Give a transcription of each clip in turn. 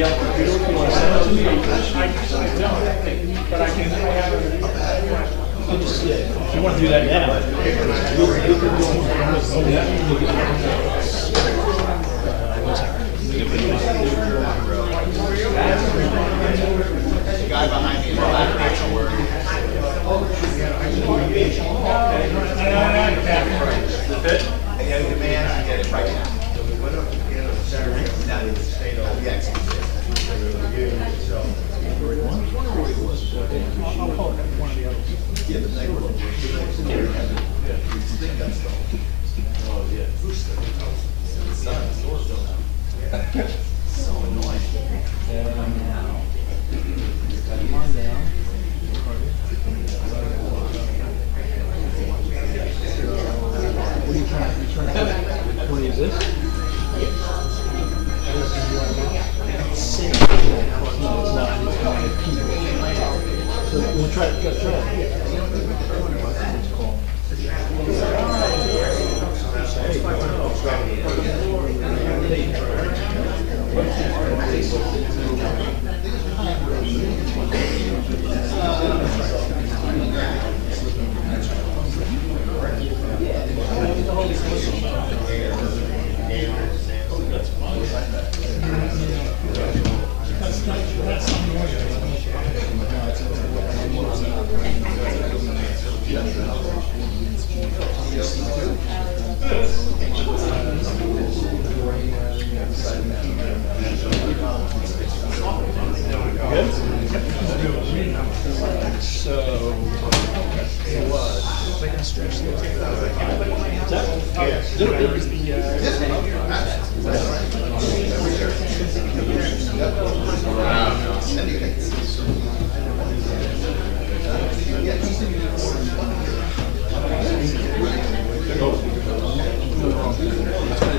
be on the computer if you want to send it to me. But I can. Just, yeah, if you want to do that now. The guy behind me is not actual word. The fit? I have demand to get it right now. Yes. So annoying. Come on down. What are you trying to want to use this? No, it's not. It's not a key. So we'll try it. Try it.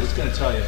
It's going to tell you.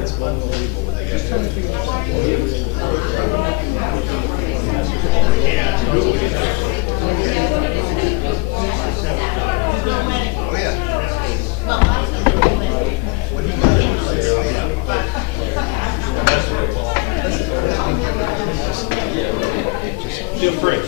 It's unbelievable when they get Feel free.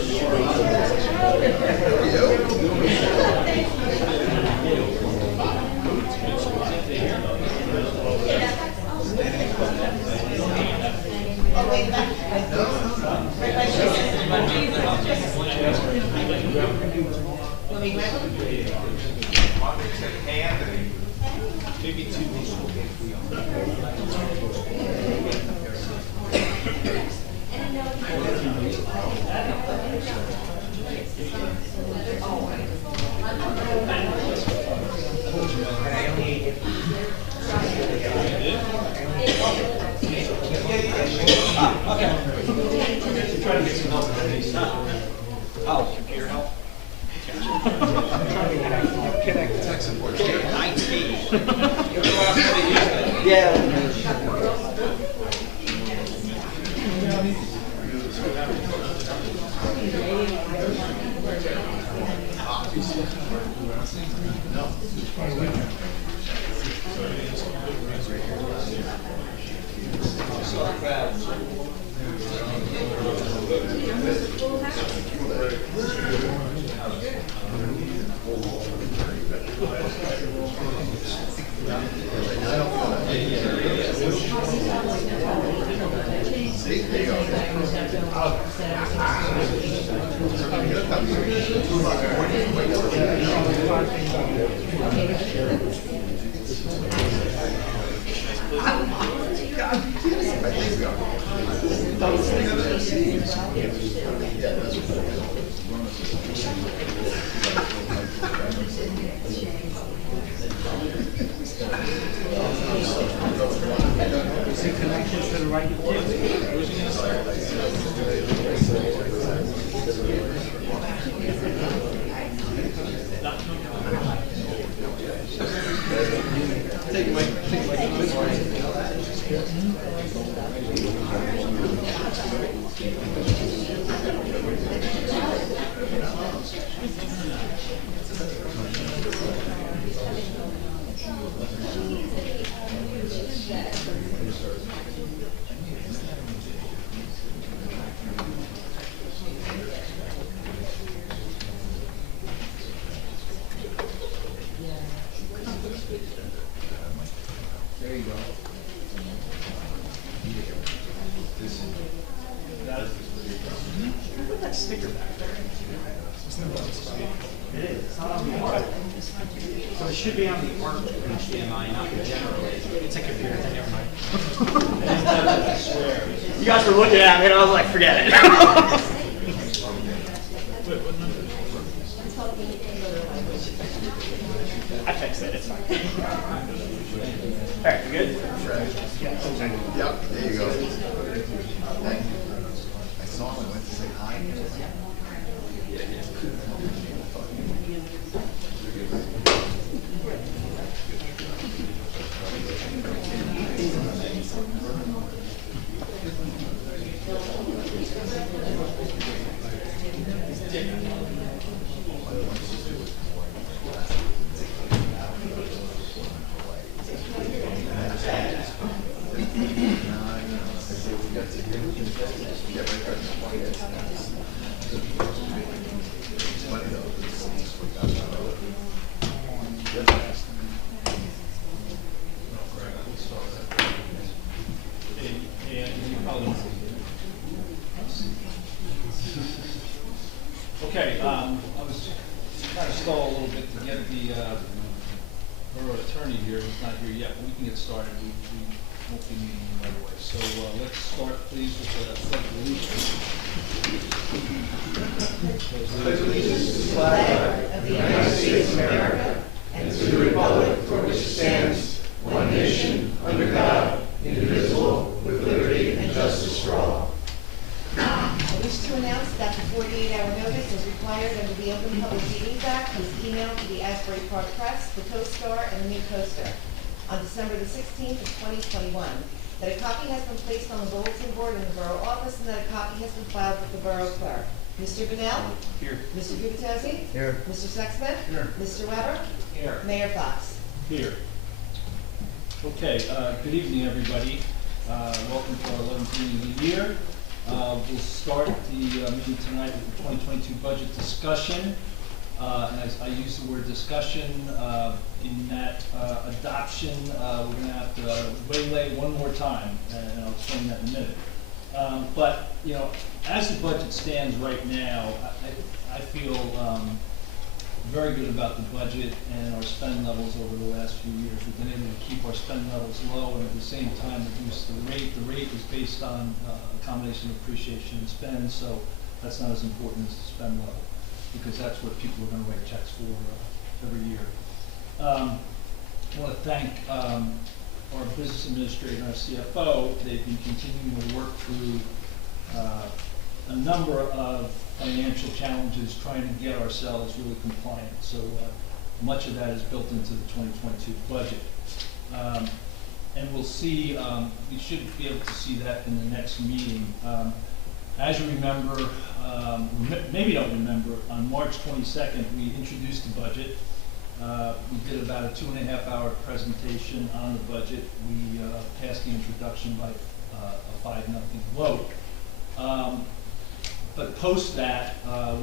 Oh, computer help? So it should be on the ARC HDMI, not the general. It's a computer thing, never mind. You guys were looking at me and I was like, forget it. I fixed it, it's fine. Alright, you good? Yep, there you go. Thank you. I saw him, I went to say hi. Okay, I was trying to stall a little bit to get the borough attorney here. He's not here yet, but we can get started. We won't be meeting right away. So let's start, please, with the pledge of allegiance. Pledge allegiance to the flag of the United States of America and to the republic for which it stands, one nation, under God, indivisible, with liberty and justice for all. I wish to announce that the 48-hour notice is required under the Open Public Meetings Act was emailed to the Asbury Park Press, the Co-Star, and the New Coaster on December the 16th of 2021, that a copy has been placed on the bulletin board in the borough office and that a copy has been filed with the borough clerk. Mr. Bunnell? Here. Mr. Gubitozzi? Here. Mr. Sexsmith? Here. Mr. Weber? Here. Mayor Fox? Here. Okay, good evening, everybody. Welcome to our 11th meeting of the year. We'll start the meeting tonight with the 2022 budget discussion. And as I use the word discussion, in that adoption, we're going to have to waylay one more time, and I'll explain that in a minute. But, you know, as the budget stands right now, I feel very good about the budget and our spend levels over the last few years. We've been able to keep our spend levels low and at the same time reduce the rate. The rate is based on a combination of appreciation and spend, so that's not as important as the spend level, because that's what people are going to write checks for every year. I want to thank our business administrator and our CFO. They've been continuing to work through a number of financial challenges trying to get ourselves really compliant. So much of that is built into the 2022 budget. And we'll see, we should be able to see that in the next meeting. As you remember, maybe don't remember, on March 22nd, we introduced the budget. We did about a 2.5-hour presentation on the budget. We passed the introduction by a 5-0 vote. But post that,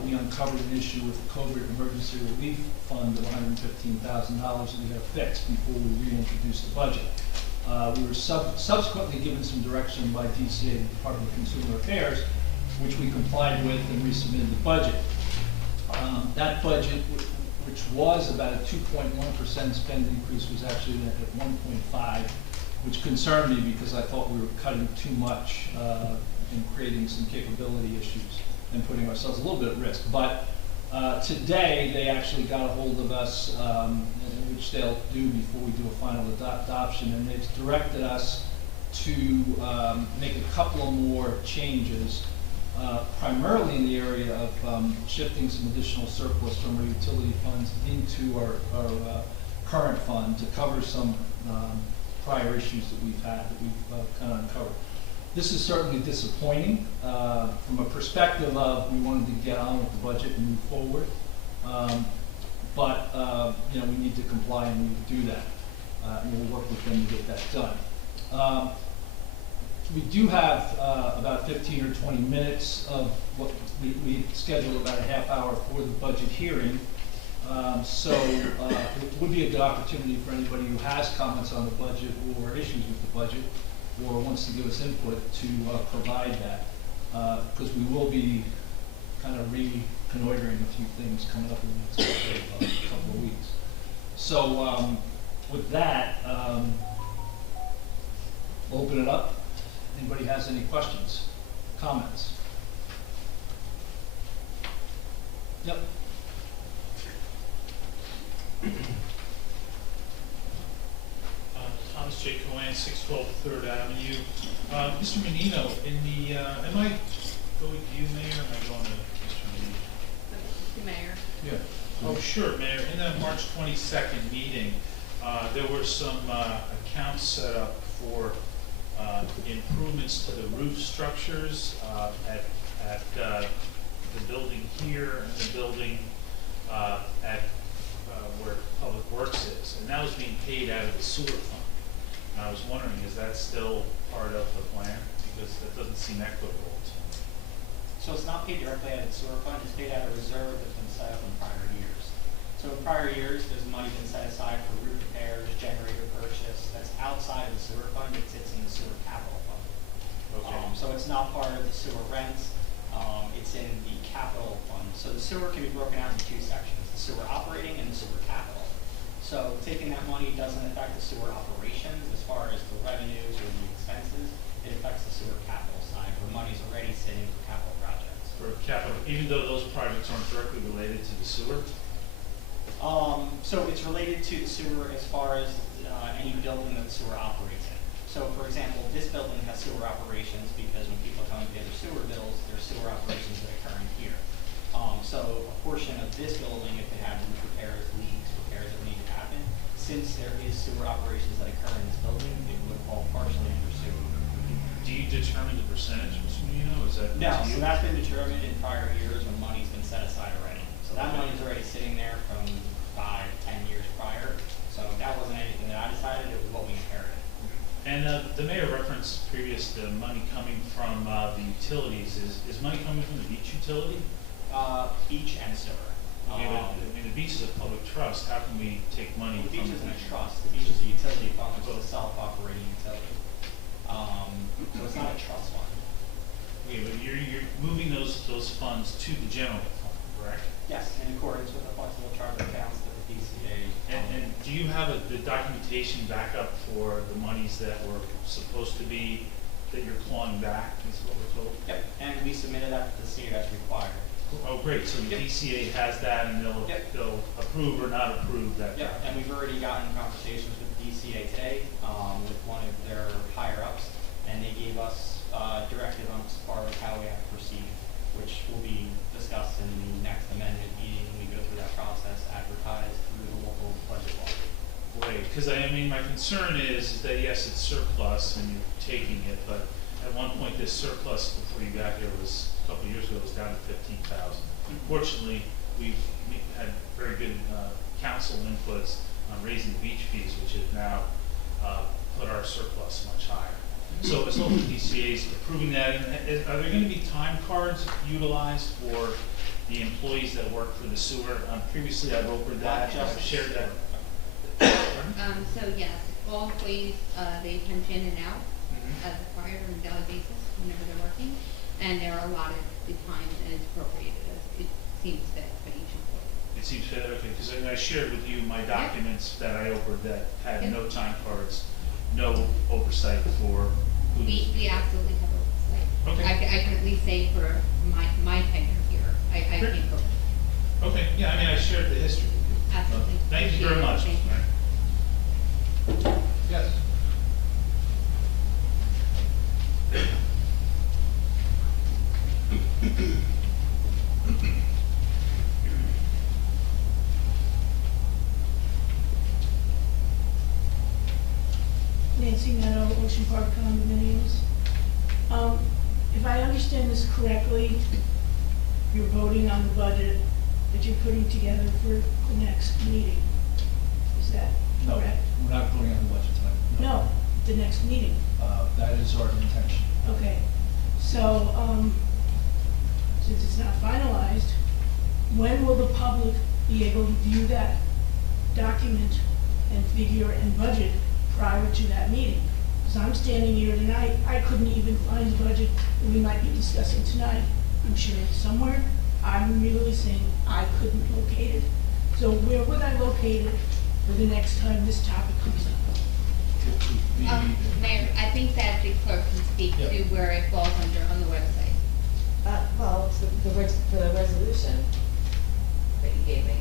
we uncovered an issue with the COVID Emergency Relief Fund of $115,000 that we had fixed before we reintroduced the budget. We were subsequently given some direction by DCA, the Department of Consumer Affairs, which we complied with and resubmitted the budget. That budget, which was about a 2.1% spend increase, was actually at 1.5, which concerned me because I thought we were cutting too much and creating some capability issues and putting ourselves a little bit at risk. But today, they actually got a hold of us, which they'll do before we do a final adoption, and they've directed us to make a couple of more changes, primarily in the area of shifting some additional surplus from our utility funds into our current fund to cover some prior issues that we've had, that we've kind of uncovered. This is certainly disappointing from a perspective of we wanted to get on with the budget and move forward, but you know, we need to comply and we need to do that, and we'll work with them to get that done. We do have about 15 or 20 minutes of what we scheduled about a half hour for the budget hearing. So it would be a good opportunity for anybody who has comments on the budget or issues with the budget or wants to give us input to provide that, because we will be kind of reconnoitering a few things coming up in the next couple of weeks. So with that, we'll open it up. Anybody has any questions, comments? Yep. Thomas J. Cohen, 612 3rd Avenue. Mr. Menino, in the, am I going to you, Mayor, or am I going to Mr. Menino? The mayor. Yeah. Oh, sure, Mayor. In the March 22nd meeting, there were some accounts set up for improvements to the roof structures at the building here and the building at where Public Works is. And that was being paid out of the sewer fund. And I was wondering, is that still part of the plan? Because that doesn't seem equitable to me. So it's not paid directly out of the sewer fund, it's paid out of reserve that's been set up in prior years. So in prior years, there's money been set aside for roof repairs, generator purchase, that's outside of the sewer fund, it sits in the sewer capital fund. Okay. So it's not part of the sewer rents, it's in the capital fund. So the sewer can be broken out in two sections, the sewer operating and the sewer capital. So taking that money doesn't affect the sewer operations as far as the revenues or the expenses, it affects the sewer capital side, where money's already sitting for capital projects. For capital, even though those projects aren't directly related to the sewer? So it's related to the sewer as far as any building that the sewer operates in. So for example, this building has sewer operations because when people come and pay their sewer bills, there's sewer operations that occur in here. So a portion of this building, if they have roof repairs, leaks, repairs that need to happen, since there is sewer operations that occur in this building, it would fall partially under sewer. Do you determine the percentage, Mr. Menino? Is that No, up to so you? that's been determined in prior years when money's been set aside already. So that money is already sitting there from 5, 10 years prior. So that wasn't anything that I decided, it was what we inherited. And the mayor referenced previous the money coming from the utilities. Is money coming from the beach utility? Beach and sewer. I mean, the beach is a public trust. How can we take money The from? beach isn't a trust, the beach is a utility fund, which is a self-operating utility. So it's not a trust fund. Okay, but you're moving those funds to the general fund, correct? Yes, in accordance with the flexible charter accounts that the DCA. And do you have the documentation backup for the monies that were supposed to be, that you're clawing back, is what we're told? Yep, and we submitted that to the state as required. Oh, great, so the Yep. DCA has that and Yep. they'll approve or not approve that. Yep, and we've already gotten conversations with the DCA today, with one of their higher ups, and they gave us, directive on as far as how we have to proceed, which will be discussed in the next amendment meeting. We go through that process, advertised through the local budget law. Great, because I mean, my concern is that yes, it's surplus and you're taking it, but at one point this surplus before you got here was, a couple of years ago, was down to 15,000. Fortunately, we had very good council inputs on raising beach fees, which has now put our surplus much higher. So as long as the DCA is approving that, and are there going to be time cards utilized for the employees that work for the sewer? Previously, I've opened that, I've shared that. So yes, all employees, they punch in and out as required on a daily basis whenever they're working, and they're allotted the time and it's appropriated as it seems fit for each employee. It seems fair, okay, because I shared with you my documents that I opened that had Yep. no time cards, no oversight for who's. We absolutely have oversight. Okay. I can at least say for my tenure here, I Great. can't go. Okay, yeah, I mean, I shared the history with you. Absolutely. Thank you very much. Thank you. Yes. Nancy Meadow, Ocean Park condominiums. If I understand this correctly, you're voting on the budget that you're putting together for the next meeting. Is that No, correct? we're not voting on the budget tonight. No, the next meeting. That is our intention. Okay. So, since it's not finalized, when will the public be able to view that document and figure and budget prior to that meeting? Because I'm standing here tonight, I couldn't even find the budget that we might be discussing tonight. I'm sure it's somewhere. I'm really saying I couldn't locate it. So where would I locate it for the next time this topic comes up? Mayor, I think that the clerk can speak Yeah. to where it falls under on the website. Well, it's the resolution that you gave me.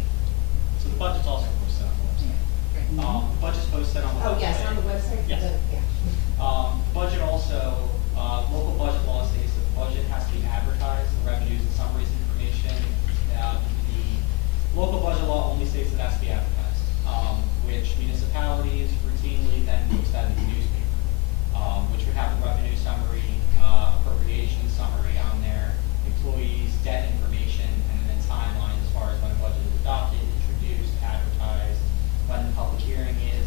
So the budget's also posted on the website. The budget's posted on the website. Oh, yes, on the website? Yes. Yeah. Budget also, local budget law states that the budget has to be advertised, the revenues and summaries information. The local budget law only states it has to be advertised, which municipalities routinely then post that in the newspaper, which would have the revenue summary, appropriation summary on there, employees, debt information, and then timeline as far as when a budget is adopted, introduced, advertised, when the public hearing is,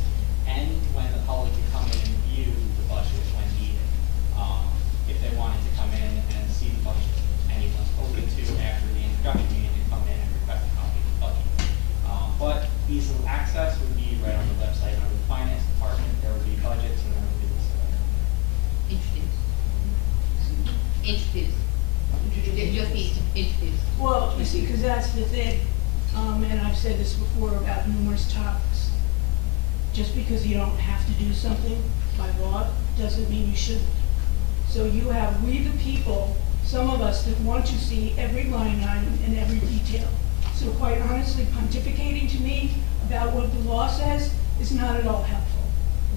and when the public can come in and view the budget when needed. If they wanted to come in and see the budget, anyone's open to after the introduction meeting to come in and request a copy of the budget. But easy access would be right on the website under the finance department. There would be budgets and there would be this. Introduce. Just be introduced. Well, you see, because that's the thing, and I've said this before about numerous topics. Just because you don't have to do something by law, doesn't mean you shouldn't. So you have, we the people, some of us that want to see every line item and every detail. So quite honestly, pontificating to me about what the law says is not at all helpful.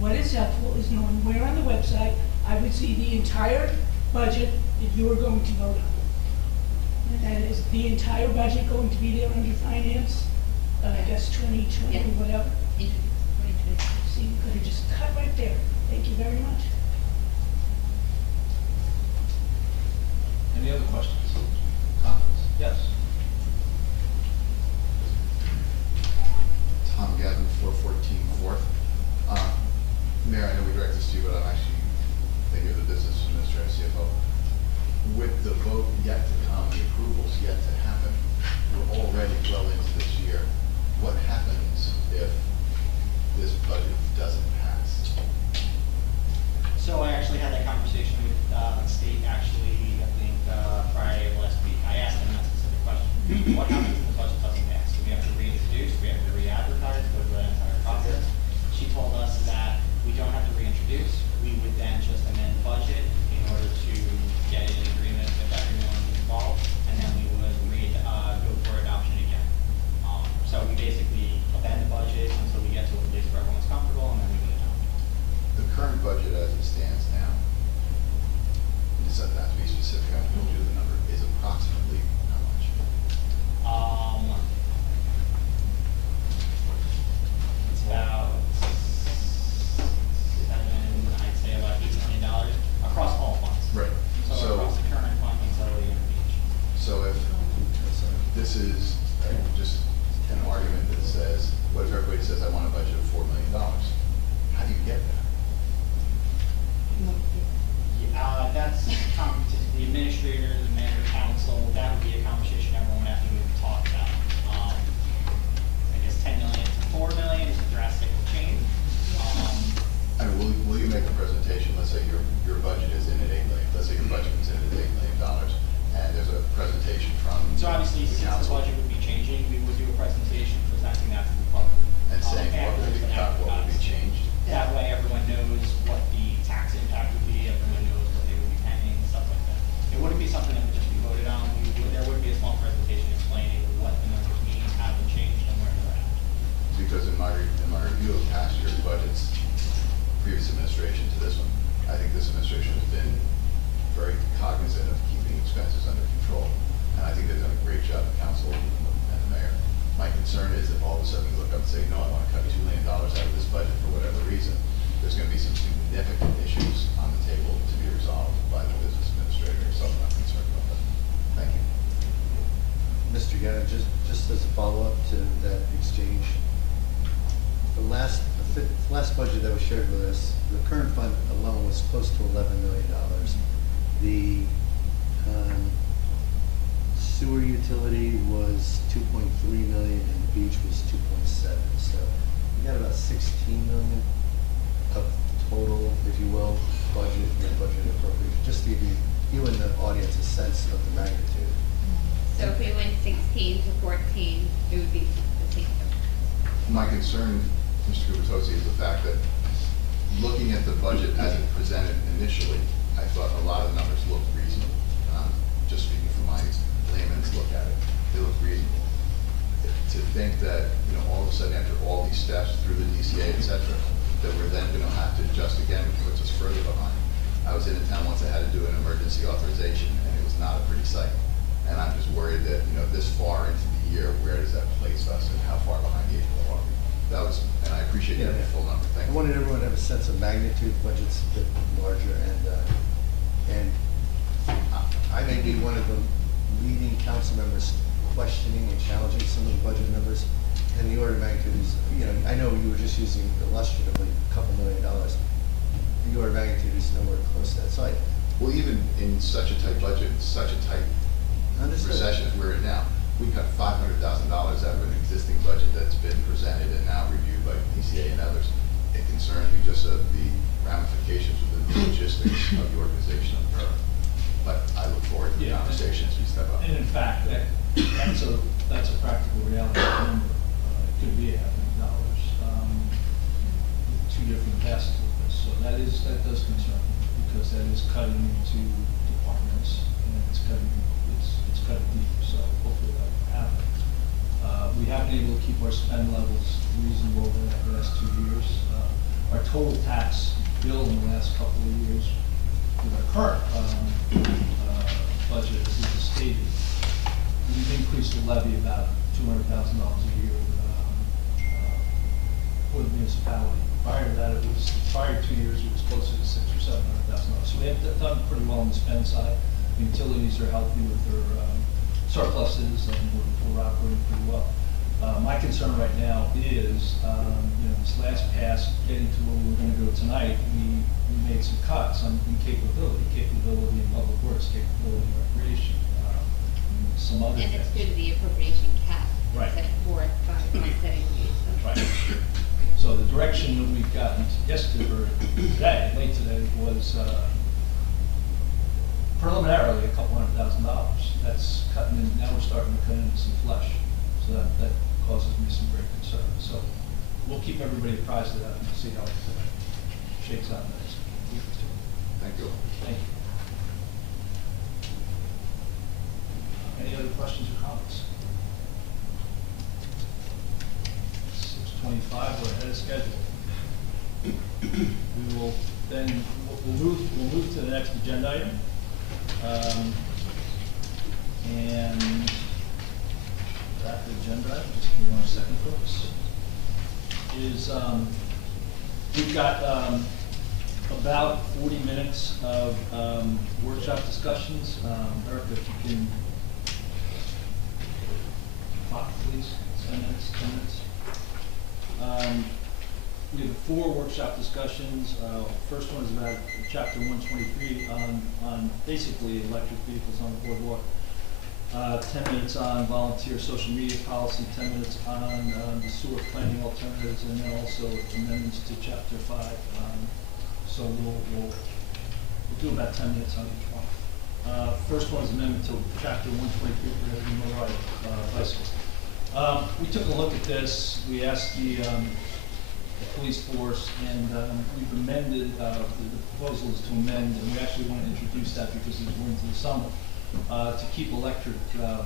What is helpful is knowing where on the website I would see the entire budget that you are going to vote on. And is the entire budget going to be there under finance? I guess 2020, Yeah. whatever. Introduce. See, you could have just cut right there. Thank you very much. Any other questions? Comments? Yes. Tom Gavin, 414 Fourth. Mayor, I know we direct this to you, but I'm actually vote yet to come, the approval's yet to happen. We're already well into this year. What happens if this budget doesn't pass? So I actually had that conversation with the state, actually, I think Friday of last week. I asked them that specific question. What happens if the budget doesn't pass? Do we have to reintroduce? Do we have to re-advertise? Go through that entire process? She told us that we don't have to reintroduce. We would then just amend the budget in order to get an agreement with everyone involved, and then we would go for adoption again. So we basically amend the budget until we get to a place where everyone's comfortable, and then we would adopt. The current budget as it stands now, it doesn't have to be specific, I told you the number, is approximately how much? It's about I'd say about $8 million across all funds. Right. So across the current fund, utility, and beach. So if this is just an argument that says, what if everybody says, I want a budget of $4 million? How do you get that? That's the administrator, the mayor, council, that would be a conversation everyone would have to talk about. I guess 10 million to 4 million is a drastic change. I mean, will you make a presentation, let's say your budget is in at $8 million, let's say your budget is in at $8 million, and there's a presentation from So obviously, the since the council, budget would be changing, we would do a presentation presenting that to the public. and saying what After would it's be been cut, what would be advertised. changed. That way, everyone knows what the tax impact would be, everyone knows what they would be paying, stuff like that. It wouldn't be something that would just be voted on, there would be a small presentation explaining what the numbers mean, how they changed, and where they're at. Because in my review of past year's budgets, previous administration to this one, I think this administration has been very cognizant of keeping expenses under control. And I think they've done a great job, the council and the mayor. My concern is if all of a sudden we look up and say, no, I want to cut $2 million out of this budget for whatever reason, there's going to be some significant issues on the table to be resolved by the business administrator, so I'm not concerned about that. Thank you. Mr. Gannon, just as a follow-up to that exchange, the last budget that was shared with us, the current fund alone was close to $11 million. The sewer utility was 2.3 million and the beach was 2.7. So you got about 16 million of total, if you will, budget appropriation, just to give you and the audience a sense of the magnitude. So if we went 16 to 14, it would be the same. My concern, Mr. Gubertosi, is the fact that looking at the budget as it presented initially, I thought a lot of numbers looked reasonable. Just speaking from my layman's look at it, they look reasonable. To think that, all of a sudden after all these steps through the DCA, et cetera, that we're then going to have to adjust again, which puts us further behind. I was in a town once that had to do an emergency authorization, and it was not a pretty sight. And I'm just worried that, this far into the year, where does that place us and how far behind the 8 ball are we? That was, and I appreciate you having a full number. Thank I you. wanted everyone to have a sense of magnitude, the budget's a bit larger, and I may be one of the leading council members questioning and challenging some of the budget numbers, and the order of magnitude is, I know you were just using illustratively a couple $1 million. The order of magnitude is nowhere close to that. So Well, even in such a tight budget, such a tight understood. recession as we're in now, we cut $500,000 out of an existing budget that's been presented and now reviewed by DCA and others. It concerns me just of the ramifications within the logistics of the organization of the borough. But I look forward to the Yeah. conversation as we step up. And in fact, that's a practical reality number. It could be $500,000, with two different passes of this. So that does concern me, because that is cutting into departments, and it's cutting deep, so hopefully that will happen. We have been able to keep our spend levels reasonable over the last 2 years. Our total tax bill in the last couple of years, with our current budget, as is stated, we've increased the levy about $200,000 a year for the municipality. Prior to that, prior 2 years, it was closer to $600,000 or $700,000. So we have done pretty well on the spend side. The utilities are healthy with their surpluses, and we're operating pretty well. My concern right now is, this last pass, getting to where we're gonna go tonight, we made some cuts on in capability in public works, capability in recreation, some other And things. it's due to the appropriation cap. Right. Set forth by setting fees. Right. So the direction that we've gotten yesterday, or today, late today, was preliminarily $200,000. That's cutting in, now we're starting to cut into some flesh. So that causes me some great concern. So we'll keep everybody apprised of that and see how it shakes out in the next week or two. Thank you. Thank you. Any other questions or comments? 6:25, we're ahead of schedule. We will then, we'll move to the next agenda item. And that agenda, item, just give me 1 second, folks, is, we've got, about 40 minutes of, workshop discussions. Erica, if you can, clock, please, 10 minutes. We have 4 workshop discussions. First one is about chapter 123 on basically electric vehicles on the boardwalk. 10 minutes on volunteer social media policy, 10 minutes on the sewer planning alternatives, and then also amendments to chapter 5. So we'll do about 10 minutes on each one. First one is amendment to chapter 123 for motorized bicycles. We took a look at this. We asked the police force, and we've amended, the proposal is to amend, and we actually want to introduce that because it's going into the summer, to keep electric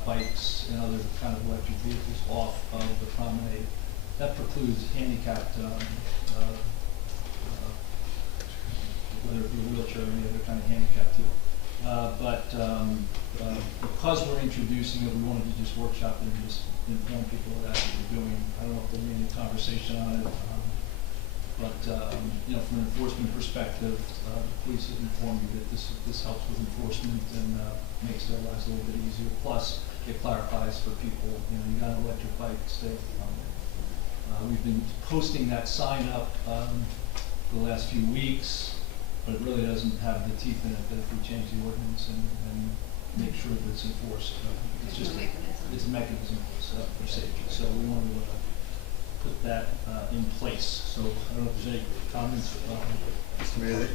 bikes and other kind of electric vehicles off of the promenade. That precludes handicapped, whether it be a wheelchair or any other kind of handicap too. Because we're introducing it, we wanted to just workshop it and just inform people of that we're doing. I don't know if there'll be any conversation on it. From an enforcement perspective, the police have informed me that this helps with enforcement and makes their lives a little bit easier. Plus, it clarifies for people, you got an electric bike, stay on it. We've been posting that sign up for the last few weeks, but it really doesn't have the teeth in it that if we change the ordinance and make sure that it's enforced. It's just it's a mechanism for safety. So we want to put that in place. So I don't know if there's any comments. Mr. Mayor,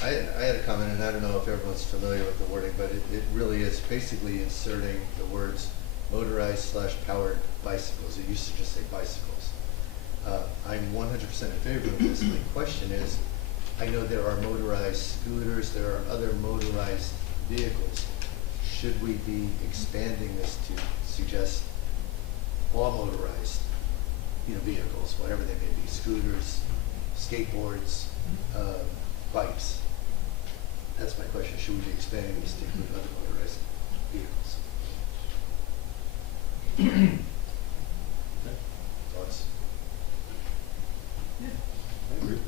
I had a comment, and I don't know if everyone's familiar with the wording, but it really is basically inserting the words motorized/powered bicycles. It used to just say bicycles. I'm 100% in favor of this. My question is, I know there are motorized scooters, there are other motorized vehicles. Should we be expanding this to suggest all motorized vehicles, whatever they may be, scooters, skateboards, bikes? That's my question. Should we be expanding this to include other motorized vehicles? Thoughts? Yeah, I agree.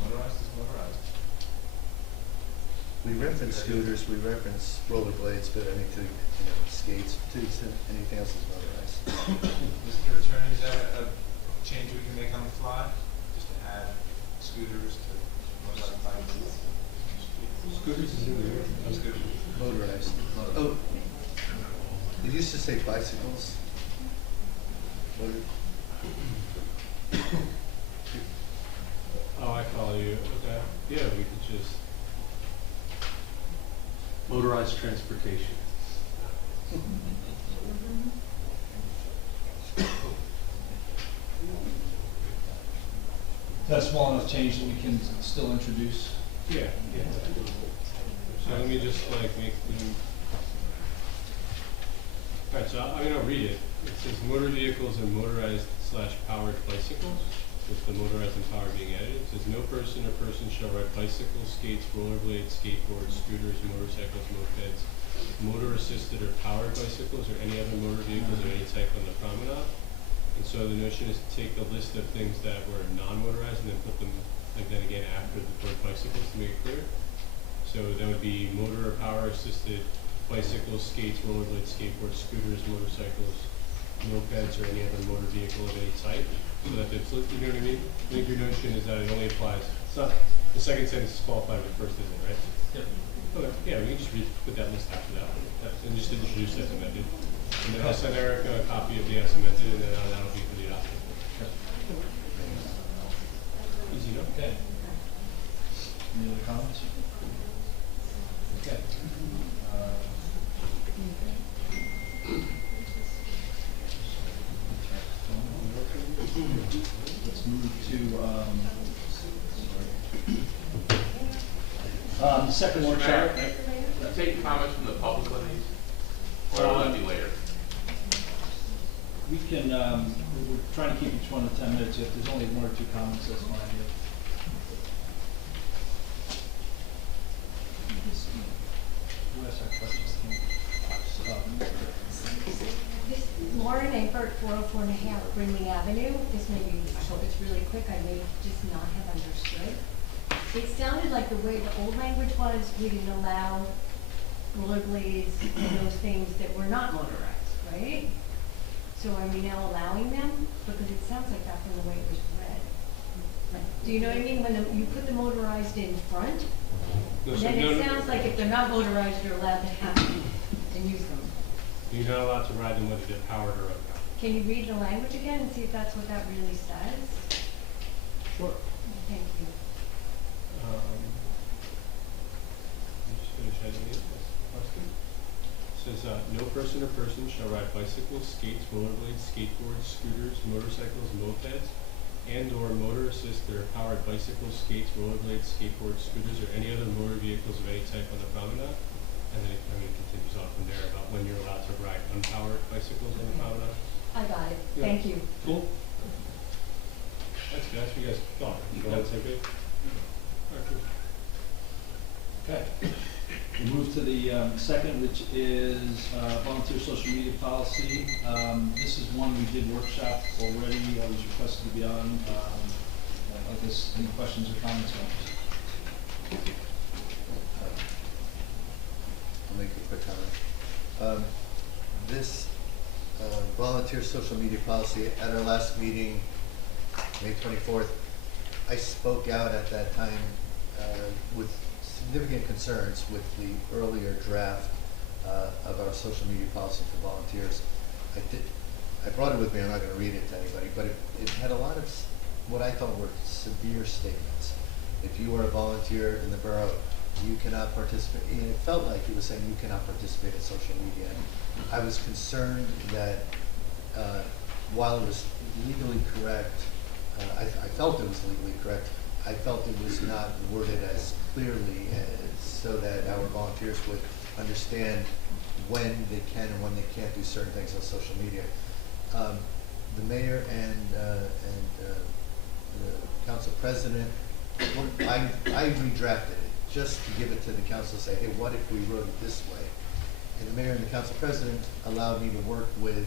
Motorized is motorized. We reference scooters, we reference rollerblades, but I think skates, to the extent anything else is motorized. Mr. Attorney, is that a change we can make on the fly? Just to add scooters to motorized bikes? Scooters is in there. Scooters. Motorized. Oh, it used to say bicycles. Oh, I follow you. Okay. Yeah, we could just. Motorized transportation. That's a small enough change that we can still introduce. Yeah. So let me just make them. Alright, so I'll read it. It says motor vehicles and motorized/powered bicycles, with the motorized and powered being added. It says no person or persons shall ride bicycles, skates, rollerblades, skateboards, scooters, motorcycles, mopeds, motor-assisted or powered bicycles, or any other motor vehicles of any type on the promenade. And so the notion is to take the list of things that were non-motorized and then put them, then again after the word bicycles to make it clear. So that would be motor or power-assisted bicycles, skates, rollerblades, skateboards, scooters, motorcycles, mopeds, or any other motor vehicle of any type. So that it's, you know what I mean? I think your notion is that it only applies, it's not, the second sentence is qualified with the first, isn't it, right? Yep. Okay, yeah, we can just put that list after that, and just introduce as amended. And then I'll send Eric a copy of the as amended, and then that'll be for the adoption. Easy enough? Okay. Any other comments? Okay. Let's move to, the second Mr. workshop. Mayor, can I take comments from the public on these? Or will that be later? We can, we're trying to keep each one to 10 minutes. If there's only one or two comments, that's fine. Who asked that question? Lauren Egbert, 404 Nahara, Brindley Avenue. This may be, I hope it's really quick, I may just not have understood. It sounded like the way the old language was, we didn't allow rollerblades and those things that were not motorized, right? So are we now allowing them? Because it sounds like that from the way it was read. Do you know what I mean? When you put the motorized in front, No, so then no, it no, sounds like if they're not motorized, you're allowed to have them and use them. You're not allowed to ride them whether they're powered or unpowered. Can you read the language again and see if that's what that really says? Sure. Thank you. Let me just finish editing it. That's good. It says, no person or person shall ride bicycles, skates, rollerblades, skateboards, scooters, motorcycles, mopeds, and/or motor assist that are powered bicycles, skates, rollerblades, skateboards, scooters, or any other motor vehicles of any type on the promenade. And then it continues on from there about when you're allowed to ride unpowered bicycles on the promenade. I got it. Yeah. Thank you. Cool. That's good. That's what you guys thought. You all on the same page? All right, cool. Okay. We move to the second, which is volunteer social media policy. This is one we did workshop already. I was requested to be on. I guess any questions or comments on this? I'll make a quick comment. This volunteer social media policy, at our last meeting, May 24th, I spoke out at that time with significant concerns with the earlier draft of our social media policy for volunteers. I brought it with me, I'm not going to read it to anybody, but it had a lot of what I thought were severe statements. If you are a volunteer in the borough, you cannot participate, and it felt like he was saying you cannot participate in social media. And I was concerned that while it was legally correct, I felt it was legally correct, I felt it was not worded as clearly so that our volunteers would understand when they can and when they can't do certain things on social media. The mayor and the council president, I redrafted it just to give it to the council, say, hey, what if we wrote it this way? And the mayor and the council president allowed me to work with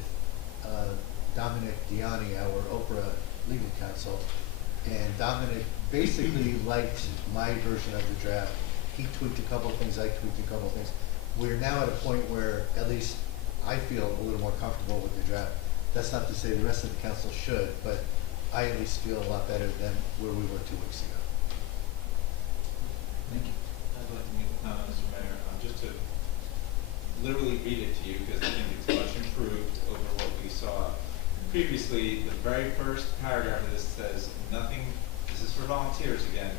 Dominic Diani, our Oprah legal counsel, and Dominic basically liked my version of the draft. He tweaked a couple of things, I tweaked a couple of things. We're now at a point where at least I feel a little more comfortable with the draft. That's not to say the rest of the council should, but I at least feel a lot better than where we were 2 weeks ago. Thank you. I'd like to make a comment, Mr. Mayor, just to literally read it to you, because I think it's much improved over what we saw previously. The very first paragraph of this says, nothing, this is for volunteers again,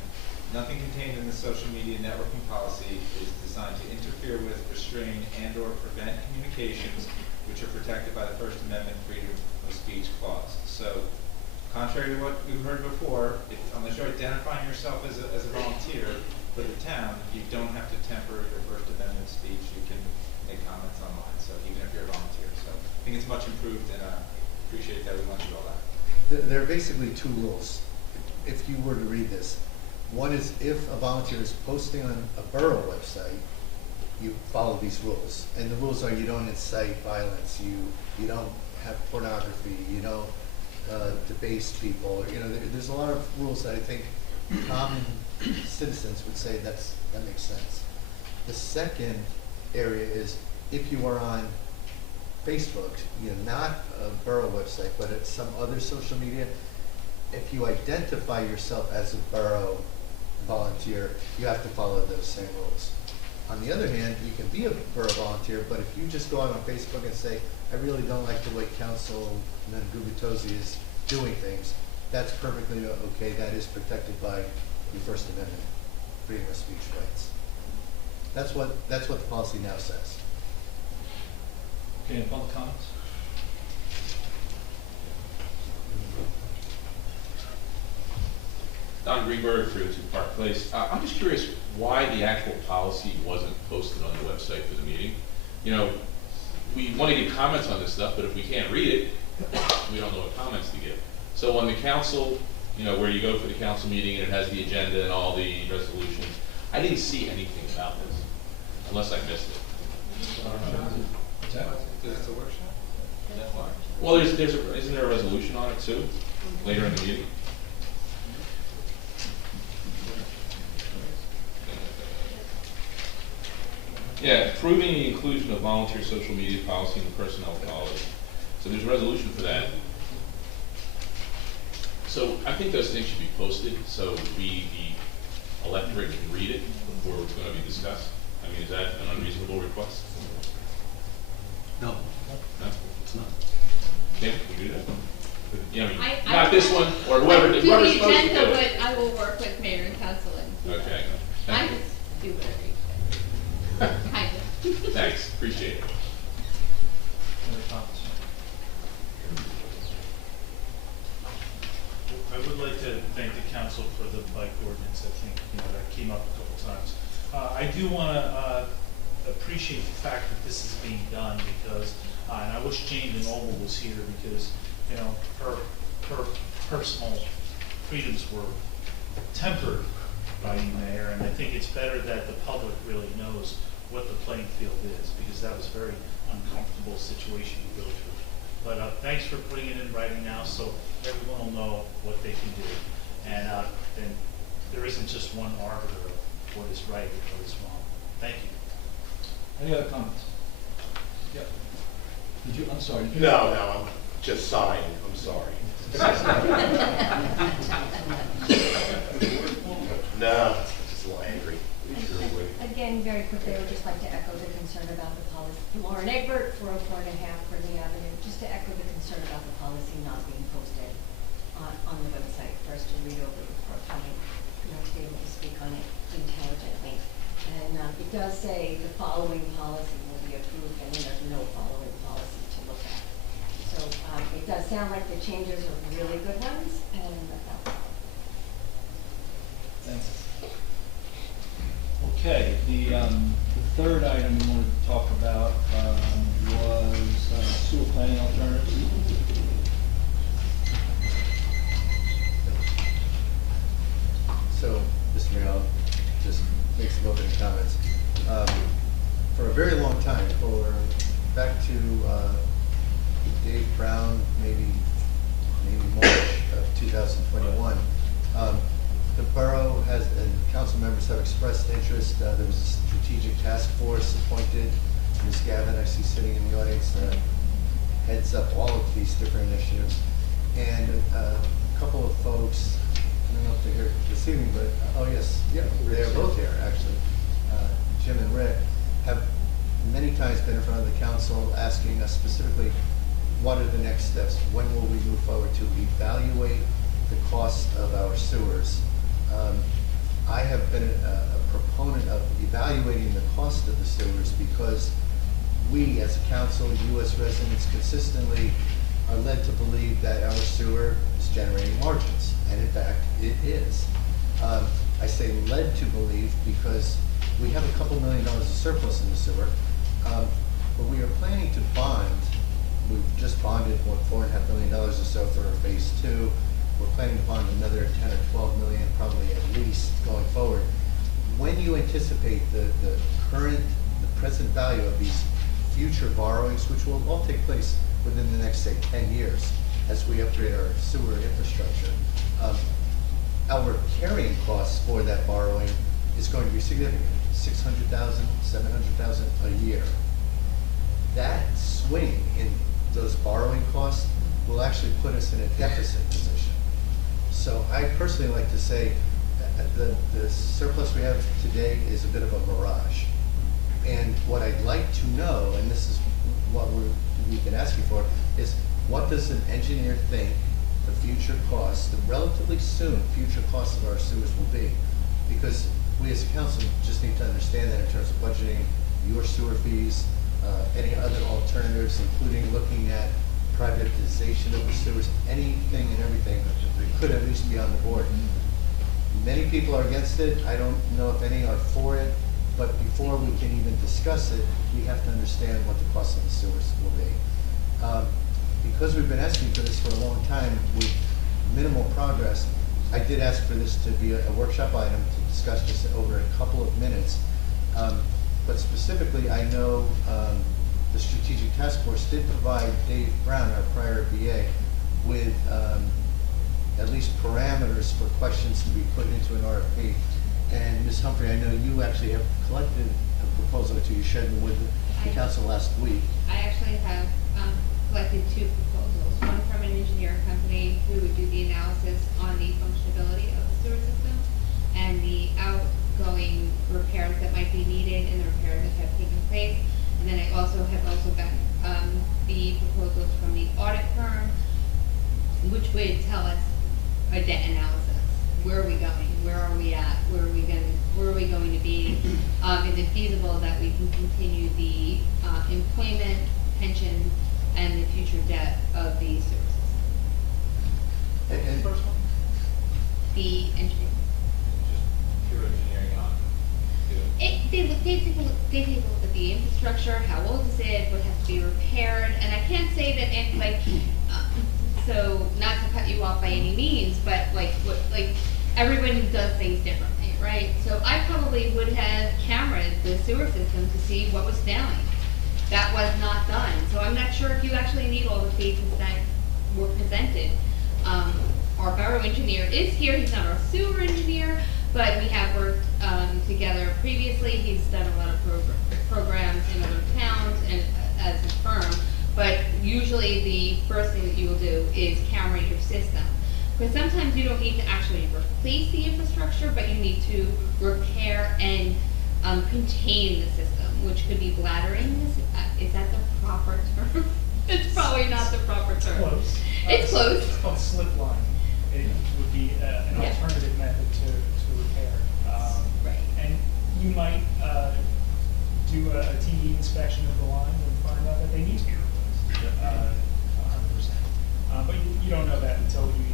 nothing contained in the social media networking policy is designed to interfere with, restrain, and/or prevent communications which are protected by the First Amendment freedom of speech clause. So, contrary to what we've heard before, unless you're identifying yourself as a volunteer for the town, you don't have to temper your First Amendment speech. You can make comments online, so even if you're a volunteer. So I think it's much improved, and appreciate that we went through all that. There are basically two rules, if you were to read this. One is if a volunteer is posting on a borough website, you follow these rules. And the rules are you don't incite violence, you don't have pornography, you don't debase people. You know, there's a lot of rules that I think common citizens would say that makes sense. The second area is if you are on Facebook, not a borough website, but at some other social media, if you identify yourself as a borough volunteer, you have to follow those same rules. On the other hand, you can be a borough volunteer, but if you just go out on Facebook and say, I really don't like the way Councilman Gubitosi is doing things, that's perfectly okay. That is protected by the First Amendment, freedom of speech rights. That's what the policy now says. Okay, any public comments? Don Greenberg, 302 Park Place. I'm just curious why the actual policy wasn't posted on the website for the meeting. We want to give comments on this stuff, but if we can't read it, we don't know what comments to give. So on the council, where you go for the council meeting and it has the agenda and all the resolutions, I didn't see anything about this, unless I missed it. What's that? Is this a workshop? Is that why? Well, isn't there a resolution on it too, later in the meeting? Yeah, approving the inclusion of volunteer social media policy in the personnel policy. So there's a resolution for that. So I think those things should be posted so we, the electorate, can read it before it's going to be discussed. I mean, is that an unreasonable request? No, No? it's not. Tim, can you do that? I Not this one, or I whoever, do the whoever's supposed to do agenda, it. but I will work with mayor and council and do that. Okay, I thank you. just do whatever you say. Kind of. Thanks, appreciate it. Any comments? I would like to thank the council for the bike ordinance. I think, that came up a couple times. I do want to appreciate the fact that this is being done because, and I wish Jane DeNoble was here because, her personal freedoms were tempered by you, Mayor, and I think it's better that the public really knows what the playing field is because that was a very uncomfortable situation to go through. But thanks for putting it in writing now so everyone will know what they can do. And there isn't just one arbiter of what is right and what is wrong. Thank you. Any other comments? Yep. I'm sorry. No, I'm just sighing. I'm sorry. No, just a little angry. Again, very quickly, I would just like to echo the concern about the policy. Lauren Egbert, 404 and a half Burnley Avenue, just to echo the concern about the policy not being posted on the website for us to read over before coming, to be able to speak on it intelligently. And it does say the following policy will be approved, and then there's no following policy to look at. So it does sound like the changes are really good ones, and that's all. Thanks. Okay, the third item we wanted to talk about was sewer planning alternatives. So, Mr. Mayor, I'll just make some opening comments. For a very long time, back to Dave Brown, maybe March of 2021, the borough has, and council members have expressed interest. There was a strategic task force appointed. Ms. Gavin, I see sitting in the audience, heads up all of these different initiatives. And a couple of folks, I don't know if they're here this evening, but, oh yes, yeah, they're both here, actually. Jim and Rick have many times been in front of the council asking us specifically, what are the next steps? When will we move forward to evaluate the cost of our sewers? I have been a proponent of evaluating the cost of the sewers because we, as a council, you as residents, consistently are led to believe that our sewer is generating margins, and in fact, it is. I say led to believe because we have a couple $1 million of surplus in the sewer, but we are planning to bond. We've just bonded $4.5 million or so for phase 2. We're planning to bond another 10 or 12 million, probably at least, going forward. When you anticipate the present value of these future borrowings, which will all take place within the next, say, 10 years, as we upgrade our sewer infrastructure, our carrying costs for that borrowing is going to be significant, $600,000, $700,000 a year. that swing in those borrowing costs will actually put us in a deficit position. So I personally like to say that the surplus we have today is a bit of a mirage. And what I'd like to know, and this is what we've been asking for, is what does an engineer think the future costs, the relatively soon future costs of our sewers will be? Because we as a council just need to understand that in terms of budgeting your sewer fees, any other alternatives, including looking at privatization of the sewers, anything and everything that could at least be on the board. Many people are against it. I don't know if any are for it, but before we can even discuss it, we have to understand what the cost of the sewers will be. Because we've been asking for this for a long time with minimal progress, I did ask for this to be a workshop item to discuss this over a couple of minutes. But specifically, I know the Strategic Task Force did provide Dave Brown, our prior BA, with at least parameters for questions to be put into an RFP. And Ms. Humphrey, I know you actually have collected a proposal to you shared with the council last week. I actually have collected two proposals, one from an engineer company who would do the analysis on the functionality of the sewer system and the outgoing repairs that might be needed and the repairs that have taken place. And then I also have gotten the proposals from the audit firm, which would tell us a debt analysis. Where are we going? Where are we at? Where are we going to be? Is it feasible that we can continue the employment, pension, and the future debt of the sewer system? And First one? The engineer. Just pure engineering on, They take a look at the infrastructure, how old is it, what has to be repaired, and I can't say that so not to cut you off by any means, but everyone does things differently, right? So I probably would have cameraed the sewer system to see what was failing. That was not done, so I'm not sure if you actually need all the phases that were presented. Our borough engineer is here, he's not our sewer engineer, but we have worked together previously. He's done a lot of programs in other towns and as a firm. But usually the first thing that you will do is camera your system. Because sometimes you don't need to actually replace the infrastructure, but you need to repair and contain the system, which could be bladdering. Is that the proper term? It's probably not the proper term. Close. It's close. It's called slip line. It would be an Yeah. alternative method to repair. Right. And you might do a TE inspection of the line and find out that they need to be replaced, 100%. But you don't know that until you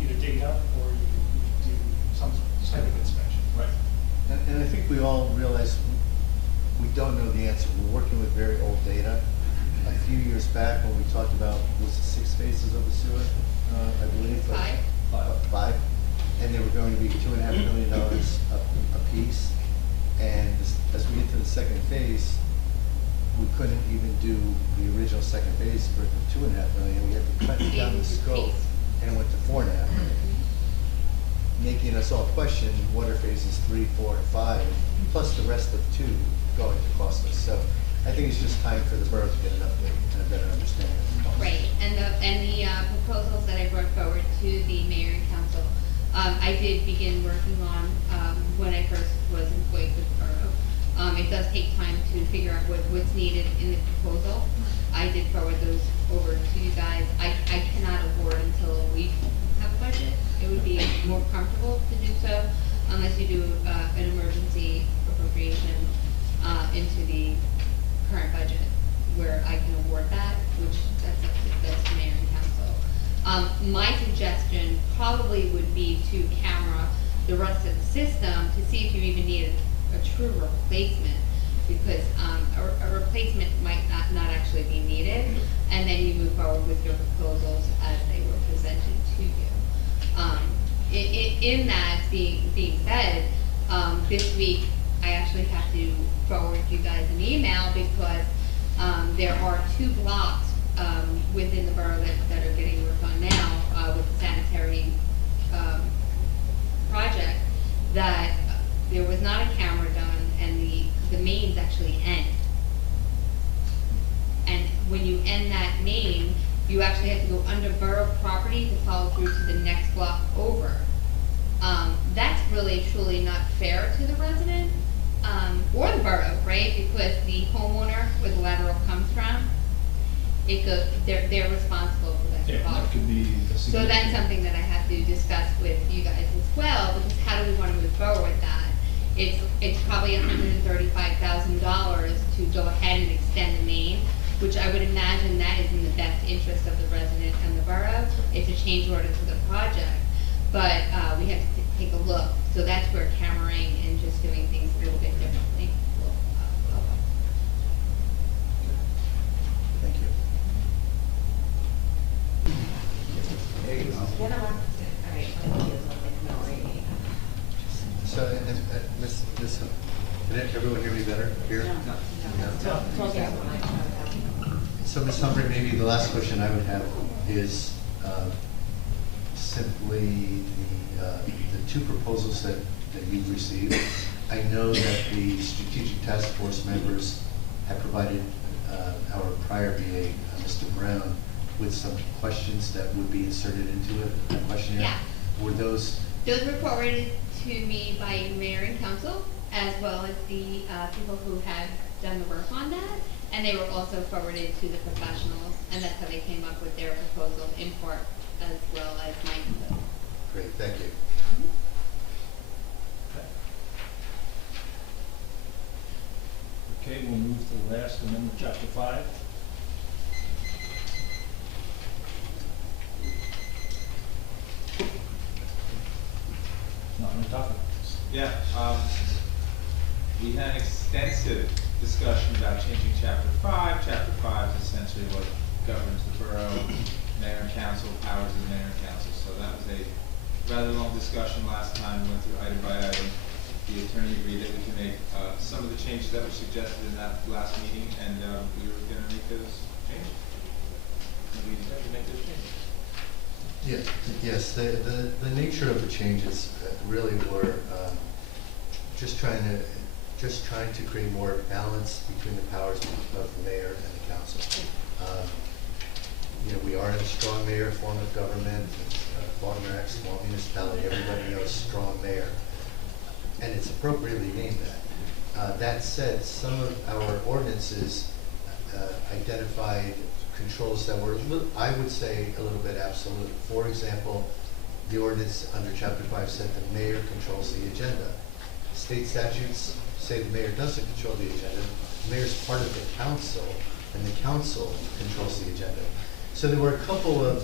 either dig it up or you do some type of inspection. Right. And I think we all realize we don't know the answer. We're working with very old data. A few years back when we talked about, was it 6 phases of the sewer, I believe? Five. And they were going to be $2.5 million a piece. And as we get to the second phase, we couldn't even do the original second phase for the $2.5 million. We had to cut down the scope, and it went to $4.5 million, making us all question what are phases 3, 4, and 5, plus the rest of 2 going to cost us. So I think it's just time for the borough to get an update and a better understanding of the cost. Right, and the proposals that I brought forward to the mayor and council, I did begin working on when I first was employed with the borough. It does take time to figure out what's needed in the proposal. I did forward those over to you guys. I cannot award until we have a budget. It would be more comfortable to do so unless you do an emergency appropriation into the current budget where I can award that, which that's the mayor and council. My suggestion probably would be to camera the rest of the system to see if you even need a true replacement, because a replacement might not actually be needed, and then you move forward with your proposals as they were presented to you. In that being said, this week I actually have to forward you guys an email because there are 2 blocks within the borough that are getting worked on now with the sanitary project that there was not a camera done and the mains actually end. end that main, you actually have to go under borough property to follow through to the next block over. That's really truly not fair to the resident, or the borough, right? Because the homeowner where the lateral comes from, they're responsible for that. Yeah, cost. that could be a So that's significant. something that I have to discuss with you guys as well, because how do we wanna move forward with that? It's probably $135,000 to go ahead and extend the main, which I would imagine that is in the best interest of the resident and the borough. It's a change order to the project, but, we have to take a look. So that's where cammering and just doing things a little bit differently will help. Thank you. So, can everyone hear me better here? No. So, Ms. Humphrey, maybe the last question I would have is simply the two proposals that you've received. I know that the strategic task force members have provided our prior BA, Mr. Brown, with some questions that would be inserted into a questionnaire. Yeah. Were those? Those were forwarded to me by mayor and council, as well as the people who had done the work on that, and they were also forwarded to the professionals, and that's how they came up with their proposal in part, as well as my input. Great, thank you. Okay, we'll move to the last amendment, chapter 5. Not on the topic. Yeah, we had an extensive discussion about changing chapter 5. Chapter 5 is essentially what governs the borough, mayor and council, powers of the mayor and council. So that was a rather long discussion last time, we went through item by item. The attorney agreed that we can make some of the changes that were suggested in that last meeting, and we were gonna make those changes. And we decided to make those changes. Yes, the nature of the changes really were just trying to create more balance between the powers of the mayor and the council. We are in a strong mayor form of government, Baltimore Act, small municipality, everybody knows strong mayor, and it's appropriately named that. That said, some of our ordinances identified controls that were, I would say, a little bit absolute. For example, the ordinance under chapter 5 said the mayor controls the agenda. State statutes say the mayor doesn't control the agenda. The mayor's part of the council, and the council controls the agenda. So there were a couple of,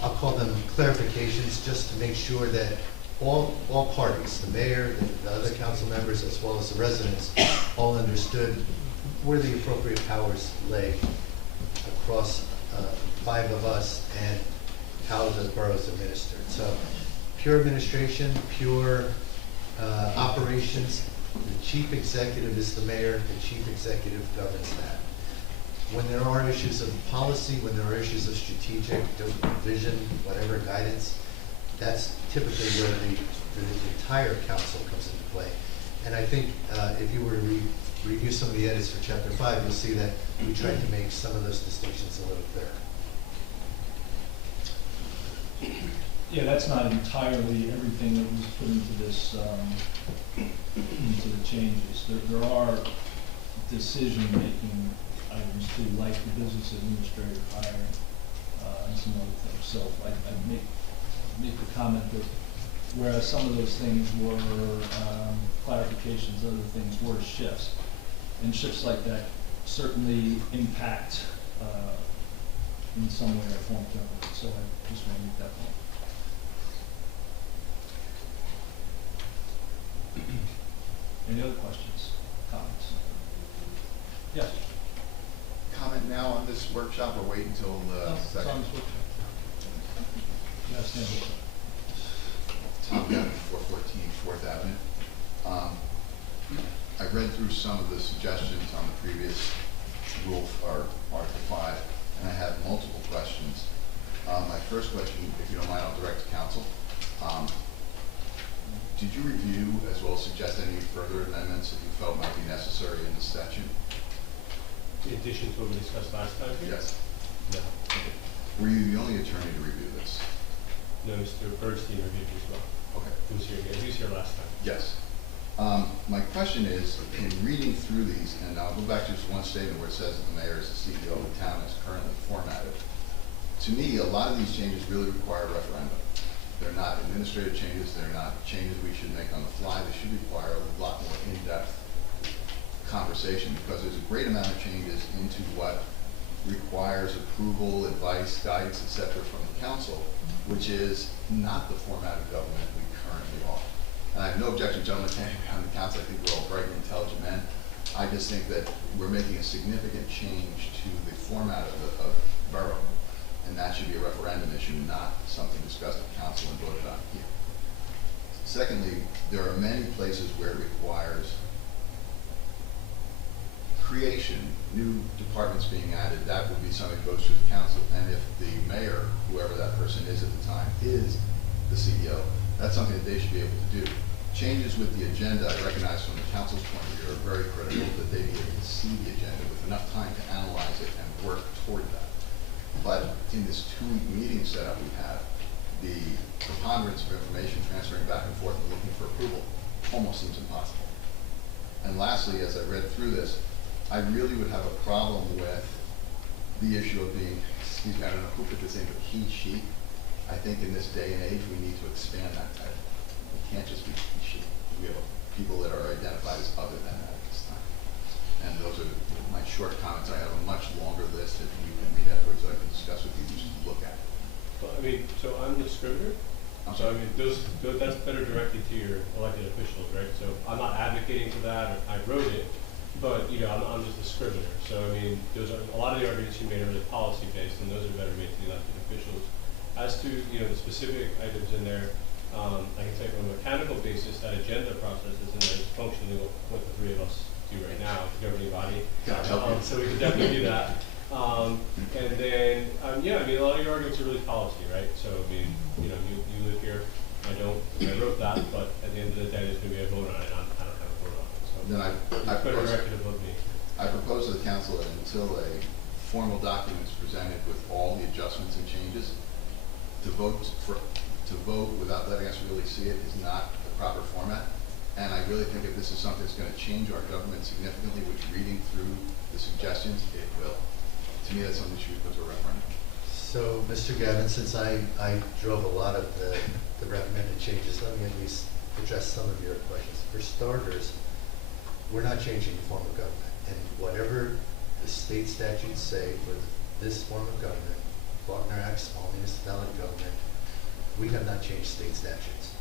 I'll call them clarifications, just to make sure that all parties, the mayor, the other council members, as well as the residents, all understood where the appropriate powers lay across 5 of us and how the borough is administered. So pure administration, pure operations. The chief executive is the mayor. The chief executive governs that. When there are issues of policy, when there are issues of strategic vision, whatever guidance, that's typically where the entire council comes into play. And I think if you were to review some of the edits for chapter 5, you'll see that we tried to make some of those distinctions a little clearer. Yeah, that's not entirely everything that was put into this, into the changes. There are decision-making items too, like the business administrator hiring, and some other things. So I make the comment that whereas some of those things were clarifications, other things were shifts. And shifts like that certainly impact in some way or form government. So I just want to make that point. Any other questions, comments? Yes? Comment now on this workshop or wait until the It's second? on this workshop. Yes, Stanley. Tom Gunn, 414 Fourth Avenue. I read through some of the suggestions on the previous rule, or Article 5, and I have multiple questions. My first question, if you don't mind, I'll direct to council. Did you review as well as suggest any further amendments that you felt might be necessary in the statute? In addition to what we discussed last time here? Yes. No. Were you the only attorney to review this? No, Mr. Bernstein reviewed it as well. Okay. He was here last time. Yes. My question is, in reading through these, and I'll go back to just one statement where it says that the mayor is the CEO of the town as currently formatted. To me, a lot of these changes really require a referendum. They're not administrative changes, they're not changes we should make on the fly. They should require a lot more in-depth conversation, because there's a great amount of changes into what requires approval, advice, guidance, et cetera, from the council, which is not the format of government we currently are. And I have no objection, gentlemen, to anything on the council. I think we're all bright and intelligent men. I just think that we're making a significant change to the format of the borough, and that should be a referendum issue, not something discussed at council and voted on here. Secondly, there are many places where it requires creation, new departments being added. That would be something that goes to the council, and if the mayor, whoever that person is at the time, is the CEO, that's something that they should be able to do. Changes with the agenda, I recognize from the council's point of view, are very critical, that they be able to see the agenda with enough time to analyze it and work toward that. But in this 2-week meeting setup we have, the preponderance of information transferring back and forth and looking for approval almost seems impossible. And lastly, as I read through this, I really would have a problem with the issue of being, excuse me, I don't know who put this in, but he, she. I think in this day and age, we need to expand that title. It can't just be he, she. We have people that are identified as other than that at this time. And those are my short comments. I have a much longer list that you can read afterwards that I can discuss with you, just look at. Well, I mean, so I'm the scrivener. So I mean, that's better directed to your elected officials, right? So I'm not advocating for that, or I wrote it, but you know, I'm just a scrivener. So I mean, those are a lot of the arguments you made are really policy based, and those are better made to the elected officials. As to the specific items in there, I can say from a mechanical basis that agenda process is in there is functionally what the three of us do right now, the governing body. So we can definitely do that. And then, yeah, I mean, a lot of your arguments are really policy, right? So, I mean, you live here, I don't, I wrote that, but at the end of the day, there's going to be a vote on it, I don't have a vote on it. So Then I better directed above me. I propose to the council that until a formal document is presented with all the adjustments and changes, to vote without letting us really see it is not the proper format. And I really think if this is something that's going to change our government significantly, which reading through the suggestions, it will. To me, that's something that should be put to a referendum. So, Mr. Gavin, since I drove a lot of the recommended changes, let me at least address some of your questions. For starters, we're not changing the form of government. And whatever the state statutes say for this form of government, Faulkner Act, small municipality government, we have not changed state statutes.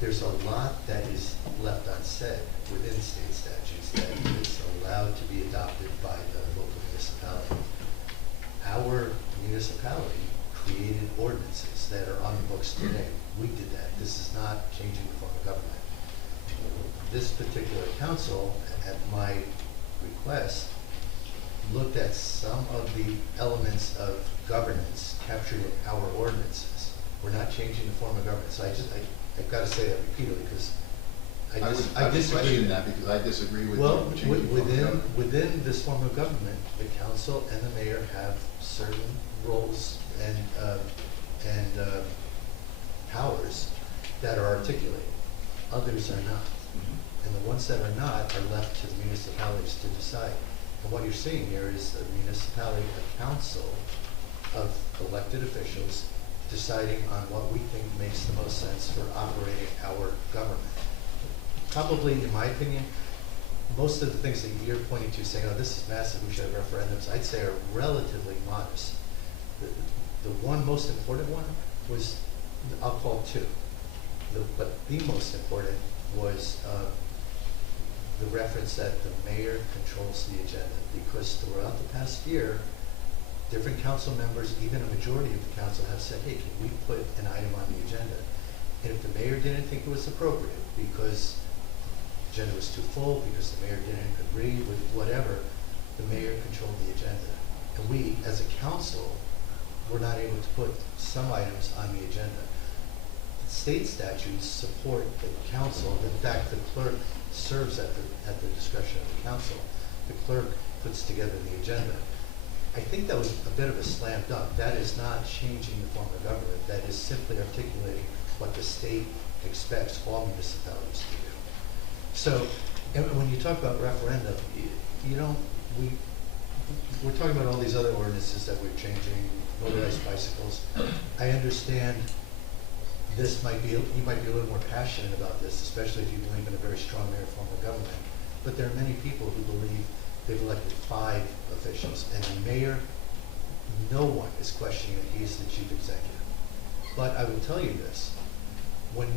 There's a lot that is left unsaid within state statutes that is allowed to be adopted by the local municipality. Our municipality created ordinances that are on the books today. We did that. This is not changing the form of government. This particular council, at my request, looked at some of the elements of governance captured in our ordinances. We're not changing the form of government. So I've got to say that repeatedly because I disagree with that because I disagree with well, you. within this form of government, the council and the mayor have certain roles and powers that are articulated. Others are not. And the ones that are not are left to the municipalities to decide. And what you're seeing here is a municipality, a council of elected officials deciding on what we think makes the most sense for operating our government. Probably, in my opinion, most of the things that you're pointing to, saying, oh, this is massive, we should have referendums, I'd say are relatively modest. The one most important one was, I'll call two. But the most important was the reference that the mayor controls the agenda, because throughout the past year, different council members, even a majority of the council, have said, hey, can we put an item on the agenda? And if the mayor didn't think it was appropriate because the agenda was too full, because the mayor didn't agree with whatever, the mayor controlled the agenda. And we, as a council, were not able to put some items on the agenda. State statutes support the council. In fact, the clerk serves at the discretion of the council. The clerk puts together the agenda. I think that was a bit of a slam dunk. That is not changing the form of government. That is simply articulating what the state expects all municipalities to do. So, and when you talk about referendum, you don't, we're talking about all these other ordinances that we're changing, motorized bicycles. I understand this might be, you might be a little more passionate about this, especially if you believe in a very strong mayor form of government. But there are many people who believe they've elected 5 officials, and the mayor, no one is questioning that he is the chief executive. But I will tell you this, when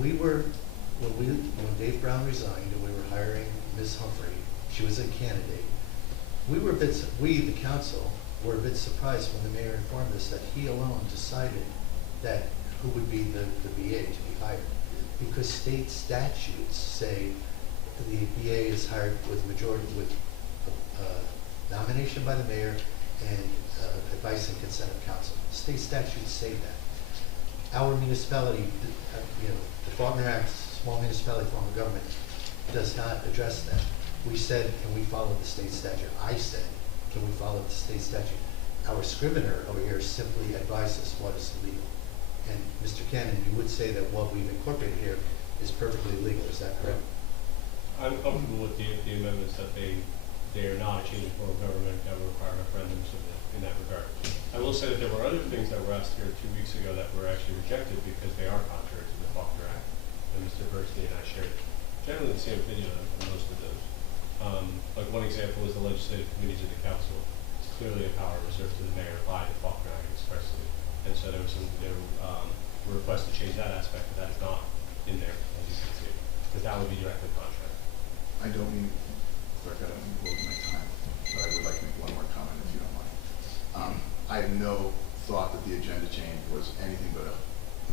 Dave Brown resigned and we were hiring Ms. Humphrey, she was a candidate, we, the council, were a bit surprised when the mayor informed us that he alone decided that who would be the BA to be hired. Because state statutes say the BA is hired with nomination by the mayor and advice and consent of council. State statutes say that. Our municipality, the Faulkner Act, Small Municipality Form of Government, does not address that. We said, can we follow the state statute? I said, can we follow the state statute? Our scrivener over here simply advised us what is legal. And Mr. Cannon, you would say that what we've incorporated here is perfectly legal, is that correct? I'm comfortable with the amendments that they are not a change in form of government that would require referendums in that regard. I will say that there were other things that were asked here 2 weeks ago that were actually rejected because they are contrary to the Faulkner Act. And Mr. Bernstein and I shared generally the same opinion on most of those. Like one example is the legislative committees of the council. It's clearly a power reserved to the mayor by the Faulkner Act expressly. And so there was a request to change that aspect, but that is not in there, as you can see, because that would be directly contrary. I don't mean, Clerk, I don't mean to blow my time, but I would like to make one more comment if you don't mind. I have no thought that the agenda change was anything but a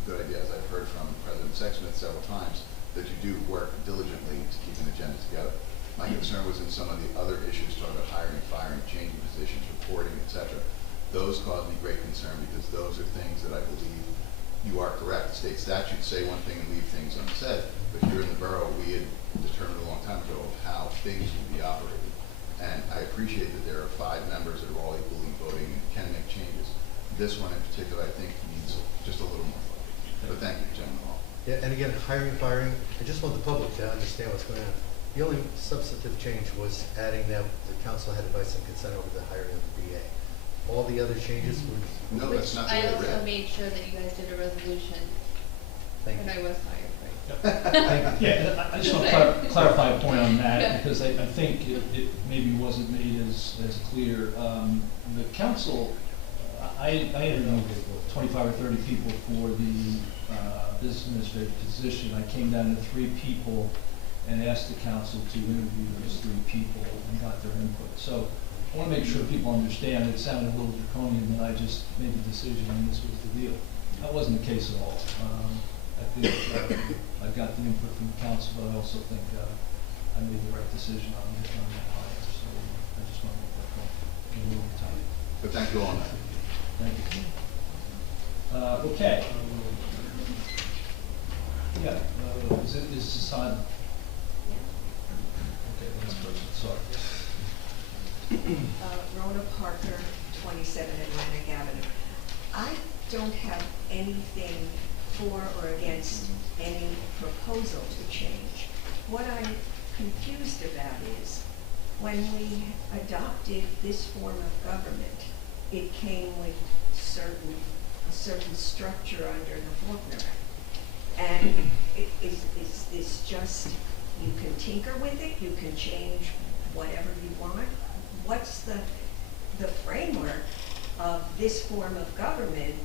good idea, as I've heard from President Sexsmith several times, that you do work diligently to keep an agenda together. My concern was in some of the other issues, talking about hiring, firing, changing positions, reporting, etc. Those caused me great concern because those are things that I believe you are correct. State statutes say one thing and leave things unsaid, but here in the borough, we had determined a long time ago how things would be operated. And I appreciate that there are 5 members that are all equally voting and can make changes. This one in particular, I think, needs just a little more thought. But thank you, Chairman Hall. Yeah, and again, hiring, firing, I just want the public to understand what's going on. The only substantive change was adding that the council had advice and consent over the hiring of the BA. All the other changes were. No, that's not the way I it also read. made sure that you guys did a resolution Thank when you. I was hired, right? Thank you. Yeah, I just want to clarify a point on that, because I think it maybe wasn't made as clear. The council, I interviewed 25 or 30 people for the business administrative position. I came down to 3 people and asked the council to interview those 3 people and got their input. So I want to make sure people understand it sounded a little draconian that I just made the decision and this was the deal. That wasn't the case at all. I think I got the input from the council, but I also think I made the right decision on that hire. So I just want to make that point in a little time. But thank you all on that. Thank you. Okay. Yeah, is this on? Okay, that's perfect, sorry. Rona Parker, 27 Atlantic Avenue. I don't have anything for or against any proposal to change. What I'm confused about is when we adopted this form of government, it came with a certain structure under the Faulkner Act. And is this just, you can tinker with it, you can change whatever you want? What's the framework of this form of government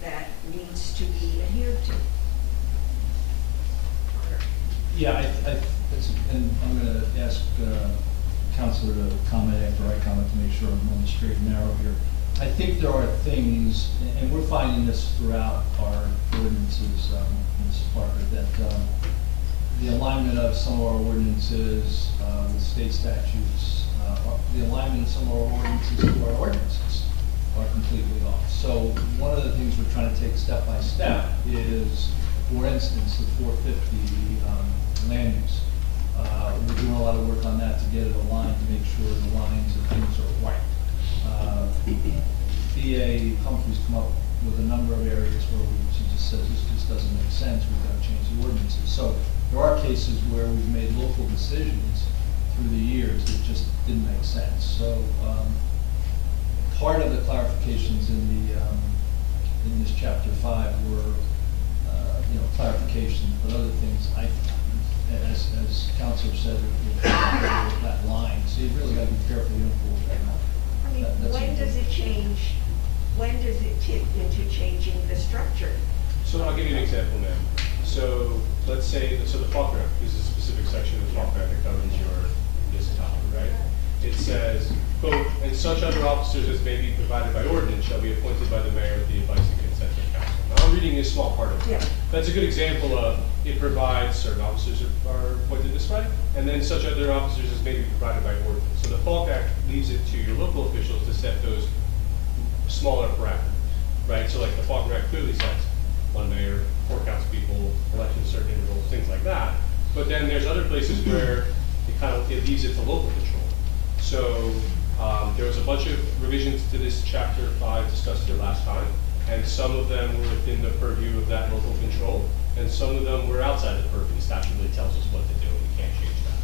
that needs to be adhered to? Yeah, and I'm going to ask Counselor to comment after I comment to make sure I'm on the straight and narrow here. I think there are things, and we're finding this throughout our ordinances, Mrs. Parker, that the alignment of some of our ordinances with state statutes, the alignment of some of our ordinances to our ordinances are completely off. So one of the things we're trying to take step by step is, for instance, the 450 land use. We're doing a lot of work on that to get it aligned, to make sure the lines and things are right. number of areas where she just says, this just doesn't make sense, we've got to change the ordinances. So there are cases where we've made local decisions through the years that just didn't make sense. So part of the clarifications in this chapter 5 were, clarifications, but other things, as Counselor said, that line. So you really got to be careful you don't go with that line. I mean, when does it change, when does it tip into changing the structure? So I'll give you an example, ma'am. So let's say, the Faulkner, this is a specific section of the Faulkner that governs this topic, right? It says, quote, and such other officers as may be provided by ordinance shall be appointed by the mayor with the advice and consent of council. Now, I'm reading a small part of it. Yeah. That's a good example of, it provides certain officers are appointed this way, and then such other officers as may be provided by ordinance. So the Falk Act leaves it to your local officials to set those smaller parameters, right? So like the Faulkner Act clearly says, one mayor, 4 council people, election certain intervals, things like that. But then there's other places where it leaves it to local control. So there was a bunch of revisions to this chapter 5 discussed here last time, and some of them were within the purview of that local control, and some of them were outside the purview. The statute really tells us what to do, and we can't change that.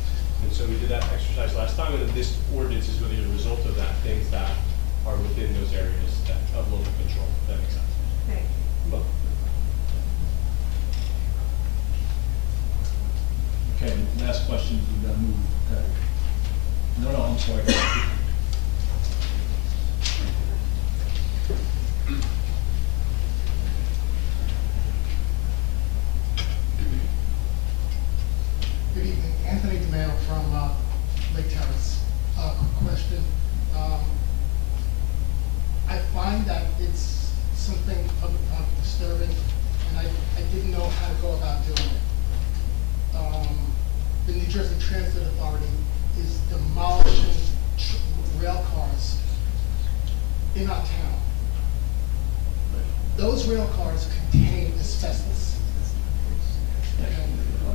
And so we did that exercise last time, and then this ordinance is really a result of that, things that are within those areas of local control. If that makes sense. Thank you. Well, Okay, last question, we've got to move. No, I'm sorry. Good evening, Anthony DeMaio from Lake Terrace. Quick question. I find that it's something of disturbing, and I didn't know how to go about doing it. The New Jersey Transit Authority is demolishing rail cars in our town. Those rail cars contain asbestos.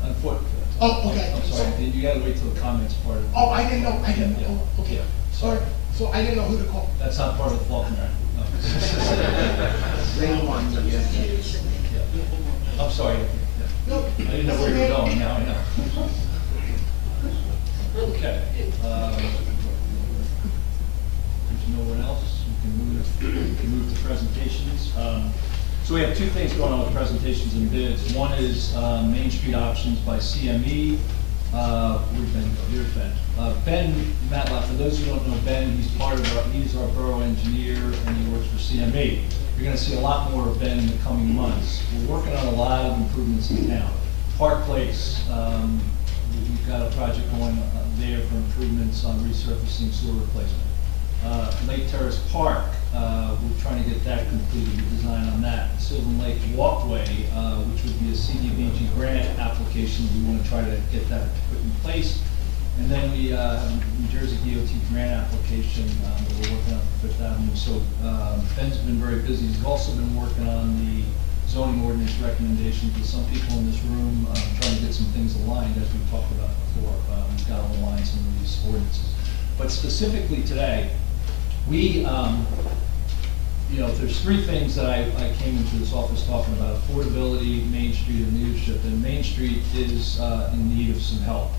Unfortunately. Oh, okay. I'm sorry, you gotta wait till the comments part of it. Oh, I didn't know, Yeah. oh, okay. Yeah, Sorry, so I didn't know who to call. That's not part of the Faulkner Act, no. I'm sorry. No. I didn't know where you were going, now I know. Okay. There's no one else, we can move to presentations. So we have 2 things going on with presentations and bids. One is Main Street Options by CME. Where's Ben? Here's Ben. Ben Matlock, for those who don't know Ben, he's our borough engineer and he works for CME. You're going to see a lot more of Ben in the coming months. We're working on a lot of improvements in town. Park Place, we've got a project going there for improvements on resurfacing sewer replacement. Lake Terrace Park, we're trying to get that completed, the design on that. Sylvan Lake Walkway, which would be a CDBG grant application, we want to try to get that put in place. And then we have a New Jersey DOT grant application that we're working on for Fifth Avenue. So Ben's been very busy. He's also been working on the zoning ordinance recommendations with some people in this room, trying to get some things aligned as we've talked about before. We've got to align some of these ordinances. But specifically today, we, there's 3 things that I came into this office talking about: affordability, Main Street, and leadership. And Main Street is in need of some help.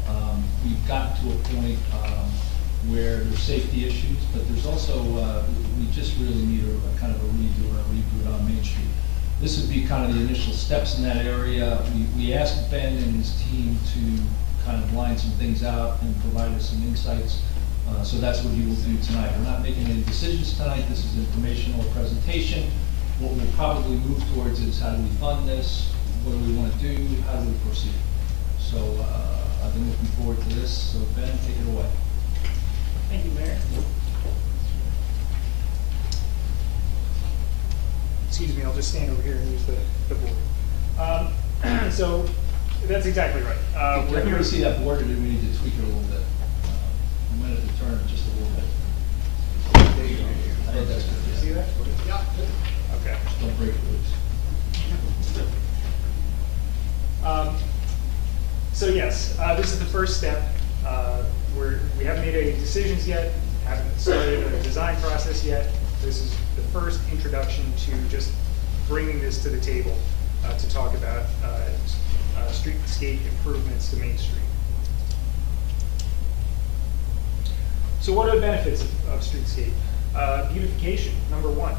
We've gotten to a point where there's safety issues, but there's also, we just really need a kind of a redo or a reboot on Main Street. This would be kind of the initial steps in that area. We asked Ben and his team to kind of line some things out and provide us some insights. So that's what he will do tonight. We're not making any decisions tonight. This is informational presentation. What we'll probably move towards is how do we fund this? What do we want to do? How do we proceed? So I've been looking forward to this. So Ben, take it away. Thank you, Mayor. Excuse me, I'll just stand over here and use the board. So that's exactly right. Can everybody see that board, or do we need to tweak it a little bit? A minute to turn it just a little bit. There you go. I think that's good. See that? Yeah. Okay. Just don't break the loose. So yes, this is the first step. We haven't made any decisions yet, haven't started a design process yet. This is the first introduction to just bringing this to the table to talk about streetscape improvements to Main Street. So what are the benefits of streetscape? Beautification, number one.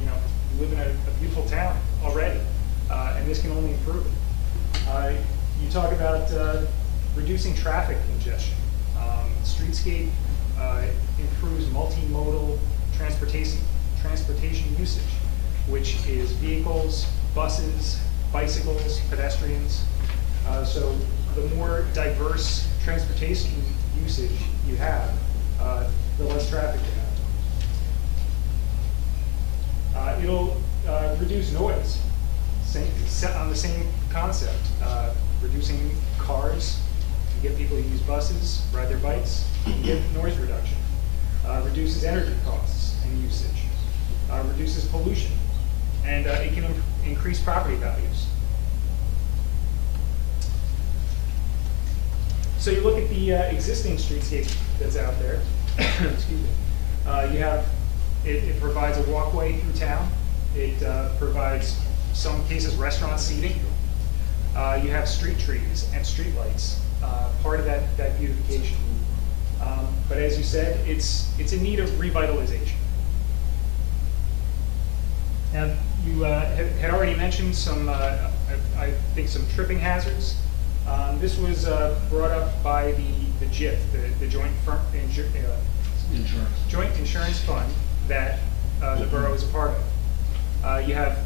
You know, we live in a beautiful town already, and this can only improve it. You talk about reducing traffic congestion. Streetscape improves multimodal transportation usage, which is vehicles, buses, bicycles, pedestrians. So the more diverse transportation usage you have, the less traffic you have. It'll reduce noise, on the same concept, reducing cars, you get people to use buses, ride their bikes, you get noise reduction. Reduces energy costs and usage, reduces pollution, and it can increase property values. So you look at the existing streetscape that's out there. Excuse me. You have it provides a walkway through town. It provides, some cases, restaurant seating. You have street trees and street lights, part of that beautification. But as you said, it's in need of revitalization. Now, you had already mentioned some, I think, some tripping hazards. This was brought up by the JIF, the Joint Insurance Fund that the borough is a part of. You have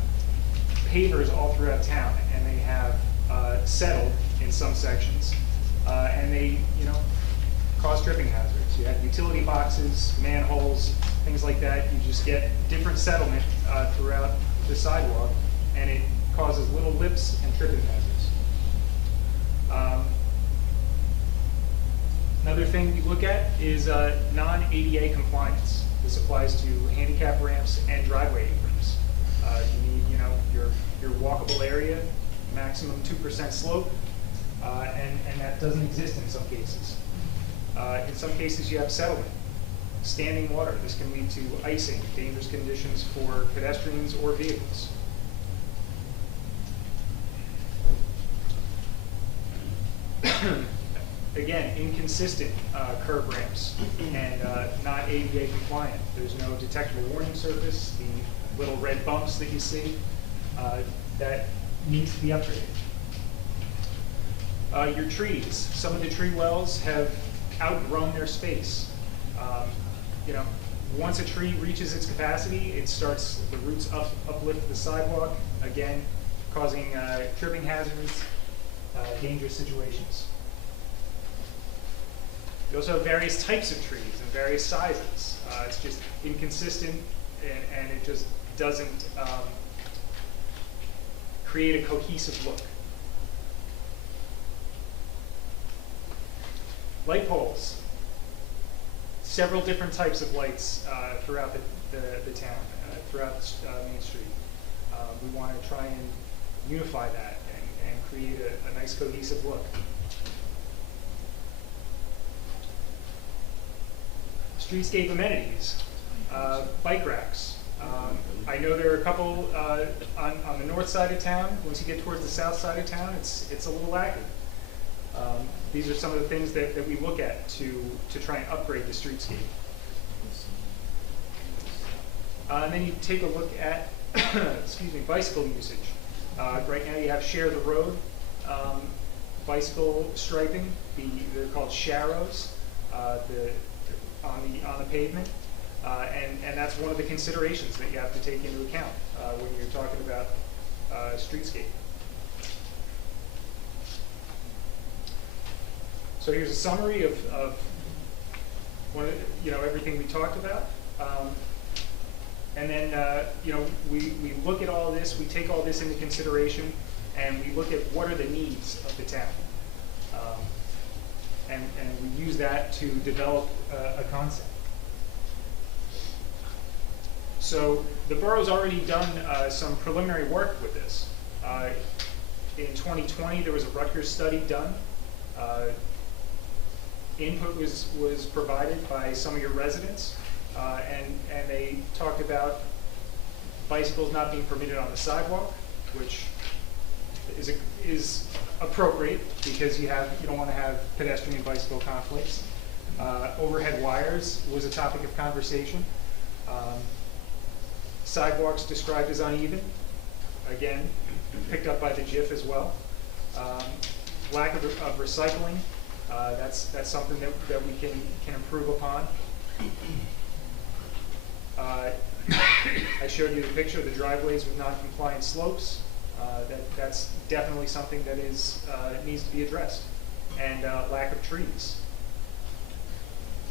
pavers all throughout town, and they have settled in some sections, and they, cause tripping hazards. You have utility boxes, manholes, things like that. You just get different settlement throughout the sidewalk, and it causes little lips and tripping hazards. Another thing we look at is non-ADA compliance. This applies to handicap ramps and driveway aprons. You need, your walkable area, maximum 2% slope, and that doesn't exist in some cases. In some cases, you have settlement, standing water. This can lead to icing, dangerous conditions for pedestrians or vehicles. Again, inconsistent curb ramps and not ADA compliant. There's no detectable warning surface, the little red bumps that you see, that needs to be upgraded. Your trees, some of the tree wells have outgrown their space. Once a tree reaches its capacity, it starts, the roots uplift the sidewalk, again, causing tripping hazards, dangerous situations. You also have various types of trees and various sizes. It's just inconsistent, and it just doesn't create a cohesive look. Light poles. Several different types of lights throughout the town, throughout Main Street. We want to try and unify that and create a nice cohesive look. Streetscape amenities, bike racks. I know there are a couple on the north side of town. Once you get towards the south side of town, it's a little lacking. These are some of the things that we look at to try and upgrade the streetscape. And then you take a look at bicycle usage. Right now you have Share the Road, bicycle striping. They're called sharrows on the pavement, and that's one of the considerations that you have to take into account when you're talking about streetscape. So here's a summary of everything we talked about, and then we look at all this, we take all this into consideration, and we look at what are the needs of the town, and we use that to develop a concept. So the borough's already done some preliminary work with this. In 2020, there was a Rutgers study done. Input was provided by some of your residents, and they talked about bicycles not being permitted on the sidewalk, which is appropriate because you don't want to have pedestrian and bicycle conflicts. Overhead wires was a topic of conversation. Sidewalks described as uneven, again, picked up by the GIF as well. Lack of recycling, that's something that we can improve upon. I showed you the picture of the driveways with non-compliant slopes. That's definitely something that needs to be addressed. And lack of trees.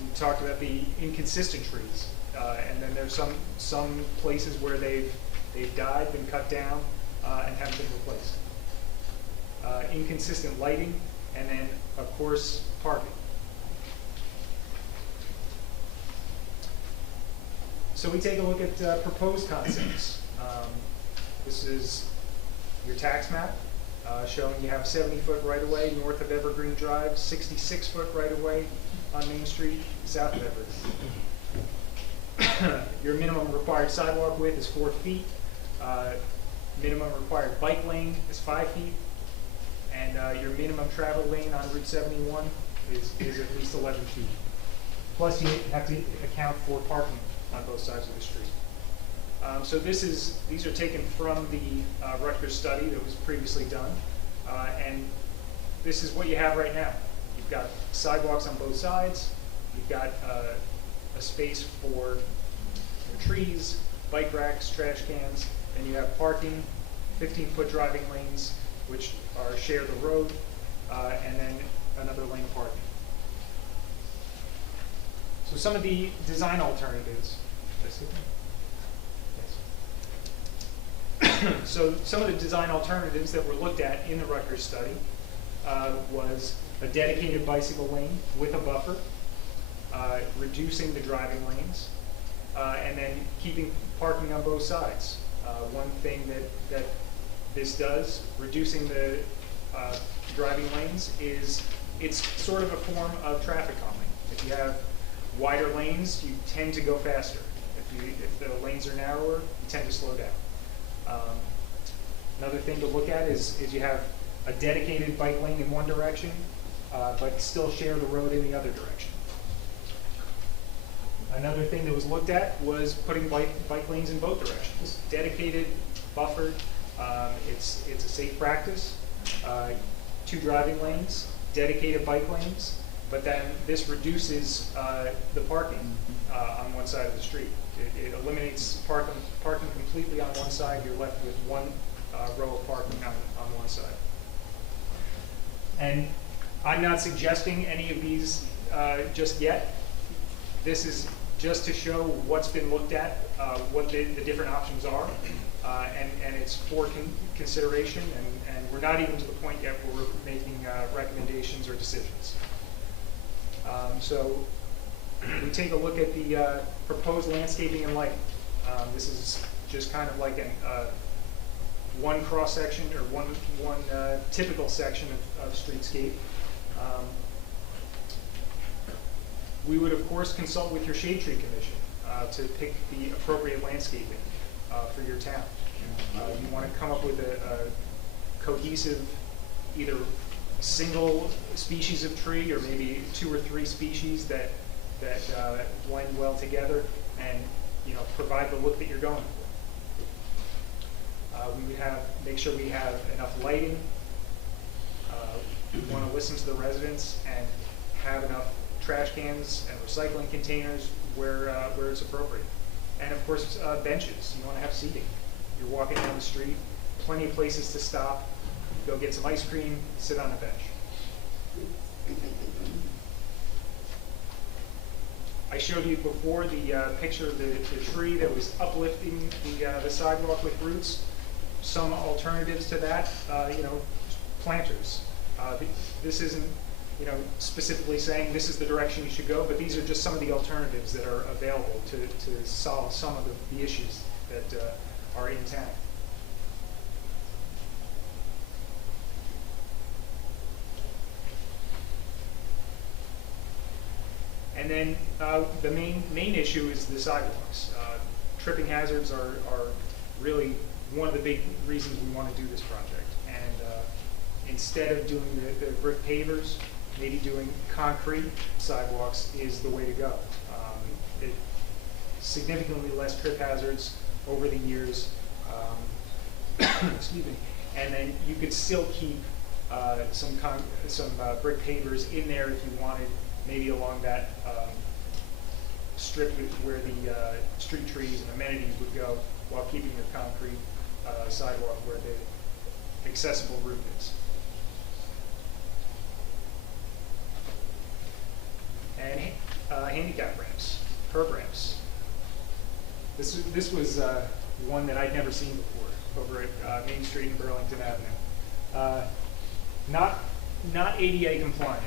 We talked about the inconsistent trees, and then there's some places where they've died, been cut down, and haven't been replaced. Inconsistent lighting, and then of course parking. So we take a look at proposed concepts. This is your tax map showing you have 70-foot right-of-way north of Evergreen Drive, 66-foot right-of-way on Main Street south of Evergreen. Your minimum required sidewalk width is 4 feet. Minimum required bike lane is 5 feet. And your minimum travel lane on Route 71 is at least 11 feet. Plus you have to account for parking on both sides of the street. So these are taken from the Rutgers study that was previously done, and this is what you have right now. You've got sidewalks on both sides. You've got a space for trees, bike racks, trash cans. Then you have parking, 15-foot driving lanes, which share the road, and then another lane of parking. So some of the design alternatives. So some of the design alternatives that were looked at in the Rutgers study was a dedicated bicycle lane with a buffer, reducing the driving lanes, and then keeping parking on both sides. One thing that this does, reducing the driving lanes, is it's sort of a form of traffic calming. If you have wider lanes, you tend to go faster. If the lanes are narrower, you tend to slow down. Another thing to look at is you have a dedicated bike lane in one direction, but still share the road in the other direction. Another thing that was looked at was putting bike lanes in both directions. Dedicated, buffered, it's a safe practice. 2 driving lanes, dedicated bike lanes, but then this reduces the parking on one side of the street. It eliminates parking completely on one side. You're left with one row of parking on one side. And I'm not suggesting any of these just yet. This is just to show what's been looked at, what the different options are, and it's for consideration, and we're not even to the point yet where we're making recommendations or decisions. So we take a look at the proposed landscaping and lighting. This is just kind of like one cross section or one typical section of streetscape. We would of course consult with your Shade Tree Commission to pick the appropriate landscaping for your town. You want to come up with a cohesive, either single species of tree or maybe 2 or 3 species that blend well together and provide the look that you're going for. We would make sure we have enough lighting. We want to listen to the residents and have enough trash cans and recycling containers where it's appropriate. And of course, benches. You want to have seating. You're walking down the street, plenty of places to stop, go get some ice cream, sit on a bench. I showed you before the picture of the tree that was uplifting the sidewalk with roots. Some alternatives to that, planters. This isn't, specifically saying this is the direction you should go, but these are just some of the alternatives that are available to solve some of the issues that are in town. And then the main issue is the sidewalks. Tripping hazards are really one of the big reasons we want to do this project. And instead of doing the brick pavers, maybe doing concrete sidewalks is the way to go. It significantly less trip hazards over the years. Excuse me. And then you could still keep some brick pavers in there if you wanted, maybe along that strip where the street trees and amenities would go, while keeping your concrete sidewalk where the accessible route is. And handicap ramps, curb ramps. This was one that I'd never seen before over at Main Street and Burlington Avenue. Not ADA compliant.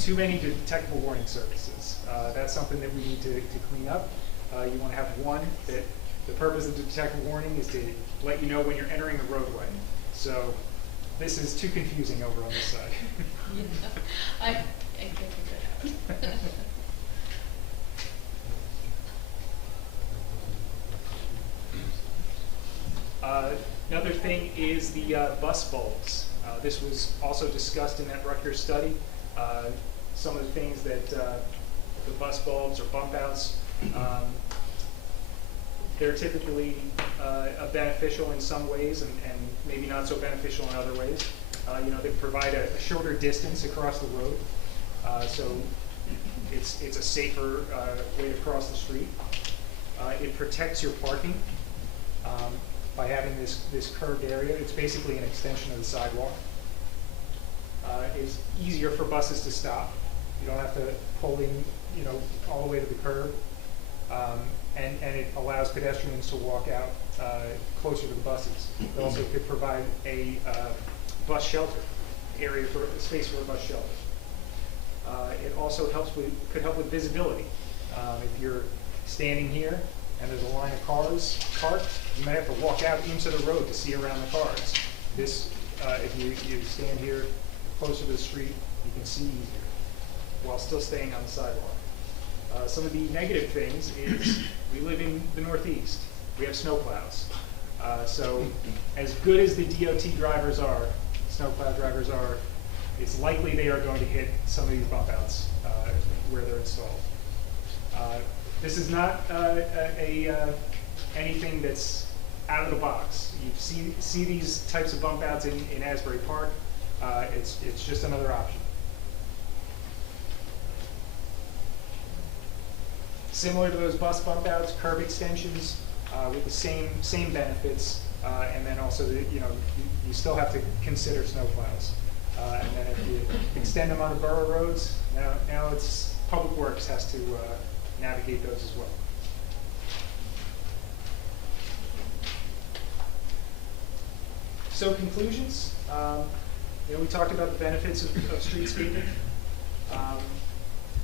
Too many detectable warning services. That's something that we need to clean up. You want to have one that the purpose of the detectable warning is to let you know when you're entering a roadway. So this is too confusing over on this side. Yeah, I can't figure it out. Another thing is the bus bulbs. This was also discussed in that Rutgers study. Some of the things that the bus bulbs or bump outs, they're typically beneficial in some ways and maybe not so beneficial in other ways. They provide a shorter distance across the road, so it's a safer way to cross the street. It protects your parking by having this curved area. It's basically an extension of the sidewalk. It's easier for buses to stop. You don't have to pull in, all the way to the curb. And it allows pedestrians to walk out closer to the buses. It also could provide a bus shelter area for a space for a bus shelter. It also could help with visibility. If you're standing here and there's a line of cars parked, you might have to walk out into the road to see around the cars. This, if you stand here closer to the street, you can see easier while still staying on the sidewalk. Some of the negative things is we live in the Northeast. We have snowplows. So as good as the DOT drivers are, snowplow drivers are, it's likely they are going to hit some of these bump outs where they're installed. This is not anything that's out of the box. You see these types of bump outs in Asbury Park. It's just another option. Similar to those bus bump outs, curb extensions with the same benefits, and then also you still have to consider snowplows. And then if you extend them on the borough roads, now it's Public Works has to navigate those as well. So conclusions. We talked about the benefits of streetscaping.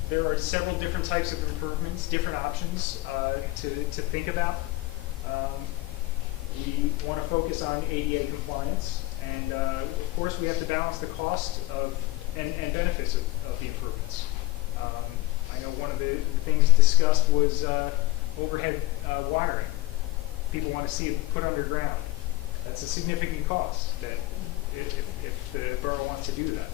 There are several different types of improvements, different options to think about. We want to focus on ADA compliance, and of course we have to balance the cost of and benefits of the improvements. I know one of the things discussed was overhead wiring. People want to see it put underground. That's a significant cost that if the borough wants to do that.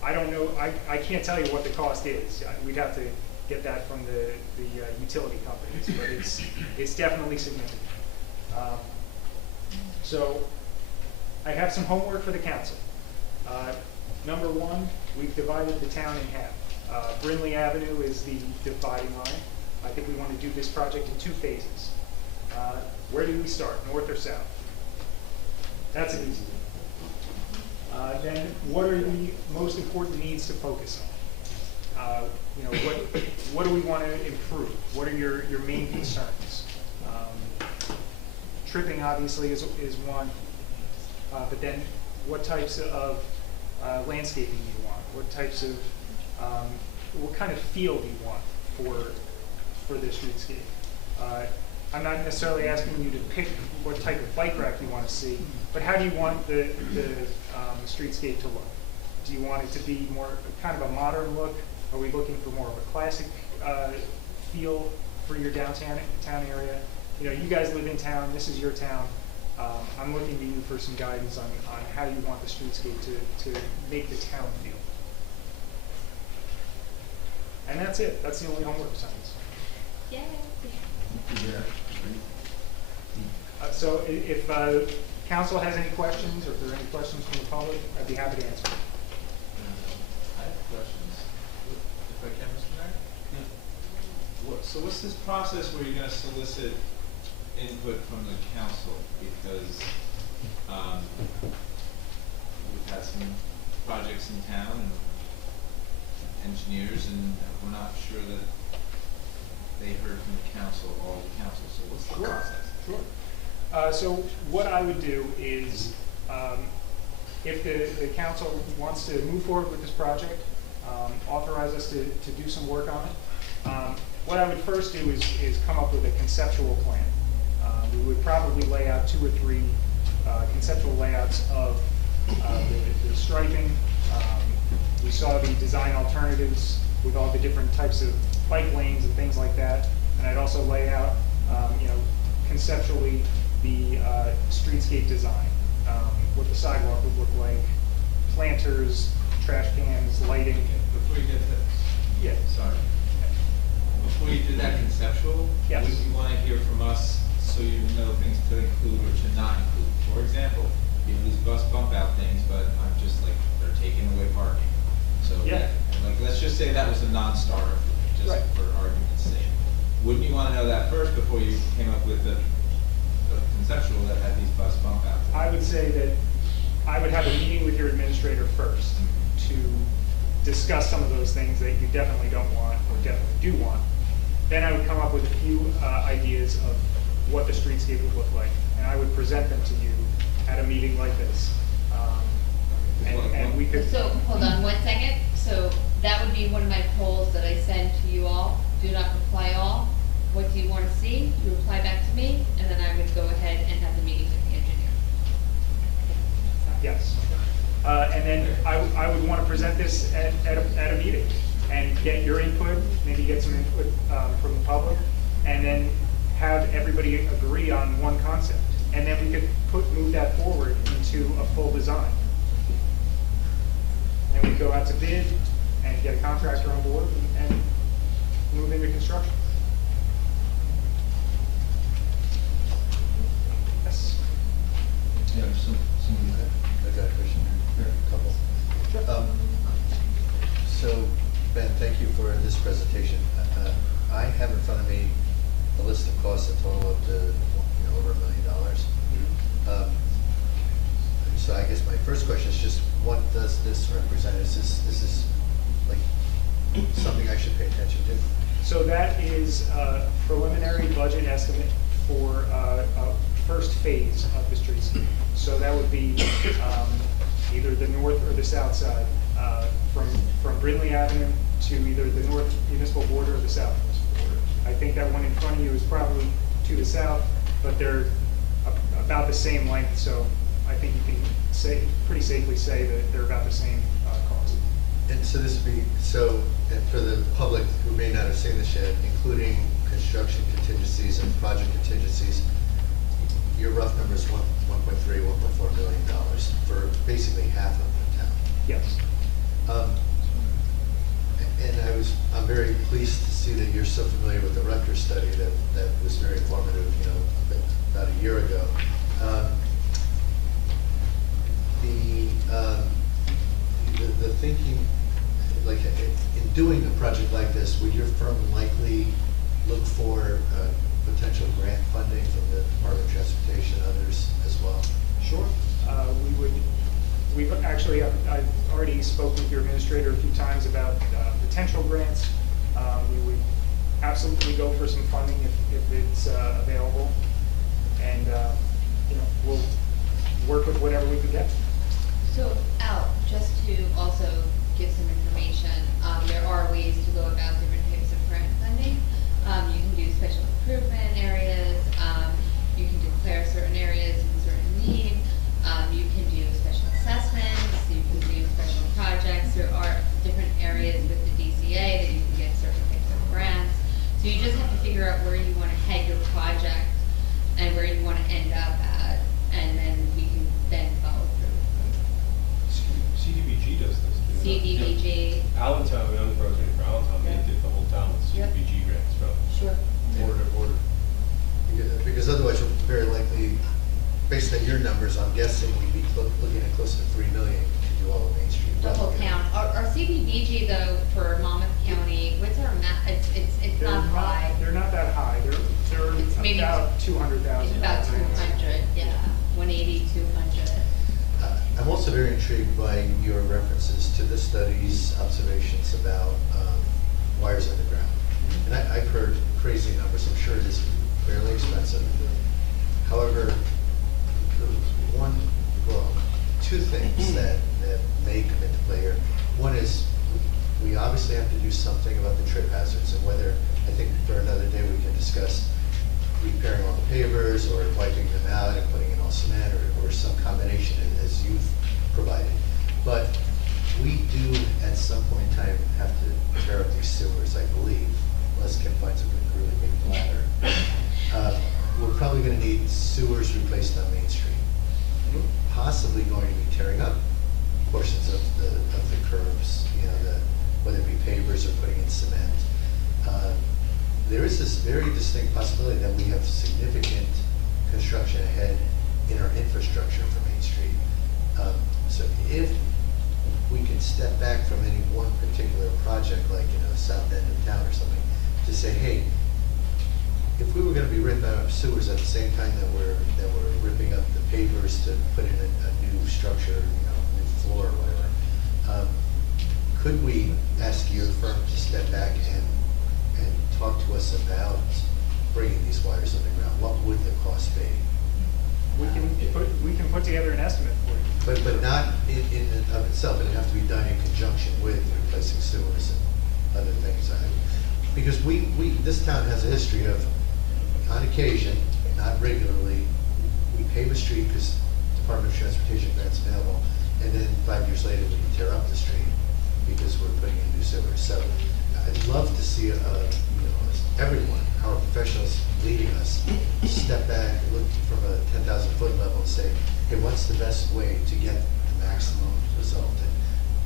I don't know, I can't tell you what the cost is. We'd have to get that from the utility companies, but it's definitely significant. So I have some homework for the council. Number one, we've divided the town in half. Brindley Avenue is the dividing line. I think we want to do this project in 2 phases. Where do we start, north or south? That's an easy one. Then what are the most important needs to focus on? What do we want to improve? What are your main concerns? Tripping obviously is one, but then what types of landscaping do you want? What types of, what kind of feel do you want for the streetscape? I'm not necessarily asking you to pick what type of bike rack you want to see, but how do you want the streetscape to look? Do you want it to be more kind of a modern look? Are we looking for more of a classic feel for your downtown area? you know, you guys live in town, this is your town. I'm looking to you for some guidance on how you want the streetscape to make the town feel. And that's it. That's the only homework assignments. Yay. So if council has any questions, or if there are any questions from the public, I'd be happy to answer. I have questions, if I can, Mr. Mayor? So what's this process where you're gonna solicit input from the council? Because, we've had some projects in town and engineers, and we're not sure that they heard from the council, all the council, so what's the process? Sure. So what I would do is, if the council wants to move forward with this project, authorize us to do some work on it, what I would first do is come up with a conceptual plan. We would probably lay out 2 or 3 conceptual layouts of the striping. We saw the design alternatives with all the different types of bike lanes and things like that. And I'd also lay out, conceptually the streetscape design, what the sidewalk would look like, planters, trash cans, lighting. Before you get to, Yeah. sorry, before you do that conceptual, Yes. would you wanna hear from us so you know things to include or to not include? For example, you know, these bus bump out things, but I'm just like, they're taking away parking. So, Yeah. like, let's just say that was a non-starter, just Right. for argument's sake. Wouldn't you wanna know that first before you came up with the conceptual that had these bus bump outs? I would say that I would have a meeting with your administrator first to discuss some of those things that you definitely don't want or definitely do want. Then I would come up with a few ideas of what the streetscape would look like, and I would present them to you at a meeting like this. And we could. So, hold on 1 second. So that would be one of my polls that I send to you all. Do not reply all. What do you want to see? You reply back to me, and then I would go ahead and have the meeting with the engineer. Yes. And then I would want to present this at a meeting and get your input, maybe get some input from the public, and then have everybody agree on one concept. And then we could move that forward into a full design. And we'd go out to bid and get a contractor on board and move into construction. Yes. Yeah, somebody. I got a question here, a couple. Sure. So, Ben, thank you for this presentation. I have in front of me a list of costs, a total of over $1 million. So I guess my first question is just, what does this represent? Is this like something I should pay attention to? So that is a preliminary budget estimate for a first phase of the streetscape. So that would be either the north or the south side, from Brindley Avenue to either the north municipal border or the south municipal border. I think that one in front of you is probably to the south, but they're about the same length, so I think you can pretty safely say that they're about the same cost. And so this would be, and for the public who may not have seen this yet, including construction contingencies and project contingencies, your rough number is $1.3, $1.4 million for basically half of the town. Yes. And I'm very pleased to see that you're so familiar with the Rutgers study that was very informative, about a year ago. The thinking, like in doing a project like this, would your firm likely look for potential grant funding from the Department of Transportation and others as well? Sure. We've actually, I've already spoke with your administrator a few times about potential grants. We would absolutely go for some funding if it's available. And, we'll work with whatever we can get. So, Al, just to also give some information, there are ways to go about different types of grant funding. You can do special improvement areas, you can declare certain areas in certain need, you can do special assessments, you can do special projects. There are different areas with the DCA that you can get certain types of grants. So you just have to figure out where you want to head your project and where you wanna end up at, and then we can then follow through. CDBG does this. do they not? CDBG, Allentown, I mean, I'm the president for Allentown, they Yeah. did the whole town with Yep. CDBG grants from sure. border to border. Because otherwise, we're very likely, based on your numbers, I'm guessing we'd be looking at close to 3 million to do all of Main Street. The whole Okay. town. Our CDBG though, for Monmouth County, what's our it's not high. They're not that high, they're It's maybe- about 200,000. It's about 200, yeah, 180, 200. I'm also very intrigued by your references to the studies, observations about wires underground. And I've heard crazy numbers, I'm sure it is fairly expensive. However, two things that may come into play here. One is, we obviously have to do something about the trip hazards, and whether, I think for another day we can discuss repairing all the pavers, or wiping them out and putting in all cement, or some combination as you've provided. But we do, at some point in time, have to tear up these sewers, I believe, unless Ken finds a really big bladder. We're probably gonna need sewers replaced on Main Street. We're possibly going to be tearing up portions of the curbs, whether it be pavers or putting in cement. There is this very distinct possibility that we have significant construction ahead in our infrastructure for Main Street. So if we can step back from any one particular project, like, south end of town or something, to say, hey, if we were gonna be ripping up sewers at the same time that we're ripping up the pavers to put in a new structure, new floor or whatever, could we ask your firm to step back and talk to us about bringing these wires underground? What would the cost be? We can put together an estimate for you. But not in and of itself, it'd have to be done in conjunction with replacing sewers and other things. Because this town has a history of, on occasion, not regularly, we pave a street because Department of Transportation grants available, and then 5 years later, we tear up the street because we're putting in new sewers. So I'd love to see, everyone, our professionals leading us, step back, look from a 10,000-foot level and say, hey, what's the best way to get the maximum result? And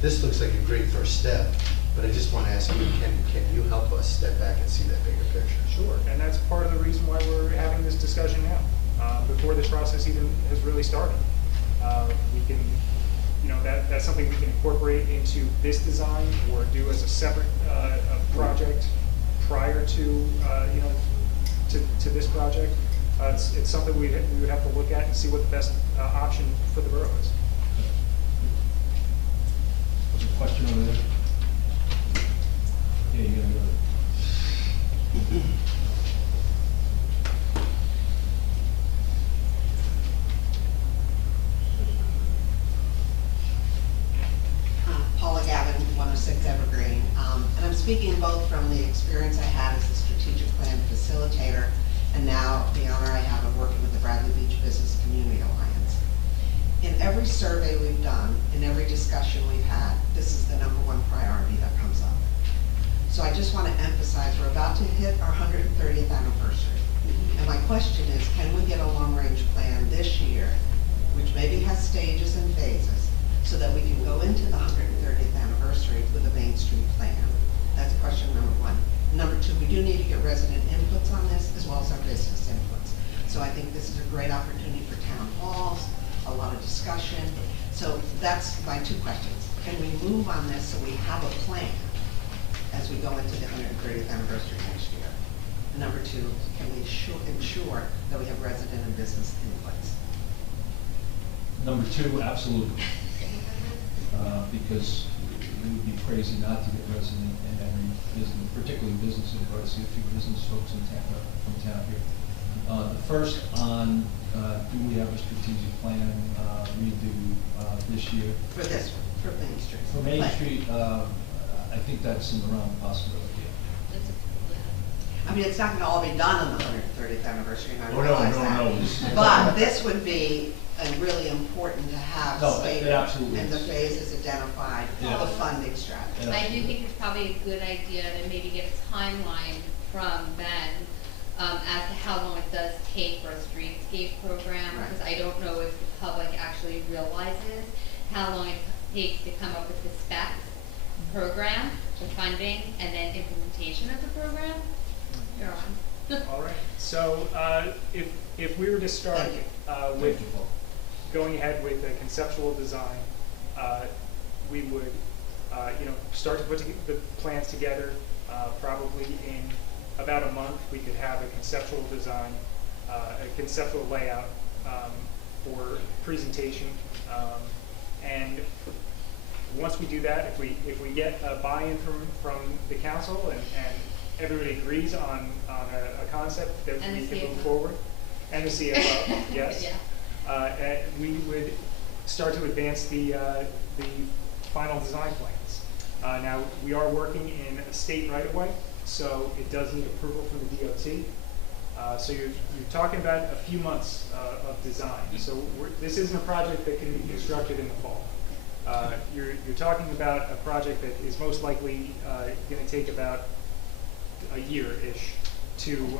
this looks like a great first step, but I just want to ask you, can you help us step back and see that bigger picture? Sure, and that's part of the reason why we're having this discussion now, before this process even has really started. We can, that's something we can incorporate into this design or do as a separate project prior to, to this project. It's something we would have to look at and see what the best option for the borough is. What's the question over there? Yeah, you gotta go. Paula Gavin, 106 Evergreen. And I'm speaking both from the experience I had as a strategic plan facilitator, and now the honor I have of working with the Bradley Beach Business Community Alliance. In every survey we've done, in every discussion we've had, this is the #1 priority that comes up. So I just want to emphasize, we're about to hit our 130th anniversary. And my question is, can we get a long-range plan this year, which maybe has stages and phases, so that we can go into the 130th anniversary with a Main Street plan? That's question #1. #2, we do need to get resident inputs on this, as well as our business inputs. So I think this is a great opportunity for town halls, a lot of discussion. So that's my 2 questions. Can we move on this so we have a plan as we go into the 130th anniversary next year? And #2, can we ensure that we have resident and business inputs? #2, absolutely. Because it would be crazy not to get resident and every business, particularly business input. I see a few business folks from town here. The first on, do we have a strategic plan redo this year? For this one, for Main Street. For Main Plan. Street, I think that's in the realm of possibility. I mean, it's not gonna all be done on the 130th anniversary, and I Oh, no, realize no, that. no, this is- But this would be really important to have No, stated, it absolutely and the is. phases identified, Yeah. the funding strategy. I do think it's probably a good idea to maybe get a timeline from Ben as to how long it does take for a streetscape program, Right. because I don't know if the public actually realizes how long it takes to come up with the specs, program, the funding, and then implementation of the program. You're on. All right, so, if we were to start, Thank you. with going ahead with a conceptual design, we would, start to put the plans together, probably in about a month. We could have a conceptual design, a conceptual layout, for presentation, and once we do that, if we get a buy-in from the council and everybody agrees on a concept that And we the can move CFO. forward, and the CFO, yes. Yeah. And we would start to advance the final design plans. Now, we are working in a state right-of-way, so it does need approval from the DOT. So you're talking about a few months of design. So this isn't a project that can be constructed in the fall. You're talking about a project that is most likely going to take about a year-ish to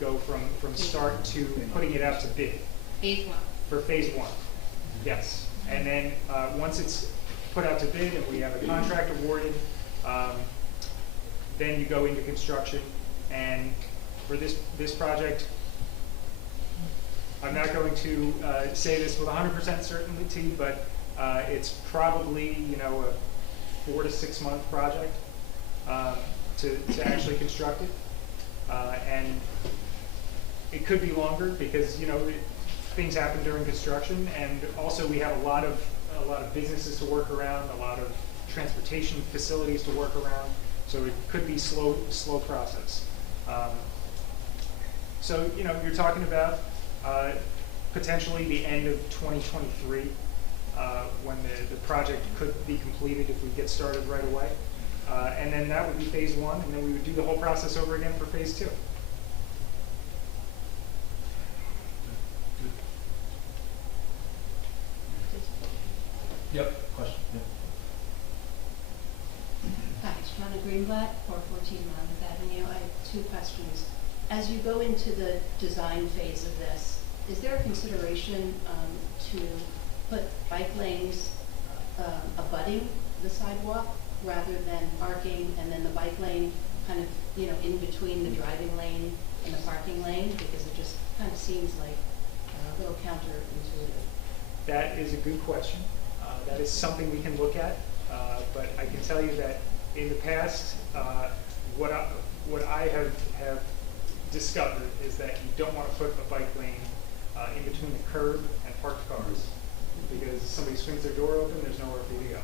go from start to putting it out to bid. Phase 1. For phase 1, yes. And then, once it's put out to bid and we have a contract awarded, then you go into construction. And for this project, I'm not going to say this with 100% certainty, but it's probably, a 4 to 6 month project to actually construct it. And it could be longer because, things happen during construction, and also we have a lot of businesses to work around, a lot of transportation facilities to work around, so it could be slow process. So you're talking about potentially the end of 2023 when the project could be completed if we get started right away, and then that would be phase 1, and then we would do the whole process over again for phase 2. Yep, question, yeah. Hi, it's Shawna Greenblatt, 414 Monmouth Avenue. I have 2 questions. As you go into the design phase of this, is there a consideration to put bike lanes abutting the sidewalk rather than parking and then the bike lane kind of, in between the driving lane and the parking lane? Because it just kind of seems like a little counterintuitive. That is a good question. That is something we can look at, but I can tell you that in the past, what I have discovered is that you don't want to put a bike lane in between the curb and parked cars, because if somebody swings their door open, there's nowhere for you to go.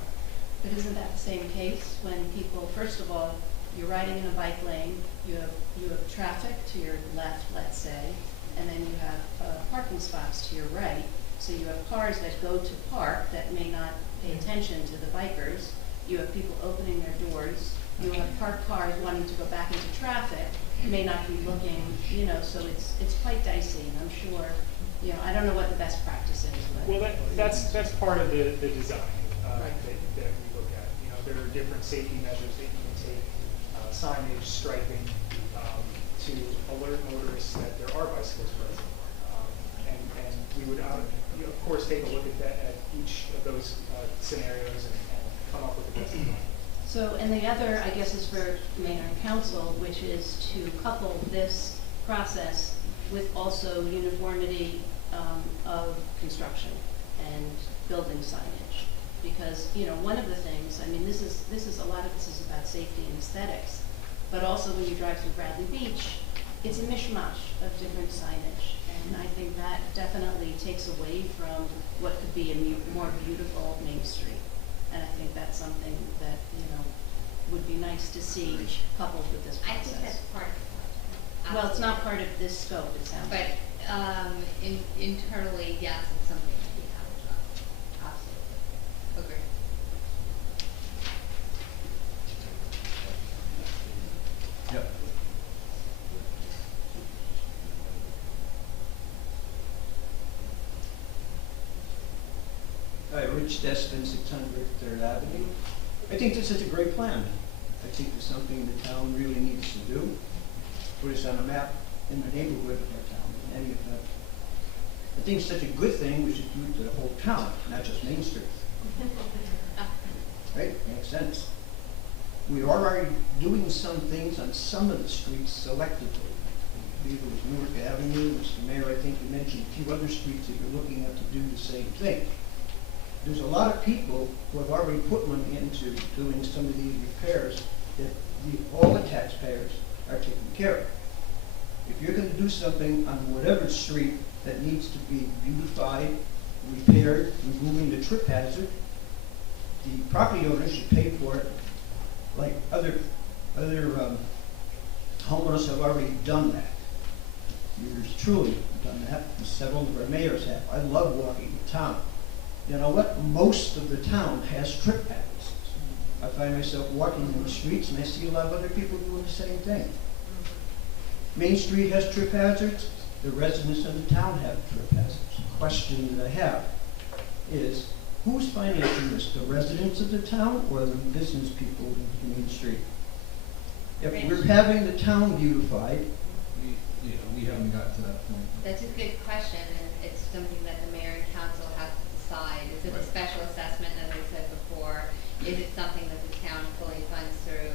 But isn't that the same case when people, first of all, you're riding in a bike lane, you have traffic to your left, let's say, and then you have parking spots to your right. So you have cars that go to park that may not pay attention to the bikers. You have people opening their doors. You have parked cars wanting to go back into traffic, may not be looking, so it's quite dicey, and I'm sure, I don't know what the best practice is, but. Well, that's part of the design Right. that we look at. There are different safety measures that you can take, signage, striping, to alert motorists that there are bicycles present. And we would, of course, take a look at each of those scenarios and come up with the best design. So, and the other, I guess, is for mayor and council, which is to couple this process with also uniformity of construction and building signage. Because, one of the things, this is a lot of this is about safety and aesthetics, but also when you drive through Bradley Beach, it's a mishmash of different signage. And I think that definitely takes away from what could be a more beautiful Main Street. And I think that's something that, would be nice to see coupled with this I process. think that's part of the project. Well, it's not part of this scope, it sounds like. But internally, yes, it's something that we have to absolutely agree. Yep. Hi, Rich Destin, 600 Third Avenue. I think this is a great plan. I think it's something the town really needs to do. Put us on a map, in the neighborhood of our town in any event. I think it's such a good thing, we should do it to the whole town, not just Main Street. Right, makes sense. We are already doing some things on some of the streets selectively. I believe it was Newark Avenue, Mr. Mayor, I think you mentioned a few other streets that you're looking at to do the same thing. There's a lot of people who have already put money into doing some of these repairs that all the taxpayers are taking care of. If you're gonna do something on whatever street that needs to be beautified, repaired, removing the trip hazard, the property owner should pay for it like other homeowners have already done that. Yours truly have done that, and several of our mayors have. I love walking the town. You know what? Most of the town has trip hazards. I find myself walking in the streets and I see a lot of other people doing the same thing. Main Street has trip hazards. The residents of the town have trip hazards. The question that I have is, who's financing this? The residents of the town or the business people in Main Street? If we're having the town beautified, We haven't got to that point. That's a good question, and it's something that the mayor and council has to decide. Is it a special assessment, as I said before? Is it something that the town fully funds through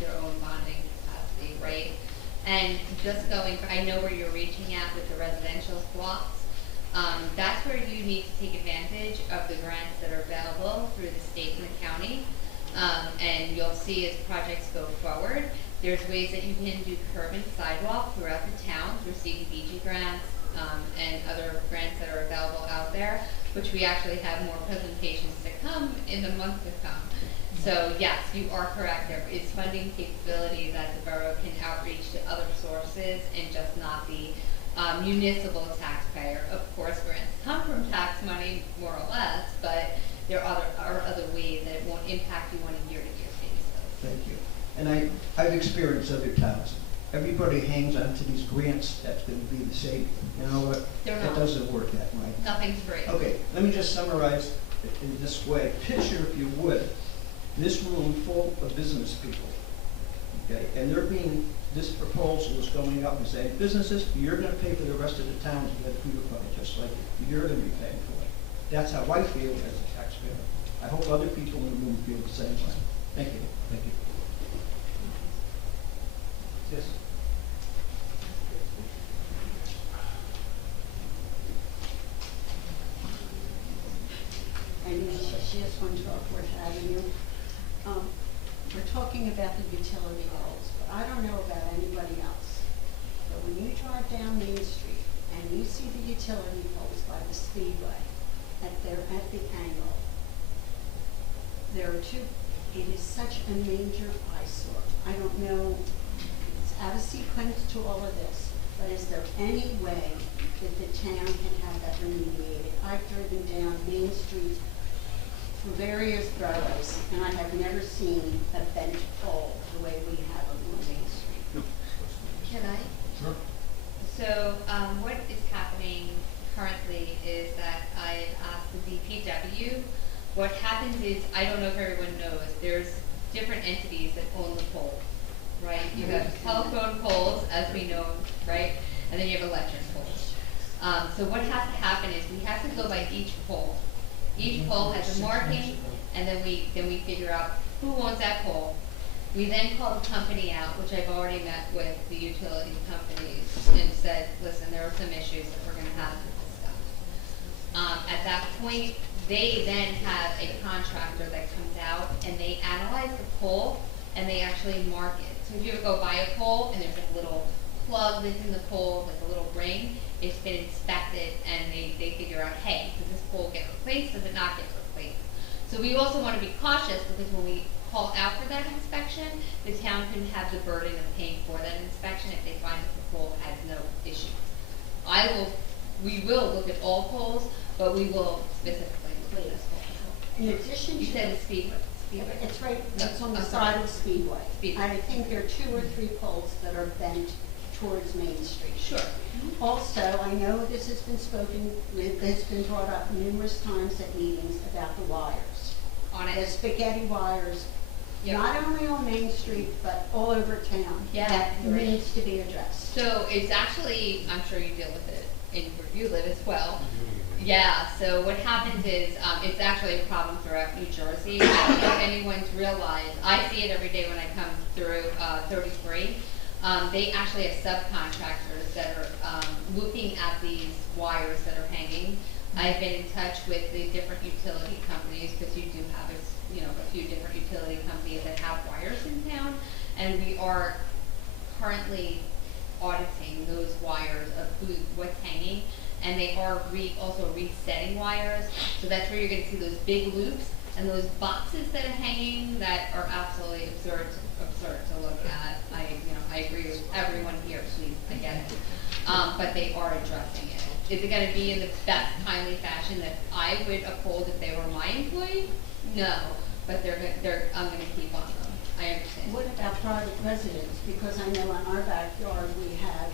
their own bonding capacity, right? And just going, I know where you're reaching at with the residential blocks. That's where you need to take advantage of the grants that are available through the state and the county. And you'll see as projects go forward, there's ways that you can do curb and sidewalk throughout the town through CDBG grants and other grants that are available out there, which we actually have more presentations to come in the month to come. So yes, you are correct. There is funding capability that the borough can outreach to other sources and just not the municipal taxpayer. Of course, grants come from tax money, more or less, but there are other ways that it won't impact you on a year-to-year basis. thank you. And I've experienced other towns. Everybody hangs on to these grants, that's gonna be the same. You know what? They're That not. doesn't work that way. Nothing's free. Okay, let me just summarize it in this way. Picture, if you would, this room full of business people. Okay, and this proposal is going up and saying, businesses, you're gonna pay for the rest of the town to get beautified, just like you're gonna be paying for it. That's how I feel as a taxpayer. I hope other people in the room feel the same way. Thank you. Thank you. Yes. My name is Shashias, 112 Avenue. We're talking about the utility poles, but I don't know about anybody else. But when you drive down Main Street and you see the utility poles by the speedway, at the angle, there are two, it is such a major eyesore. I don't know, it's out of sequence to all of this, but is there any way that the town can have that remediated? I've driven down Main Street for various boroughs, and I have never seen a bent pole the way we have them on Main Street. Can I? Sure. So, what is happening currently is that I asked the DPW. What happens is, I don't know if everyone knows, there's different entities that own the pole, right? You have telephone poles, as we know, right? And then you have electric poles. So what has to happen is we have to go by each pole. Each pole has a marking, and then we figure out who owns that pole. We then call the company out, which I've already met with the utility companies and said, listen, there are some issues that we're gonna have to discuss. At that point, they then have a contractor that comes out and they analyze the pole and they actually mark it. So if you ever go by a pole and there's a little plug that's in the pole, like a little ring, it's been inspected and they figure out, hey, does this pole get replaced, does it not get replaced? So we also want to be cautious because when we call out for that inspection, the town can have the burden of paying for that inspection if they find that the pole has no issues. We will look at all poles, but we will specifically look at this pole. In addition to. You said the speedway. It's right, No, it's on the I'm side sorry. of Speedway. Speedway. I think there are 2 or 3 poles that are bent towards Main Street. Sure. Also, I know this has been it's been brought up numerous times at meetings about the wires. On it. The spaghetti wires Yep. Not only on Main Street, but all over town. Yeah, That you're right. needs to be addressed. So it's actually, I'm sure you deal with it in where you live as well. Yeah, so what happens is, it's actually a problem throughout New Jersey. I don't know if anyone's realized, I see it every day when I come through, 33. They actually have subcontractors that are, looking at these wires that are hanging. I've been in touch with the different utility companies, because you do have, a few different utility companies that have wires in town, and we are currently auditing those wires of what's hanging, and they are also resetting wires, so that's where you're gonna see those big loops and those boxes that are hanging that are absolutely absurd to look at. I agree with everyone here, please, I get it. But they are addressing it. Is it gonna be in the best timely fashion that I would uphold if they were my employee? No, but I'm gonna keep on them. I understand. What about private residents? Because I know in our backyard, we have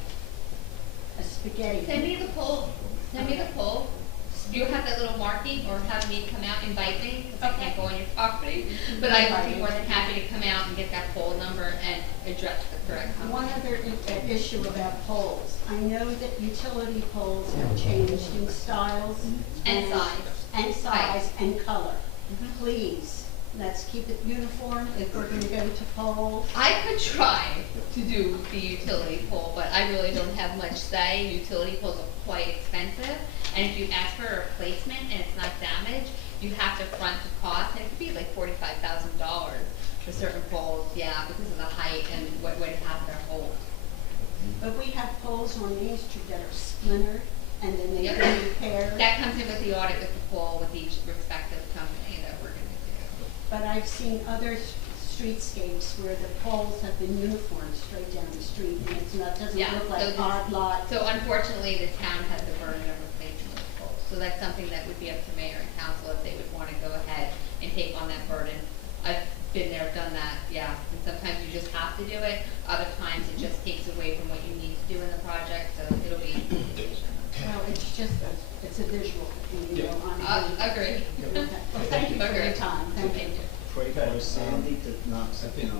a spaghetti. Send me the poll. Send me the poll. You have that little marking, or have me come out, invite me, because I can't go on your property. But I would be more than happy to come out and get that poll number and address the correct comment. One other issue about poles. I know that utility poles have changed in styles. And size. And size and color. Mhm. Please, let's keep it uniform if we're gonna go to poles. I could try to do the utility pole, but I really don't have much say. Utility poles are quite expensive, and if you ask for a replacement and it's not damaged, you have to front the cost, and it could be like $45,000 for certain poles, yeah, because of the height and what it has their hold. But we have poles on Main Street that are splintered and then they Yep. get repaired. That comes in with the audit with the pole with each respective company that we're gonna do. But I've seen other streetscapes where the poles have been uniform straight down the street, and it's not, doesn't Yeah, look so like this- odd lot. So unfortunately, the town has the burden of replacing those poles. So that's something that would be up to mayor and council if they would wanna go ahead and take on that burden. I've been there, done that, yeah, and sometimes you just have to do it, other times it just takes away from what you need to do in the project, so it'll be. Well, it's just, it's a visual, you know, on. Agree. Well, thank you for your Agreed. time, thank you. Okay, Sandy to knock I think,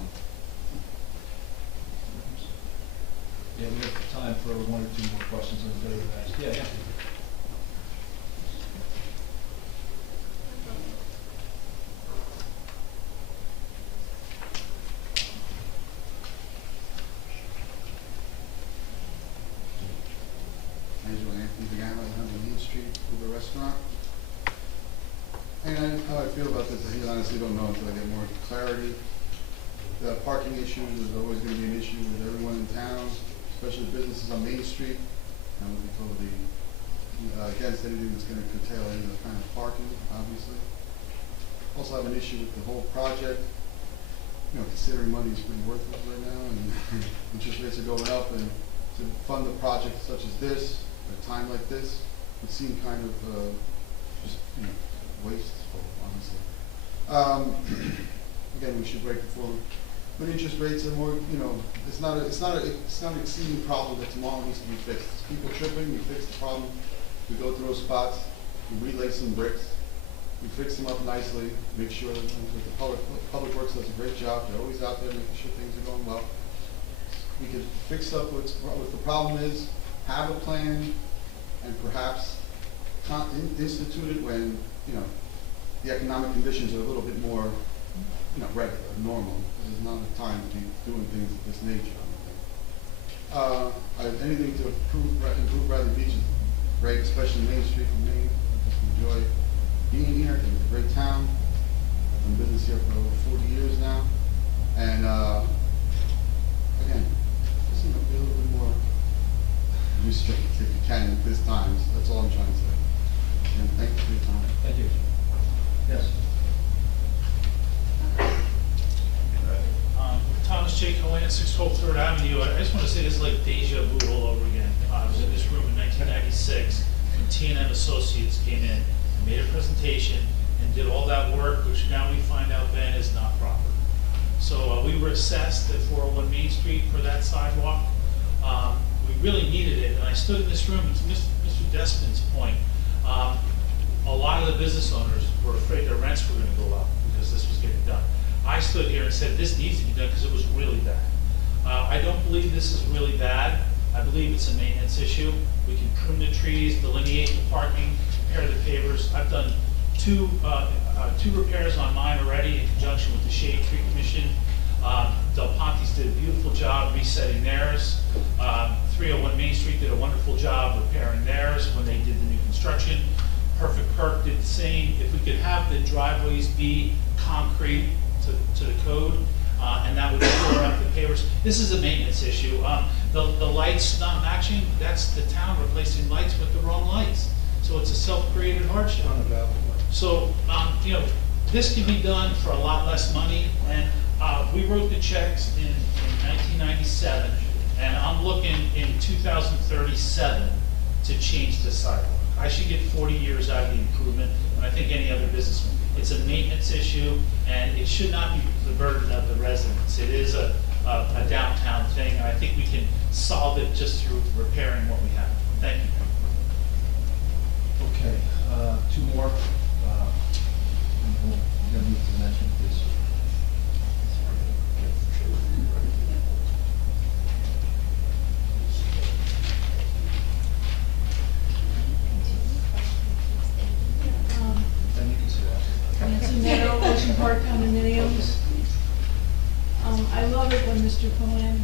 yeah, we have time for one or two more questions on the video. Yeah, yeah. Angela Anthony began on 100 Main Street with a restaurant. And how I feel about this, I honestly don't know until I get more clarity. The parking issue is always going to be an issue with everyone in town, especially businesses on Main Street. And we'll be totally against anything that's going to curtail any of the kind of parking, obviously. Also have an issue with the whole project. You know, considering money is pretty worthless right now, and interest rates are going up, and to fund a project such as this, at a time like this, would seem kind of just, wasteful, honestly. Again, we should break the forward. But interest rates are more, it's not an exceeding problem that tomorrow needs to be fixed. It's people tripping, we fix the problem, we go through those spots, we relay some bricks, we fix them up nicely, make sure that the public works does a great job. They're always out there making sure things are going well. We could fix up what the problem is, have a plan, and perhaps institute it when, the economic conditions are a little bit more, regular, normal. This is not a time to be doing things of this nature. Anything to improve Bradley Beach is great, especially Main Street for me. I just enjoy being here. I think it's a great town. I've done business here for over 40 years now. And again, just be a little bit more restricted if you can at this time. So that's all I'm trying to say. And thank you for your time. Thank you. Yes. Thomas J. Cohen at 612 Third Avenue. I just want to say this is like deja vu all over again. I was in this room in 1996 when T&M Associates came in and made a presentation and did all that work, which now we find out, Ben, is not proper. So we were assessed at 401 Main Street for that sidewalk. We really needed it, and I stood in this room, to Mr. Despin's point, a lot of the business owners were afraid their rents were going to go up because this was getting done. I stood here and said, this needs to be done because it was really bad. I don't believe this is really bad. I believe it's a maintenance issue. We can prune the trees, delineate the parking, repair the pavers. I've done two repairs on mine already in conjunction with the Shade Tree Commission. Del Ponte's did a beautiful job resetting theirs. 301 Main Street did a wonderful job repairing theirs when they did the new construction. Perfect Perk did the same. If we could have the driveways be concrete to the code, and that would clear up the pavers. This is a maintenance issue. The lights not matching, that's the town replacing lights with the wrong lights. So it's a self-created hardship. So, you know, this can be done for a lot less money, and we wrote the checks in 1997, and I'm looking in 2037 to change the sidewalk. I should get 40 years out of the improvement, and I think any other businessman. It's a maintenance issue, and it should not be the burden of the residents. It is a downtown thing, and I think we can solve it just through repairing what we have. Thank you. Okay, two more. We'll move to the next one, please. Then you can see that. Nancy Meadow, Ocean Park condominiums. I love it when Mr. Cohen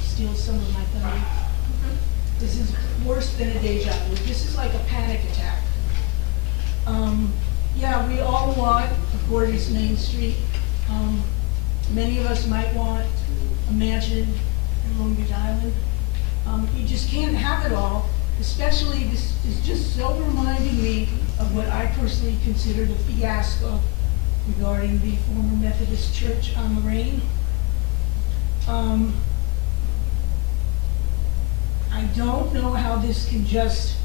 steals some of my thunder. This is worse than a deja vu. This is like a panic attack. Yeah, we all want a gorgeous Main Street. Many of us might want a mansion in Long Beach Island. You just can't have it all, especially this is just so reminding me of what I personally considered a fiasco regarding the former Methodist Church on Lorraine. I don't know how this can just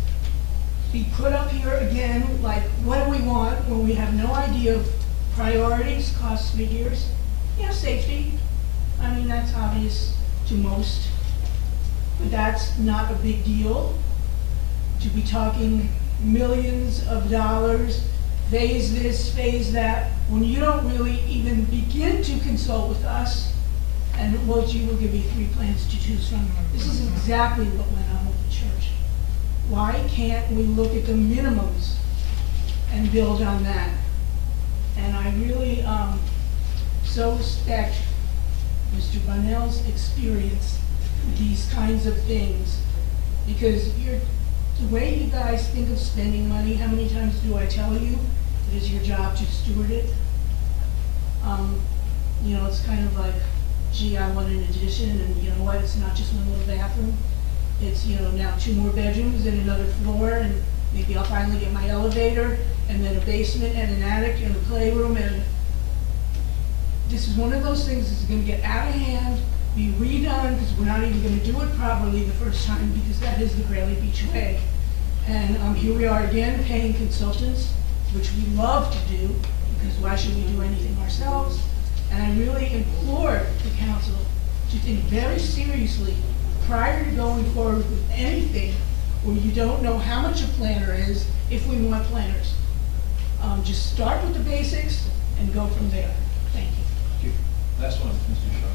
be put up here again, like, what do we want when we have no idea of priorities, cost figures? Yeah, safety. I mean, that's obvious to most, but that's not a big deal. To be talking millions of dollars, phase this, phase that, when you don't really even begin to consult with us, and well, gee, we'll give you 3 plans to choose from. This is exactly what went on with the church. Why can't we look at the minimums and build on that? And I really so respect Mr. Bunnell's experience with these kinds of things, because the way you guys think of spending money, how many times do I tell you it is your job to steward it? You know, it's kind of like, gee, I want an addition, and you know what, it's not just one little bathroom. It's, you know, now 2 more bedrooms and another floor, and maybe I'll finally get my elevator, and then a basement and an attic and a playroom, and this is one of those things that's gonna get out of hand, be redone, because we're not even gonna do it properly the first time, because that is the Grayley Beach way. And here we are again paying consultants, which we love to do, because why should we do anything ourselves? And I really implore the council to think very seriously prior to going forward with anything where you don't know how much a planner is, if we want planners. Just start with the basics and go from there. Thank you. Thank you. Last one, Mr. Shaw.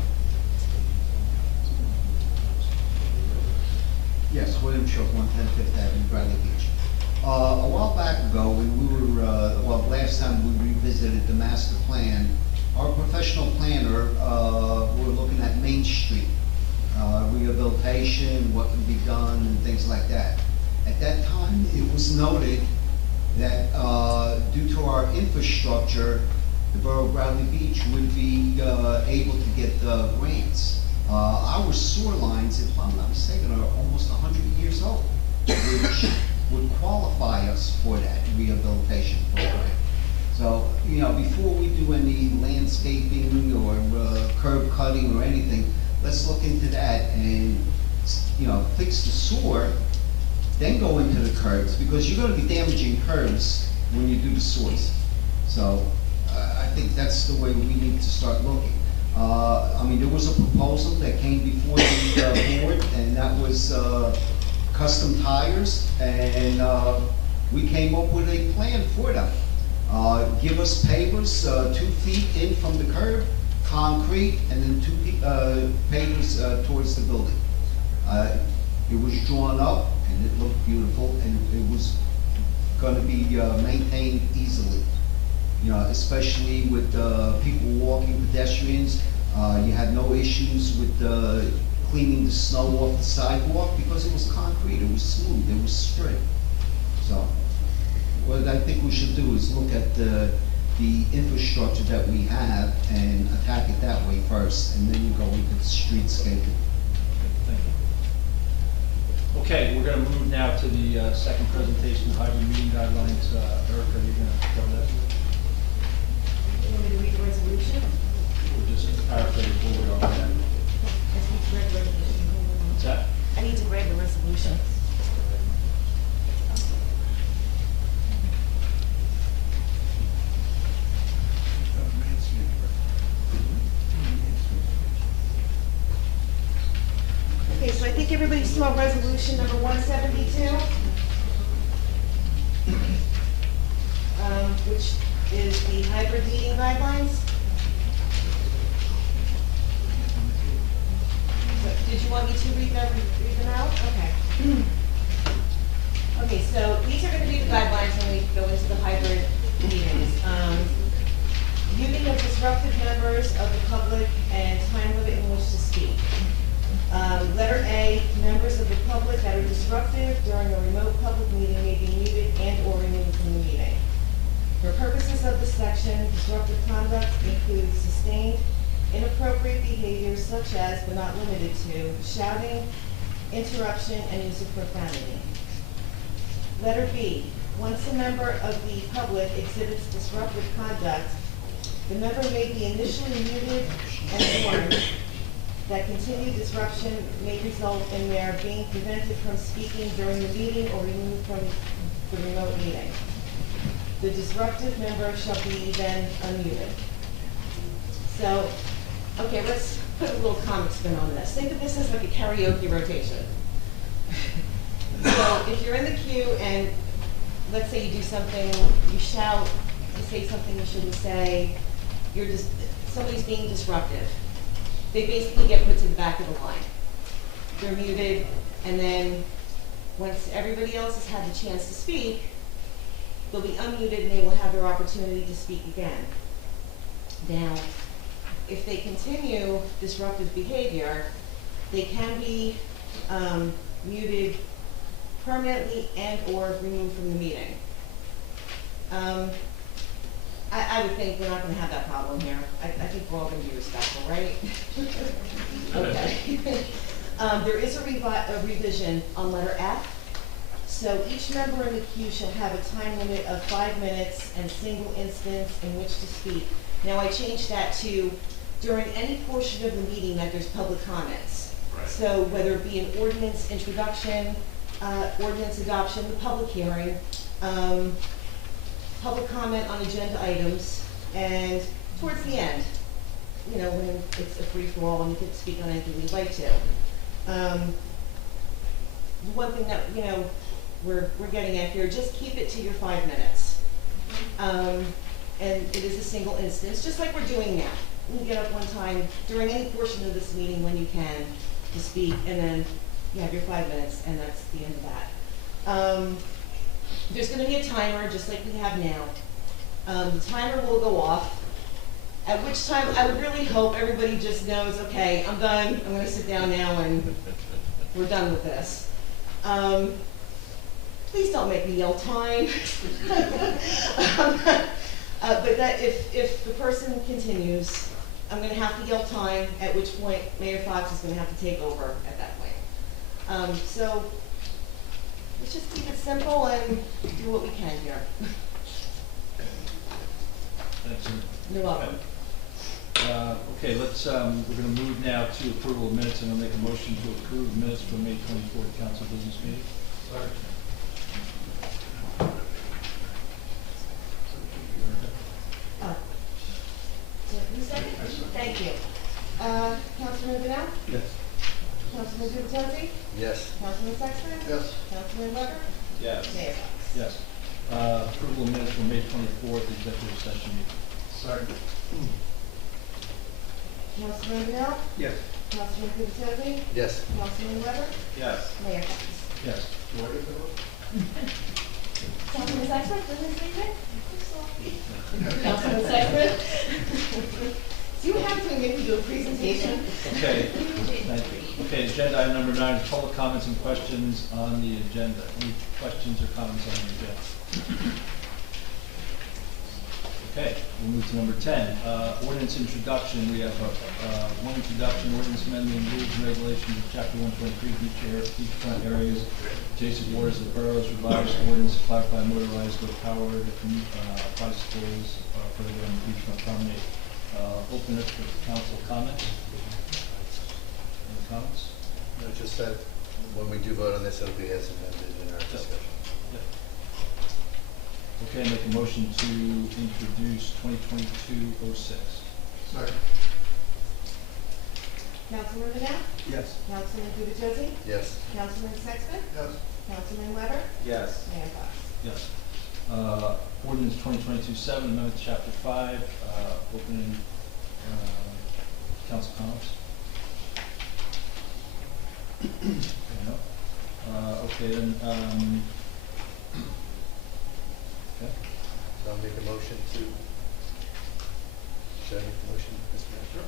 Yes, William Shook, 110 Fifth Avenue, Bradley Beach. A while back ago, when we were, well, last time we revisited the master plan, our professional planner, were looking at Main Street, rehabilitation, what can be done, and things like that. At that time, it was noted that due to our infrastructure, the Borough of Bradley Beach would be able to get grants. Our sewer lines, if I'm not mistaken, are almost 100 years old, which would qualify us for that rehabilitation program. So, you know, before we do any landscaping or curb cutting or anything, let's look into that and, you know, fix the sewer, then go into the curbs, because you're gonna be damaging curbs when you do the sewers. So, I think that's the way we need to start looking. I mean, there was a proposal that came before the board, and that was custom tires, and we came up with a plan for them. Give us pavers, 2 feet in from the curb, concrete, and then pavers towards the building. It was drawn up, and it looked beautiful, and it was gonna be maintained easily. You know, especially with people walking, pedestrians. You had no issues with cleaning the snow off the sidewalk because it was concrete, it was smooth, it was straight. So, what I think we should do is look at the infrastructure that we have and attack it that way first, and then you go into the streetscape. Thank you. Okay, we're gonna move now to the second presentation, hybrid meeting guidelines. Erica, you're gonna cover that? You want me to read the resolution? We're just paraphrasing where we are now. Let's read the resolution. What's that? I need to grab the resolution. Okay, so I think everybody saw resolution number 172, which is the hybrid meeting guidelines. Did you want me to read them out? Okay. Okay, so these are going to be the guidelines when we go into the hybrid meetings. Muting of disruptive members of the public and time limit in which to speak. Letter A, members of the public that are disruptive during a remote public meeting may be muted and or removed from the meeting. For purposes of this section, disruptive conduct includes sustained inappropriate behaviors such as, but not limited to, shouting, interruption, and use of profanity. Letter B, once a member of the public exhibits disruptive conduct, the member may be initially muted and warned that continued disruption may result in their being prevented from speaking during the meeting or removed from the remote meeting. The disruptive member shall be then unmuted. So, okay, let's put a little comic spin on this. Think of this as like a karaoke rotation. So if you're in the queue and let's say you do something, you shout, you say something you shouldn't say, somebody's being disruptive. They basically get put to the back of the line. They're muted, and then once everybody else has had the chance to speak, they'll be unmuted and they will have their opportunity to speak again. Now, if they continue disruptive behavior, they can be muted permanently and or removed from the meeting. I would think we're not going to have that problem here. I think we're all going to be respectful, right? Okay. There is a revision on letter F. So each member in the queue shall have a time limit of 5 minutes and single instance in which to speak. Now I changed that to during any portion of the meeting that there's public comments. Right. So whether it be an ordinance introduction, ordinance adoption, the public hearing, public comment on agenda items, and towards the end, you know, when it's a free-for-all and you can speak on anything you'd like to. The one thing that, you know, we're getting at here, just keep it to your 5 minutes. And it is a single instance, just like we're doing now. You can get up one time during any portion of this meeting when you can to speak, and then you have your 5 minutes, and that's the end of that. There's going to be a timer, just like we have now. The timer will go off, at which time I would really hope everybody just knows, okay, I'm done, I'm going to sit down now, and we're done with this. Please don't make me yell time. But that if the person continues, I'm going to have to yell time, at which point Mayor Fox is going to have to take over at that point. So let's just keep it simple and do what we can here. Thanks. You're welcome. Okay, let's, we're going to move now to approval of minutes. I'm going to make a motion to approve minutes for May 24th council business meeting. Sorry. Thank you. Councilman Brunel? Yes. Councilman Guzzosi? Yes. Councilman Sexton? Yes. Councilman Weber? Yes. Mayor Fox? Yes. Approval of minutes for May 24th, executive session meeting. Second. Councilman Bidell? Yes. Councilman Gutierrez? Yes. Councilman Weber? Yes. Mayor Fox? Yes. Do I get the vote? Councilman Sexton, didn't say that? Councilman Sexton? Do you have to make me do a presentation? Okay, thank you. Okay, agenda item number 9 is public comments and questions on the agenda. Any questions or comments on the agenda? Okay, we'll move to number 10, ordinance introduction. We have one introduction, ordinance amending rules and regulations of chapter 123, beachfront areas, adjacent waters of boroughs, revised ordinance to clarify motorized or powered bicycles further on the beachfront promenade. Open it for council comments. Any comments? No, just that when we do vote on this, it'll be as amended in our discussion. Okay, make a motion to introduce 2022-06. Second. Councilman Bidell? Yes. Councilman Gutierrez? Yes. Councilman Sexton? Yes. Councilman Weber? Yes. Mayor Fox? Yes. Ordinance 2022-7, amendment to chapter 5, opening council comments. Okay, then, okay. So I'll make a motion to, should I make the motion, Mr. Mayor?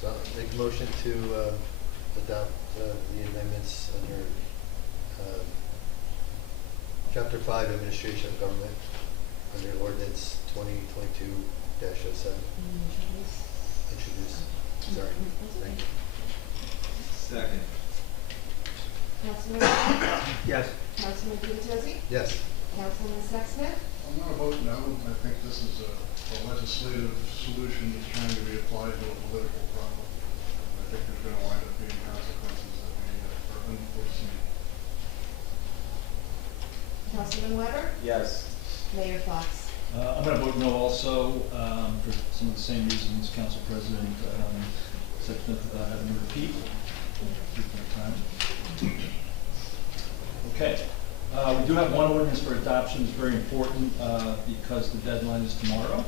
So I'll make a motion to adopt the amendments under Chapter 5, Administration of Government, under ordinance 2022-07. Introduce. Sorry. Thank you. Second. Councilman Bidell? Yes. Councilman Gutierrez? Yes. Councilman Sexton? I'm going to vote no. I think this is a legislative solution that's trying to be applied to a political problem. I think there's going to wind up being consequences that we are unforeseen. Councilman Weber? Yes. Mayor Fox? I'm going to vote no also for some of the same reasons Council President Sexton had me repeat. Keep my time. Okay. We do have one ordinance for adoption. It's very important because the deadline is tomorrow.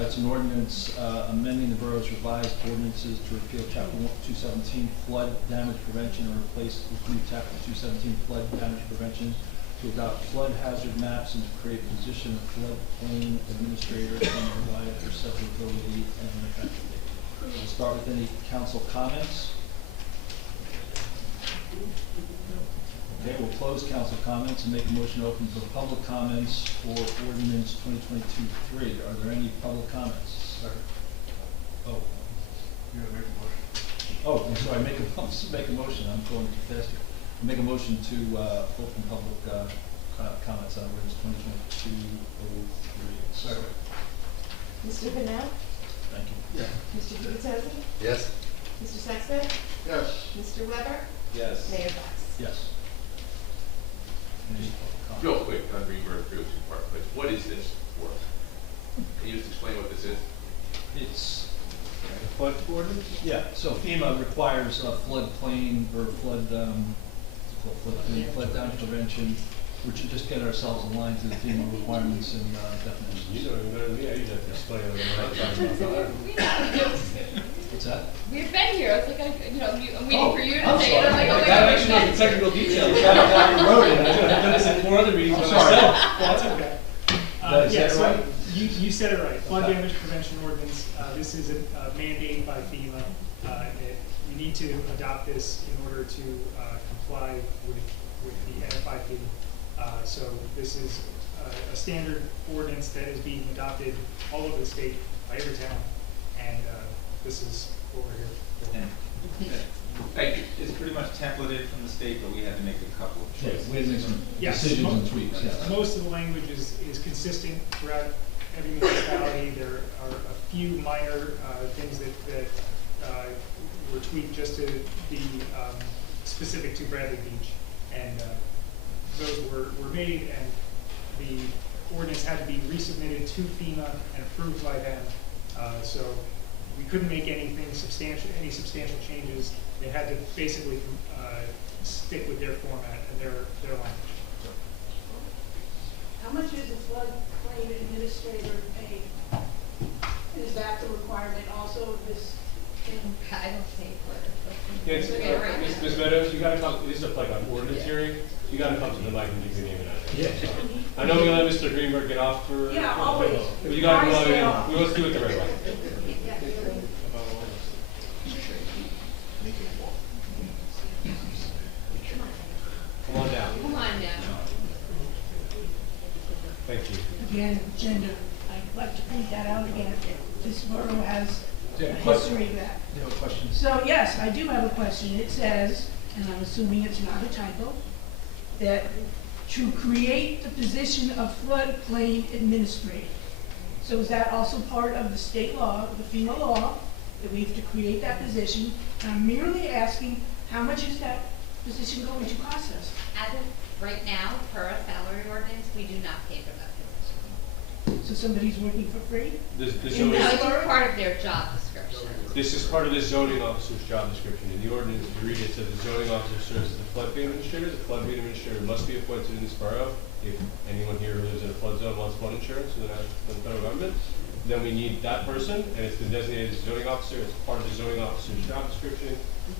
It's an ordinance amending the borough's revised ordinances to repeal Chapter 217 flood damage prevention and replace with new Chapter 217 flood damage prevention to adopt flood hazard maps and to create a position of floodplain administrator and provide for severability and effective date. We'll start with any council comments. Okay, we'll close council comments and make a motion open for public comments for ordinance 2022-3. Are there any public comments? Second. Oh. You got to make a motion. Oh, I'm sorry, make a motion, I'm going too fast here. Make a motion to open public comments on ordinance 2022-03. Second. Mr. Bidell? Thank you. Yeah. Mr. Gutierrez? Yes. Mr. Sexton? Yes. Mr. Weber? Yes. Mayor Fox? Yes. Any public comments? Real quick, on Greenberg Field Park Place, what is this for? Can you just explain what this is? It's flood ordinance? Yeah, so FEMA requires floodplain or flood, flood damage prevention. We're just getting ourselves aligned to the FEMA requirements and definitions. You don't even know me, I usually have to explain it. What's that? We've been here, it's like, I'm waiting for you to I'm say sorry. it, I'm like, oh my I God, actually know we've the been. technical details. I wrote it. I've done this in 4 other meetings by Sorry. myself. That's okay. Is Yeah, that so right? you said it right. Flood Okay. damage prevention ordinance, this is a mandate by FEMA. That you need to adopt this in order to comply with the NFIP. So this is a standard ordinance that is being adopted all over the state by every town. And this is what we're here for. Thank you. It's pretty much templated from the state, but we had to make a couple of Yeah, choices. we had to make some Yes, decisions and tweaks, yes. Most of the language is consistent throughout every municipality. There are a few minor things that were tweaked just to be specific to Bradley Beach. And those were made, and the ordinance had to be resubmitted to FEMA and approved by them. So we couldn't make any substantial changes. They had to basically stick with their format and their language. how much is the floodplain administrator paid? Is that the requirement also of this thing? I don't think Yeah, it's, Okay, right. Ms. Meadows, you gotta come, this is like an ordinance hearing, you gotta come to the mic and give your name and address. Yeah. I know we let Mr. Greenberg get off for. Yeah, always. But you gotta I go stay in, off. let's do it the right way. Come on down. Come on now. Thank you. Again, gender, I'd like to point that out again. This borough has Do you a have a question? history of that. You have a question? So, yes, I do have a question. It says, and I'm assuming it's not a typo, that to create the position of floodplain administrator. So is that also part of the state law, the FEMA law, that we have to create that position? And I'm merely asking, how much is that position going to cost us? As of right now, per our salary ordinance, we do not pay for that position. So somebody's working for free? The No, zoning, it's just part of their job description. this is part of the zoning officer's job description. In the ordinance, if you read it, it says the zoning officer serves as the floodplain administrator. The floodplain administrator must be appointed in this borough. If anyone here who lives in a flood zone wants flood insurance from the federal government, then we need that person, and it's been designated as zoning officer. It's part of the zoning officer's job description,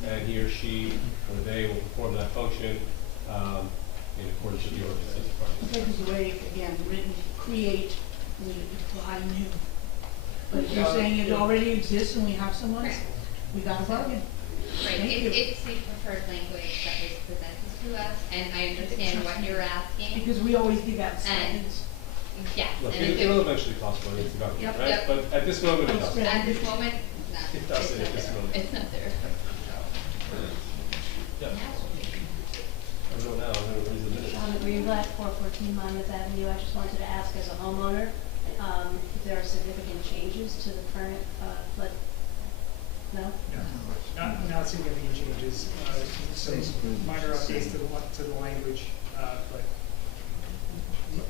and he or she or they will perform that function in accordance with the ordinance. That's part of it. Okay, because the way, again, written, create, would imply new. But if you're saying it already exists and we have someone, we got a bargain. Right, Thank you. it's the preferred language that was presented to us, and I understand what you're asking. Because we always give out And, statements. yes, Look, and if it'll it, eventually cost money to government, Yep. right? Yep. But at this moment, it doesn't. at this moment, no, It does, it's at not this there. moment. It's not there. Yeah. I don't know, I'm gonna read the minutes. Shauna Greenblatt, 414 Monmouth Avenue. I just wanted to ask as a homeowner, if there are significant changes to the current flood? No? Not significant changes, some minor updates to the language, but,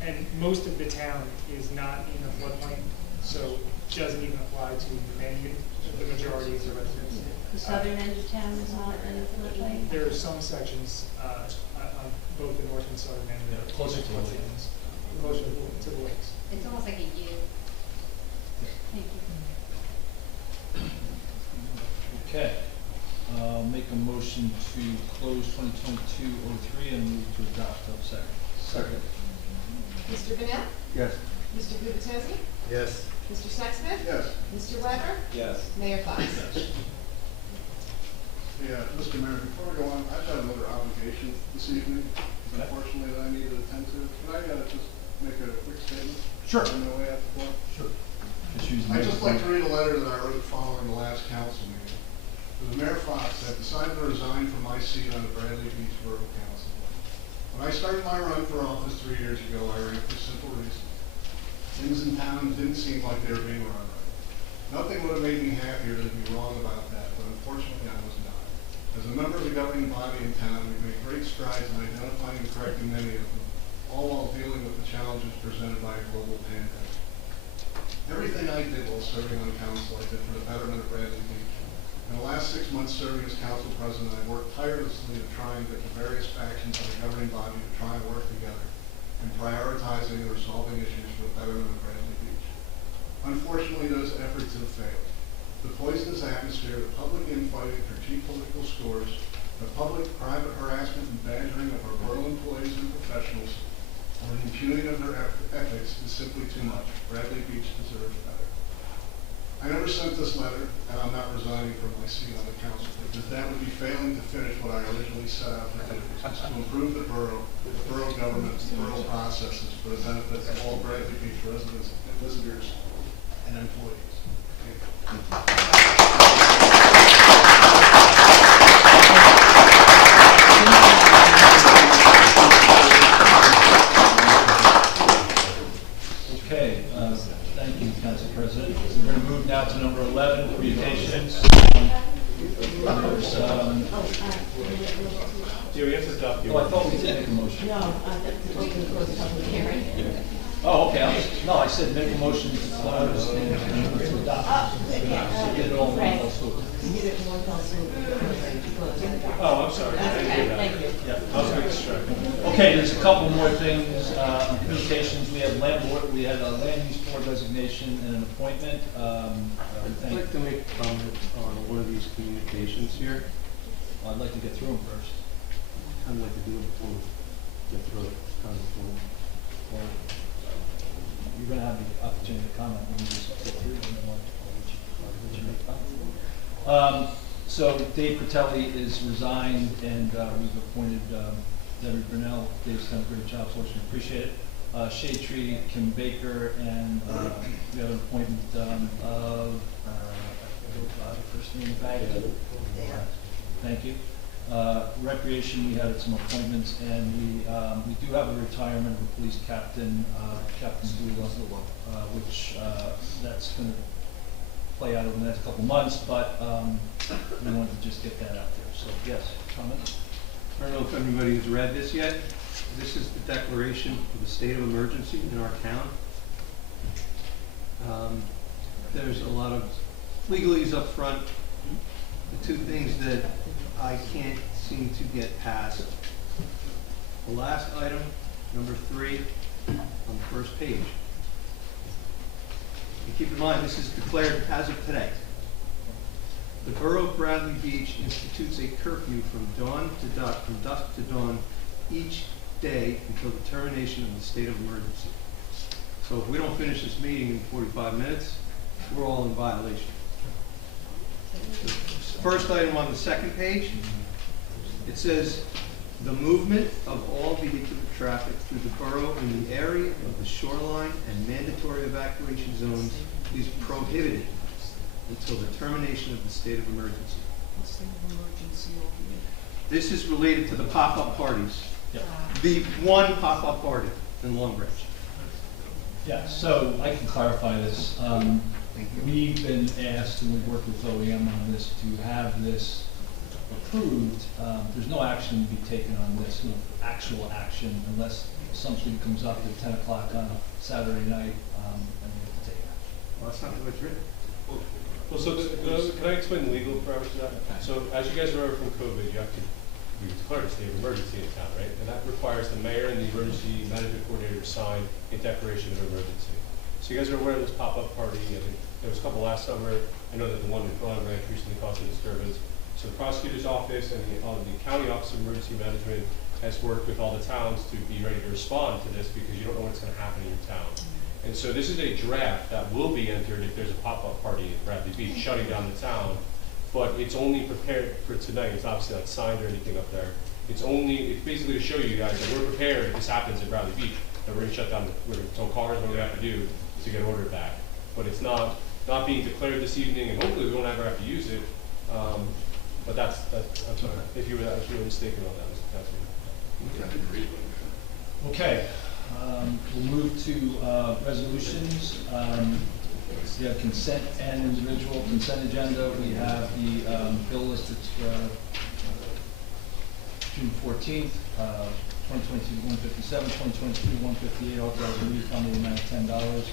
and most of the town is not in a floodplain, so it doesn't even apply to the majority of the residents. The southern end of town is not in the floodplain? There are some sections, on both the north and southern end that are Closer to the lake. closer to the lakes. It's almost like a U. Thank you. Okay. Make a motion to close 2022-03 and move to adopt. Second. Second. Mr. Bennett? Yes. Mr. Gubatesi? Yes. Mr. Sexsmith? Yes. Mr. Weber? Yes. Mayor Fox? Yeah, Mr. Mayor, before we go on, I've got another obligation this evening, unfortunately, that I need to attend to. Can I just make a quick statement? Sure. On the way out the door? Sure. Just use the I'd just like to microphone. read a letter that I wrote following the last council meeting. It was Mayor Fox that decided to resign from my seat on the Bradley Beach Borough Council. When I started my run for office 3 years ago, I ran for simple reasons. Things in town didn't seem like they were being run right. Nothing would have made me happier than to be wrong about that, but unfortunately I was not. As a member of the governing body in town, we've made great strides in identifying and correcting many of them, all while dealing with the challenges presented by a global pandemic. Everything I did while serving on council, I did for the betterment of Bradley Beach. In the last 6 months serving as council president, I worked tirelessly to try and get the various factions of the governing body to try and work together in prioritizing and resolving issues for the betterment of Bradley Beach. Unfortunately, those efforts have failed. The poisonous atmosphere, the public infighting for cheap political scores, the public private harassment and badgering of our borough employees and professionals, or the impugning of their ethics is simply too much. Bradley Beach deserves better. I never sent this letter, and I'm not resigning from my seat on the council, because that would be failing to finish what I originally set out to do, which is to improve the borough government, the borough processes for the benefit of all Bradley Beach residents and visitors and employees. Thank you. Okay, thank you, Council President. We're going to move now to number 11, communications. There's, Yeah, we have to adopt the oh, I thought we ordinance. did make a motion. No, that's open to close public hearing. Oh, okay, I said make a motion to close and to adopt. So get it all in one fell swoop. You did it in one fell swoop. Oh, I'm sorry. I didn't hear that. Thank you. Yeah. I was making sure. Okay, there's a couple more things, communications, we had we had a land use board resignation and an appointment, I'd like to make a comment on one of these communications here. I'd like to get through them first. I'd like to do it before we get through it, kind of before. Well, you're gonna have the opportunity to comment when you just get through them, and I'll let you make comments. So Dave Fratelli is resigned, and we've appointed Debbie Brunel. Dave's done a great job, so we appreciate it. Shade Tree, Kim Baker, and we have an appointment of first name Bagley. Thank you. Recreation, we had some appointments, and we do have a retirement of a police captain, Captain Dula, which that's going to play out over the next couple months, but we wanted to just get that out there. So yes, comments? I don't know if everybody has read this yet. This is the declaration of the state of emergency in our town. There's a lot of legalese up front. The two things that I can't seem to get past. The last item, number 3, on the first page. And keep in mind, this is declared as of today. The Borough of Bradley Beach institutes a curfew from dusk to dawn each day until the termination of the state of emergency. So if we don't finish this meeting in 45 minutes, we're all in violation. The first item on the second page, it says, the movement of all vehicular traffic through the borough in the area of the shoreline and mandatory evacuation zones is prohibited until the termination of the state of emergency. What's the emergency over here? This is related to the pop-up parties. Yeah. The one pop-up party in Long Branch. Yeah, so I can clarify this. We've been asked, and we've worked with OEM on this, to have this approved. There's no action to be taken on this, no actual action, unless something comes up at 10 o'clock on a Saturday night, and we have to take action. Well, that's not the way it's written. Well, so can I explain the legal parameters of that? So as you guys remember from COVID, we declared a state of emergency in town, right? And that requires the mayor and the emergency management coordinator to sign a declaration of emergency. So you guys are aware of this pop-up party. I think there was a couple last summer. I know that the one in Long Branch recently caused a disturbance. So the prosecutor's office and the county office of emergency management has worked with all the towns to be ready to respond to this because you don't know what's going to happen in your town. And so this is a draft that will be entered if there's a pop-up party at Bradley Beach shutting down the town, but it's only prepared for tonight. It's obviously not signed or anything up there. It's basically to show you guys that we're prepared if this happens at Bradley Beach, that we're going to shut down, we're going to tow cars, what we have to do to get ordered back. But it's not being declared this evening, and hopefully we won't ever have to use it. But that's I'm sorry, if you were mistaken on that, that's what. Okay, we'll move to resolutions. We have consent and individual consent agenda. We have the bill list that's June 14th, 2022 157, 2023 158, authorizing refund in the amount of $10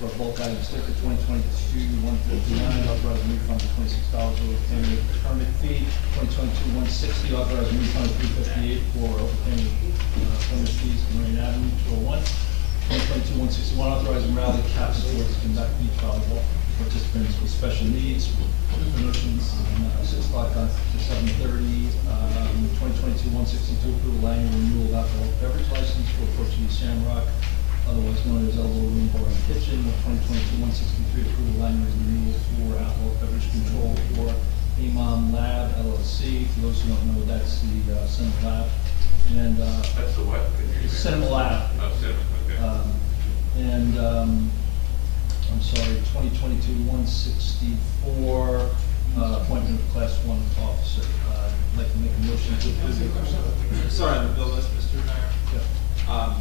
for a bulk item sticker. 2022 159, authorizing refund of $26 overpayment of permit fee. 2022 160, authorizing refund of $358 for overpayment of permit fees in Marine Avenue 201. 2022 161, authorizing rally cap support to conduct beach volleyball participants with special needs. Promotions on 6 o'clock to 7:30. 2022 162, approval annual renewal of alcohol beverage license for Portuguese Shamrock, otherwise known as Elbow Room Bar and Kitchen. 2022 163, approval annual renewal for alcohol beverage control for Imam Lab LLC. For those who don't know, that's the Cinema Lab. And that's the what? Cinema Lab. Oh, Cinema, okay. I'm sorry, 2022 164, appointment of Class 1 officer. I'd like to make a motion to approve. Sorry, on the bill list, Mr. Mayor. Yeah. On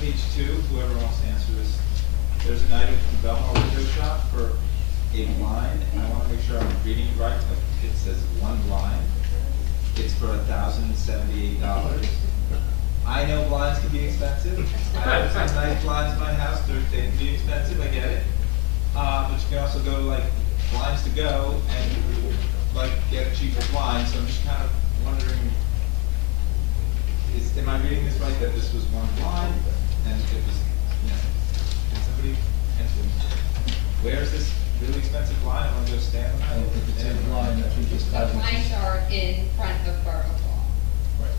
page 2, whoever wants to answer this, there's an item from Belmar Window Shop for a blind, and I want to make sure I'm reading it right. Like it says one blind. It's for $1,078. I know blinds can be expensive. I have some nice blinds in my house. They can be expensive. I get it. But you can also go to like Blinds to Go and like get a cheaper blind. So I'm just kind of wondering am I reading this right, that this was one line, and it was, you know, can somebody answer? Where's this really expensive line, I wanna go stand on I it? don't think it's in line, I think it's The guidelines. lines are in front of Borough Hall. Right.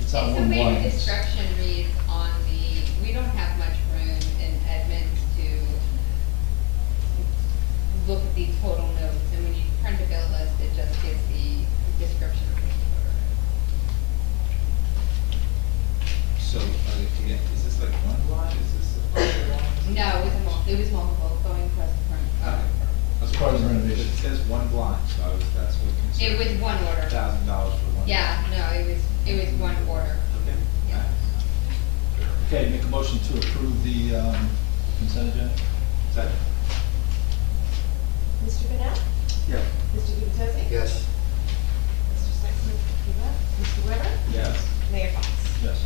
It's not It's the one way line. the description reads on the, we don't have much room in Edmonds to look at the total notes, and when you print a bill list, it just gives the description of the order. So, again, is this like one line, is this a partial line? No, it was multiple going across the front. As part of the renovation. It says one blind, so that's what concerned. It was one order. $1,000 for one. Yeah, no, it was one order. Okay. Yeah. Okay, make a motion to approve the consent agenda? Second. Mr. Bennett? Yeah. Mr. Gubatose? Yes. Mr. Sexton, give up. Mr. Weber? Yes. Mayor Fox? Yes.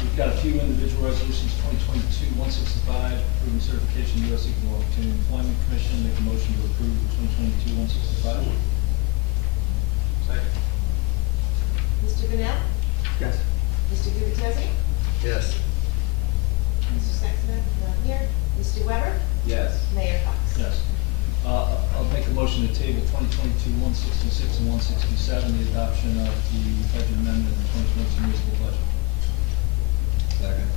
We've got a few individual resolutions, 2022-165, approving certification of U.S. Equal Opportunity Employment Commission. Make a motion to approve the 2022-165. Second. Mr. Bennett? Yes. Mr. Gubatose? Yes. Mr. Sexton, not here. Mr. Weber? Yes. Mayor Fox? Yes. I'll make a motion to table 2022-166 and 167, the adoption of the budget amendment in the 2022 municipal budget. Second.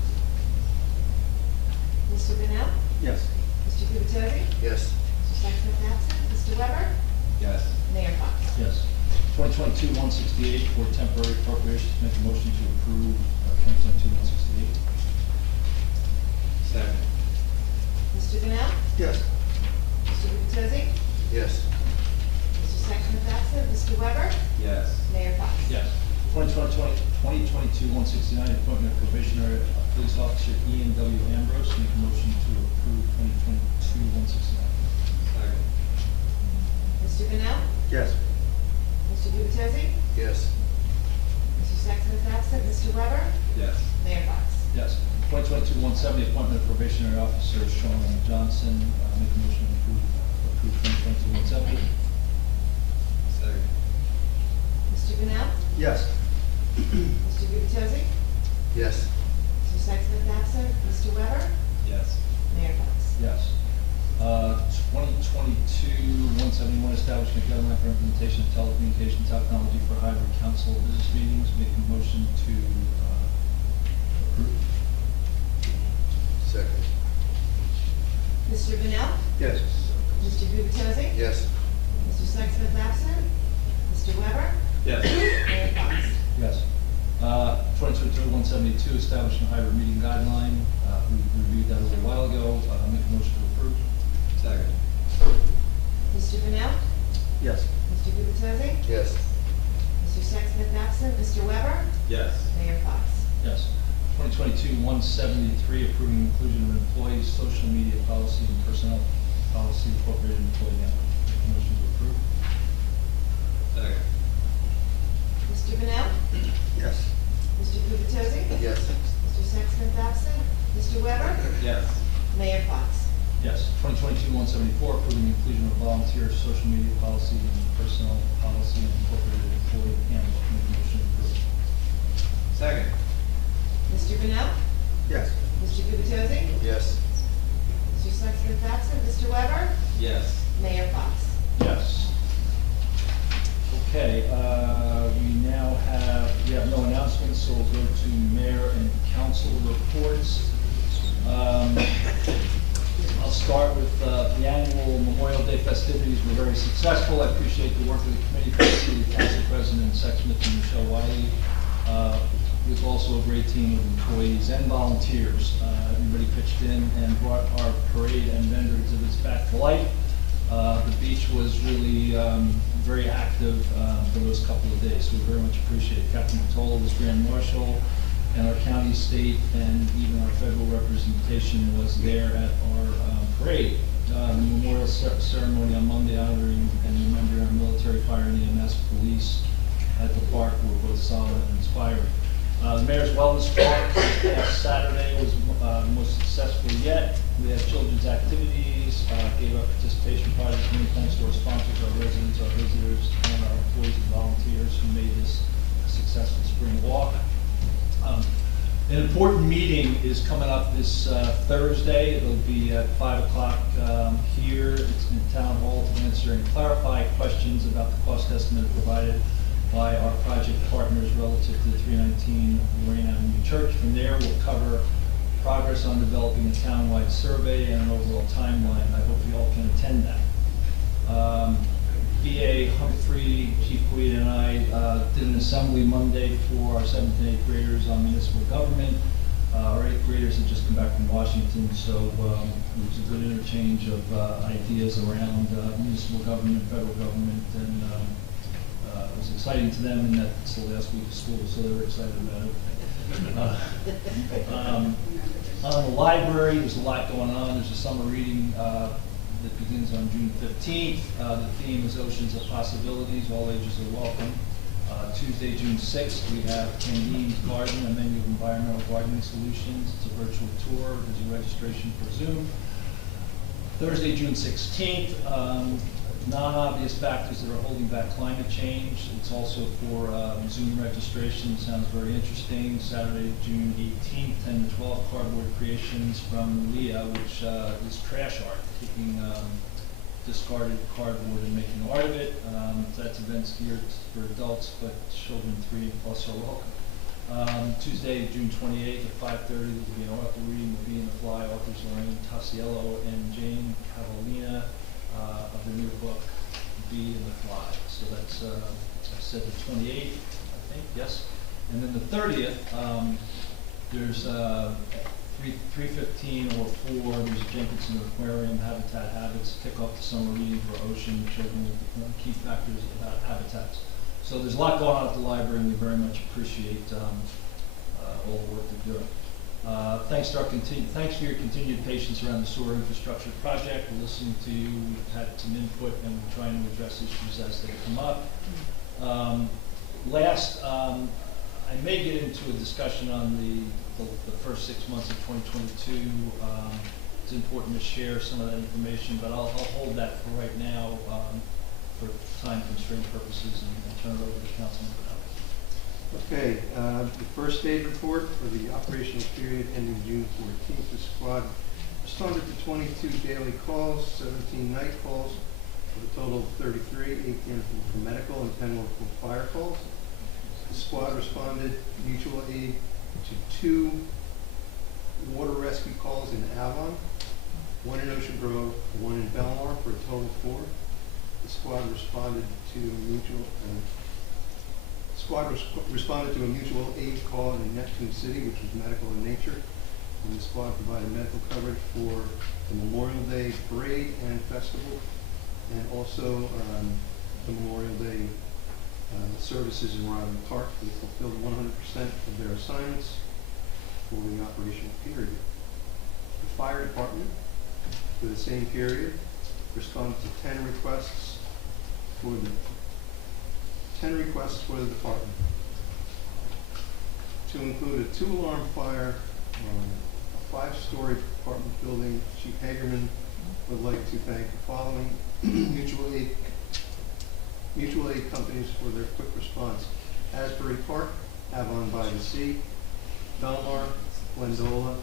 Mr. Bennett? Yes. Mr. Gubatose? Yes. Mr. Sexton absent. Mr. Weber? Yes. Mayor Fox? Yes. 2022-168 for temporary appropriations. Make a motion to approve 2022-168. Second. Mr. Bennett? Yes. Mr. Gubatose? Yes. Mr. Sexton absent. Mr. Weber? Yes. Mayor Fox? Yes. 2022-169, appointment of probationary police officer Ian W. Ambrose. Make a motion to approve 2022-169. Second. Mr. Bennett? Yes. Mr. Gubatose? Yes. Mr. Sexton absent. Mr. Weber? Yes. Mayor Fox? Yes. 2022-170, appointment of probationary officer Sean Johnson. Make a motion to approve 2022-170. Second. Mr. Bennett? Yes. Mr. Gubatose? Yes. Mr. Sexton absent. Mr. Weber? Yes. Mayor Fox? Yes. 2022-171, establishing a guideline for implementation of telecommunication technology for hybrid council business meetings. Make a motion to approve. Second. Mr. Bennett? Yes. Mr. Gubatose? Yes. Mr. Sexton absent. Mr. Weber? Yes. Mayor Fox? Yes. 2022-172, establishing a hybrid meeting guideline. We reviewed that a little while ago. Make a motion to approve. Second. Mr. Bennett? Yes. Mr. Gubatose? Yes. Mr. Sexton absent. Mr. Weber? Yes. Mayor Fox? Yes. 2022-173, approving inclusion of employees' social media policy and personnel policy incorporated in employee handbook. Make a motion to approve. Second. Mr. Bennett? Yes. Mr. Gubatose? Yes. Mr. Sexton absent. Mr. Weber? Yes. Mayor Fox? Yes. 2022-174, approving inclusion of volunteer social media policy and personnel policy and incorporated employee handbook. Make a motion to approve. Second. Mr. Bennett? Yes. Mr. Gubatose? Yes. Mr. Sexton absent. Mr. Weber? Yes. Mayor Fox? Yes. Okay, we have no announcements, so we'll go to mayor and council reports. I'll start with the annual Memorial Day festivities were very successful. I appreciate the work of the committee, particularly the council president, Sexsmith and Michelle Wiley. It was also a great team of employees and volunteers. Everybody pitched in and brought our parade and vendor exhibits back to life. The beach was really very active for those couple of days, so we very much appreciate it. Captain Patola was Grand Marshal, and our county, state, and even our federal representation was there at our parade. The memorial ceremony on Monday honoring and remembering our military, fire, and EMS police at the park were both solid and inspiring. The Mayor's Wellness Park last Saturday was the most successful yet. We had children's activities, gave out participation prizes. Many thanks to our sponsors, our residents, our visitors, and our employees and volunteers who made this a successful important meeting is coming up this Thursday. It'll be at 5 o'clock here. It's in Town Hall to answer and clarify questions about the cost estimate provided by our project partners relative to the 319 Lorraine Avenue Church. From there, we'll cover progress on developing a townwide survey and an overall timeline. I hope you all can attend that. BA Humphrey, Chief Guida, and I did an assembly Monday for our 7th and 8th graders on municipal government. Our 8th graders had just come back from Washington, so it was a good interchange of ideas around municipal government, federal government, and it was exciting to them, and that's the last week of school, so they were excited about it. On the library, there's a lot going on. There's a summer reading that begins on June 15th. The theme is Oceans of Possibilities. All ages are welcome. Tuesday, June 6th, we have Candine's Garden, a menu of environmental gardening solutions. It's a virtual tour. There's a registration for Zoom. Thursday, June 16th, non-obvious factors that are holding back climate change. It's also for Zoom registration. Sounds very interesting. Saturday, June 18th, 10 to 12, cardboard creations from Leah, which is trash art, taking discarded cardboard and making art of it. That's events geared for adults, but children 3 and plus are welcome. Tuesday, June 28th at 5:30, there will be an author reading, The Bee and the Fly, authors Lorraine Tassiello and Jane Cavallina of their new book, The Bee and the Fly. So that's, I said the 28th, I think, yes. And then the 30th, there's 3:15 or 4, there's a Jenkinson Aquarium, Habitat Habits, kick off the summer reading for ocean, children with key factors about habitats. So there's a lot going on at the library, and we very much appreciate all the work they're doing. Thanks for your continued patience around the sewer infrastructure project. We're listening to you. We've had some input, and we're trying to address issues as they come up. Last, I may get into a discussion on the first 6 months of 2022. It's important to share some of that information, but I'll hold that for right now for time constraint purposes and turn it over to Councilman Bernal. Okay, the first aid report for the operational period ending June 14th. The squad responded to 22 daily calls, 17 night calls, with a total of 33, 18 for medical and 10 were for fire calls. The squad responded mutual aid to 2 water rescue calls in Avon, 1 in Ocean Grove, 1 in Belmar, for a total of 4. The squad responded to a mutual aid call in Neptune City, which was medical in nature. And the squad provided medical coverage for the Memorial Day Parade and Festival, and also the Memorial Day services in Riley Park. They fulfilled 100% of their assignments for the operational period. The fire department, for the same period, responded to 10 requests for the department, to include a 2-alarm fire on a 5-story apartment building. Chief Hagerman would like to thank the following mutual aid companies for their quick response: Asbury Park, Avon by the Sea, Belmar, Glendola,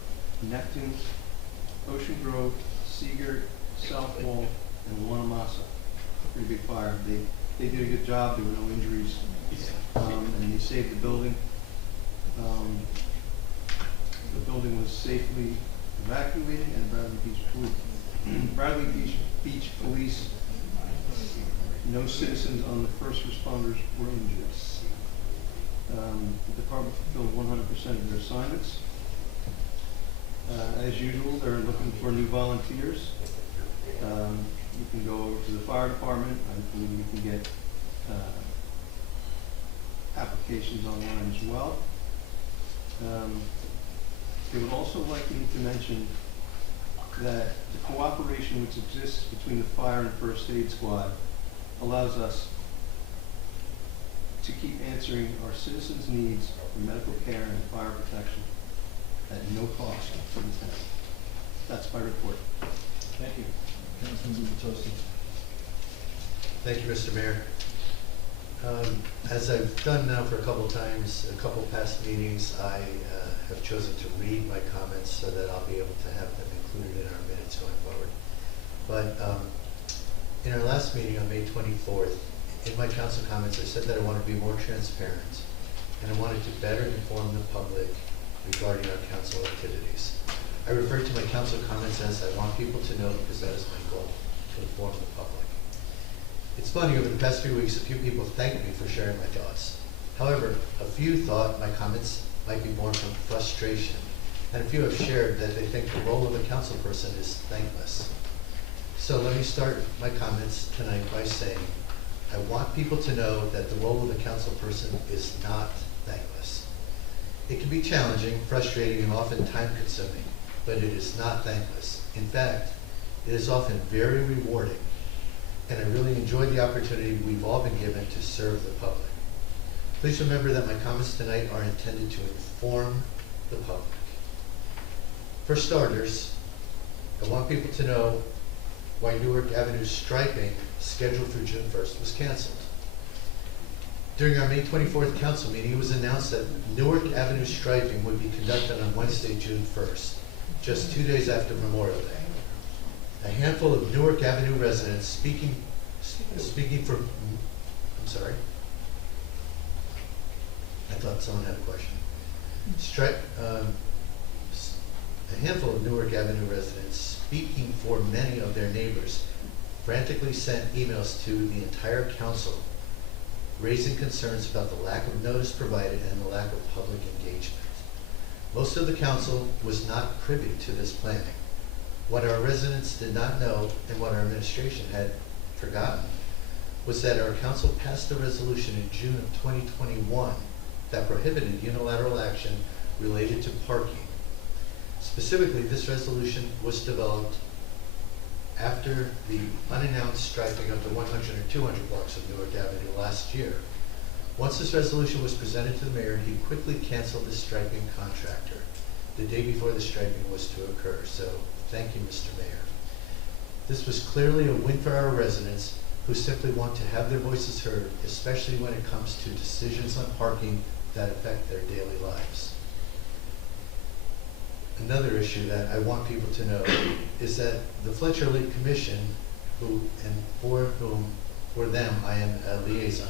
Neptune, Ocean Grove, Seagirt, South Wall, and Wanamassa. Pretty big fire. They did a good job. There were no injuries, and they saved the building. The building was safely evacuated, and Bradley Beach Police, no citizens on the first responders were injured. The department fulfilled 100% of their assignments. As usual, they're looking for new volunteers. You can go over to the fire department. I believe you can get applications online as well. They would also like me to mention that the cooperation which exists between the fire and first aid squad allows us to keep answering our citizens' needs for medical care and fire protection at no cost to the town. That's my report. Thank you. Councilman Gubitosi. Thank you, Mr. Mayor. As I've done now for a couple times, a couple past meetings, I have chosen to read my comments so that I'll be able to have them included in our minutes going forward. But in our last meeting on May 24th, in my council comments, I said that I wanted to be more transparent and I wanted to better inform the public regarding our council activities. I referred to my council comments as I want people to know because that is my goal, to inform the public. It's funny, over the past few weeks, a few people thanked me for sharing my thoughts. However, a few thought my comments might be born from frustration, and a few have shared that they think the role of a council person is thankless. So let me start my comments tonight by saying, I want people to know that the role of a council person is not thankless. It can be challenging, frustrating, and often time-consuming, but it is not thankless. In fact, it is often very rewarding, and I really enjoy the opportunity we've all been given to serve the public. Please remember that my comments tonight are intended to inform the public. For starters, I want people to know why Newark Avenue striping scheduled for June 1st was canceled. During our May 24th council meeting, it was announced that Newark Avenue striping would be conducted on Wednesday, June 1st, just 2 days after Memorial Day. A handful of Newark Avenue residents speaking for, I'm sorry. I thought someone had a question. A handful of Newark Avenue residents speaking for many of their neighbors frantically sent emails to the entire council raising concerns about the lack of notice provided and the lack of public engagement. Most of the council was not privy to this planning. What our residents did not know, and what our administration had forgotten, was that our council passed a resolution in June of 2021 that prohibited unilateral action related to parking. Specifically, this resolution was developed after the unannounced striping of the 100 and 200 blocks of Newark Avenue last year. Once this resolution was presented to the mayor, he quickly canceled the striping contractor the day before the striping was to occur. So thank you, Mr. Mayor. This was clearly a win for our residents who simply want to have their voices heard, especially when it comes to decisions on parking that affect their daily lives. Another issue that I want people to know is that the Fletcher Lake Commission, for them I am a liaison,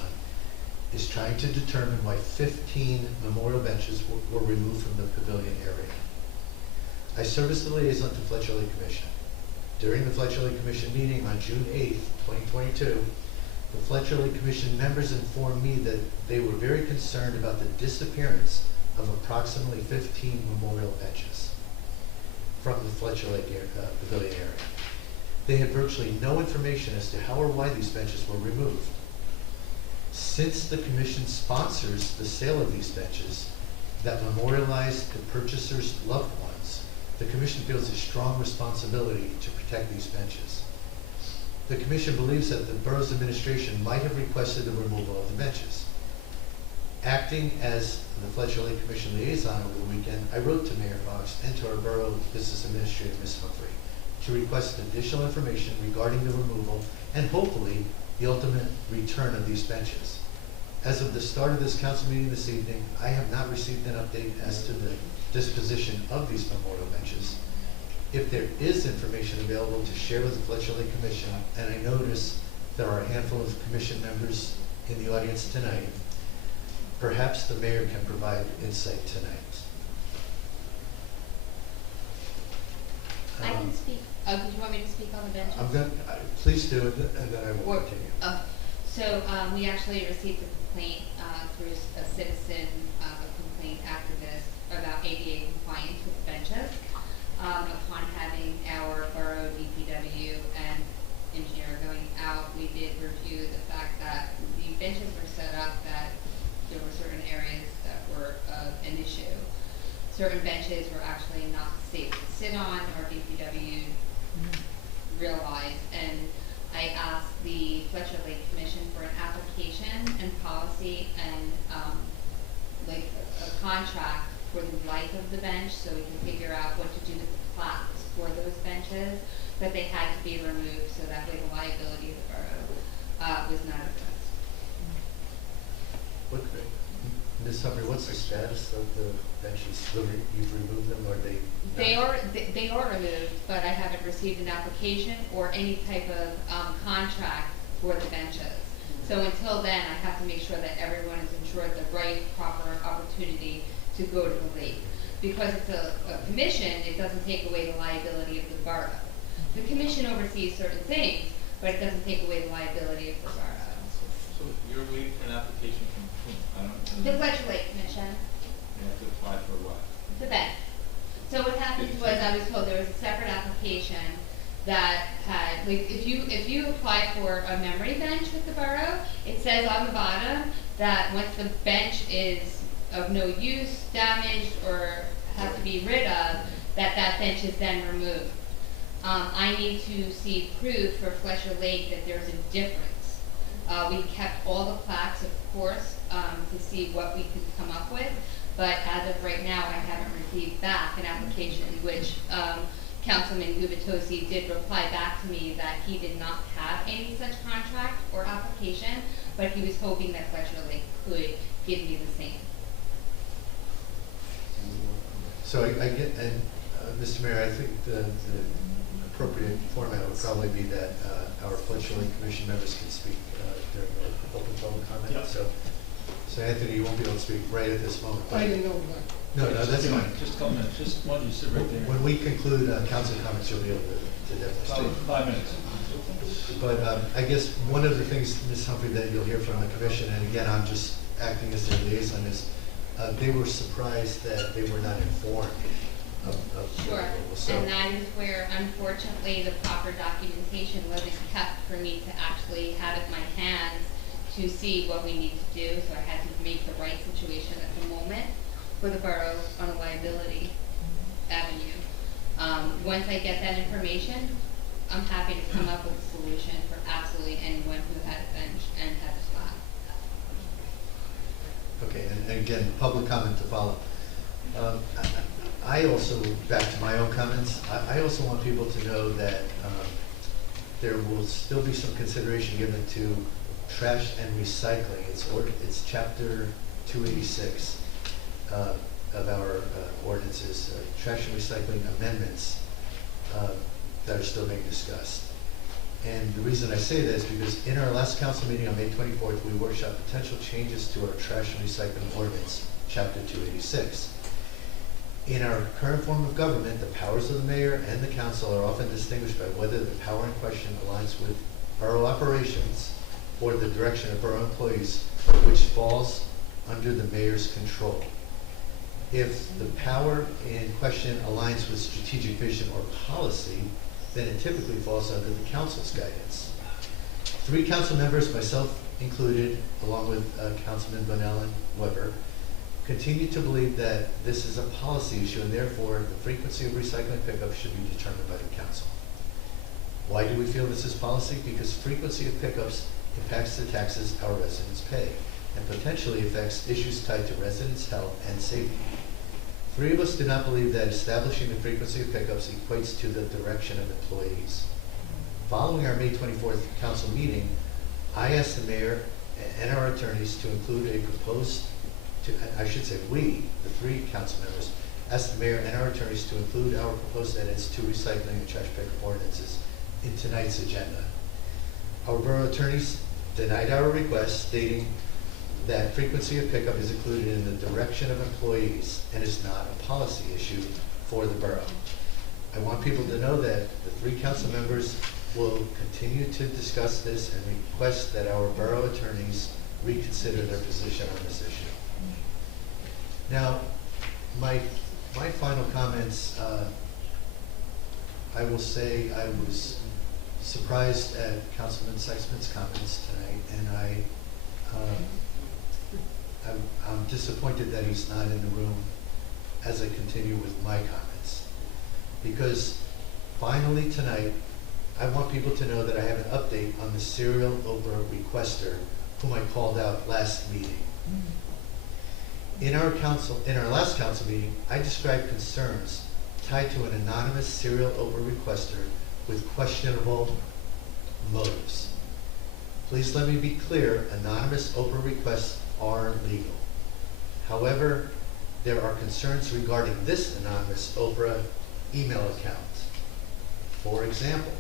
is trying to determine why 15 memorial benches were removed from the pavilion area. I serve as the liaison to Fletcher Lake Commission. During the Fletcher Lake Commission meeting on June 8th, 2022, the Fletcher Lake Commission members informed me that they were very concerned about the disappearance of approximately 15 memorial benches from the Fletcher Lake pavilion area. They had virtually no information as to how or why these benches were removed. Since the commission sponsors the sale of these benches that memorialize the purchasers' loved ones, the commission feels a strong responsibility to protect these benches. The commission believes that the borough's administration might have requested the removal of the benches. Acting as the Fletcher Lake Commission liaison over the weekend, I wrote to Mayor Fox and to our borough business administrator, Ms. Humphrey, to request additional information regarding the removal and hopefully the ultimate return of these benches. As of the start of this council meeting this evening, I have not received an update as to the disposition of these memorial benches. If there is information available to share with the Fletcher Lake Commission, and I notice there are a handful of commission members in the audience tonight, perhaps the mayor can provide insight tonight. I can speak. Oh, did you want me to speak on the benches? I'm going. Please do, and then I will continue. So we actually received a complaint through a citizen complaint after this about ADA compliance with benches. Upon having our borough DPW and engineer going out, we did review the fact that the benches were set up that there were certain areas that were an issue. Certain benches were actually not safe to sit on, or DPW realized, and I asked the Fletcher Lake Commission for an application and policy and like a contract for the life of the bench, so we can figure out what to do with the plaques for those benches, but they had to be removed so that way the liability of the borough was not addressed. What, Ms. Humphrey, what's the status of the benches? You've removed them, or They are removed, but I haven't received an application or any type of contract for the benches. So until then, I have to make sure that everyone is ensured the right, proper opportunity to go to the lake. Because it's a commission, it doesn't take away the liability of the borough. The commission oversees certain things, but it doesn't take away the liability of the borough. So you're waiting for an application from whom? I don't. The Fletcher Lake Commission, You have to apply for what? the bench. So what happened was, I was told there was a separate application that had, like, if you apply for a memory bench with the borough, it says on the bottom that once the bench is of no use, damaged, or has to be rid of, that bench is then removed. I need to see proof for Fletcher Lake that there's a difference. We kept all the plaques, of course, to see what we could come up with, but as of right now, I haven't received back an application, which Councilman Gubitosi did reply back to me that he did not have any such contract or application, but he was hoping that Fletcher Lake could give me the same. So I get, and Mr. Mayor, I think the appropriate format would probably be that our Fletcher Lake Commission members can speak during the open public comment. Yep. So Anthony, you won't be able to speak right at this moment. I didn't know that. No, that's fine. Just a couple minutes, just why don't you sit right there? When we conclude council comments, you'll be able to definitely speak. 5 minutes. But I guess one of the things, Ms. Humphrey, that you'll hear from the commission, and again, I'm just acting as their liaison, is they were surprised that they were not informed of Sure, so, and that is where, unfortunately, the proper documentation wasn't kept for me to actually have it in my hands to see what we need to do, so I had to make the right situation at the moment for the borough on a liability avenue. Once I get that information, I'm happy to come up with a solution for absolutely anyone who had a bench and had a slab. okay, and again, public comment to follow. I also, back to my own comments, I also want people to know that there will still be some consideration given to trash and recycling. It's chapter 286 of our ordinances, trash and recycling amendments that are still being discussed. And the reason I say that is because in our last council meeting on May 24th, we workshopped potential changes to our trash and recycling ordinance, chapter 286. In our current form of government, the powers of the mayor and the council are often distinguished by whether the power in question aligns with borough operations or the direction of borough employees, which falls under the mayor's control. If the power in question aligns with strategic vision or policy, then it typically falls under the council's guidance. 3 council members, myself included, along with Councilman Van Allen Weber, continue to believe that this is a policy issue and therefore the frequency of recycling pickup should be determined by the council. Why do we feel this is policy? Because frequency of pickups impacts the taxes our residents pay and potentially affects issues tied to residents' health and safety. 3 of us do not believe that establishing the frequency of pickups equates to the direction of employees. Following our May 24th council meeting, I asked the mayor and our attorneys to include a proposed, I should say we, the 3 council members, asked the mayor and our attorneys to include our proposed edits to recycling and trash pickup ordinances in tonight's agenda. Our borough attorneys denied our request, stating that frequency of pickup is included in the direction of employees and is not a policy issue for the borough. I want people to know that the 3 council members will continue to discuss this and request that our borough attorneys reconsider their position on this issue. Now, my final comments, I will say I was surprised at Councilman Sexsmith's comments tonight, and I'm disappointed that he's not in the room as I continue with my comments. Because finally tonight, I want people to know that I have an update on the serial Oprah requester whom I called out last meeting. In our last council meeting, I described concerns tied to an anonymous serial Oprah requester with questionable motives. Please let me be clear, anonymous Oprah requests are legal. However, there are concerns regarding this anonymous Oprah email account. For example,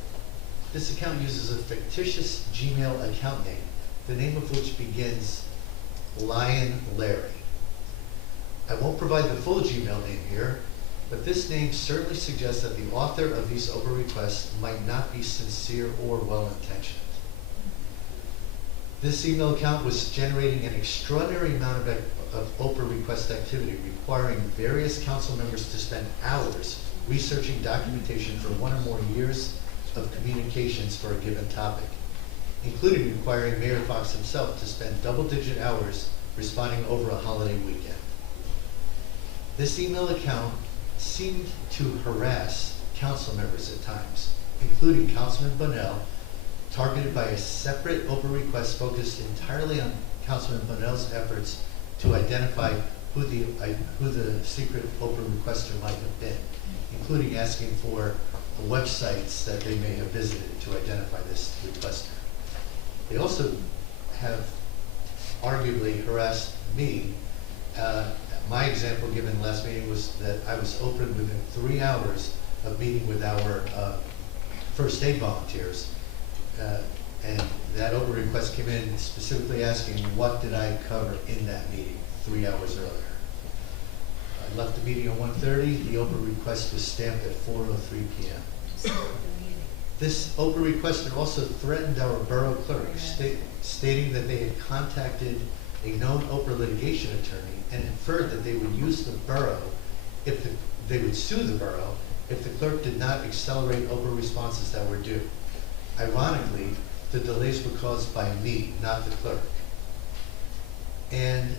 this account uses a fictitious Gmail account name, the name of which begins Lion Larry. I won't provide the full Gmail name here, but this name certainly suggests that the author of these Oprah requests might not be sincere or well-intentioned. This email account was generating an extraordinary amount of Oprah request activity, requiring various council members to spend hours researching documentation for 1 or more years of communications for a given topic, including requiring Mayor Fox himself to spend double-digit hours responding over a holiday weekend. This email account seemed to harass council members at times, including Councilman Bonnell, targeted by a separate Oprah request focused entirely on Councilman Bonnell's efforts to identify who the secret Oprah requester might have been, including asking for websites that they may have visited to identify this requester. They also have arguably harassed me. My example given last meeting was that I was opened within 3 hours of meeting with our first aid volunteers. And that Oprah request came in specifically asking what did I cover in that meeting 3 hours earlier. I left the meeting at 1:30. The Oprah request was stamped at 4:03 p.m. This Oprah requester also threatened our borough clerk, stating that they had contacted a known Oprah litigation attorney and inferred that they would use the borough they would sue the borough if the clerk did not accelerate Oprah responses that were due. Ironically, the delays were caused by me, not the clerk. And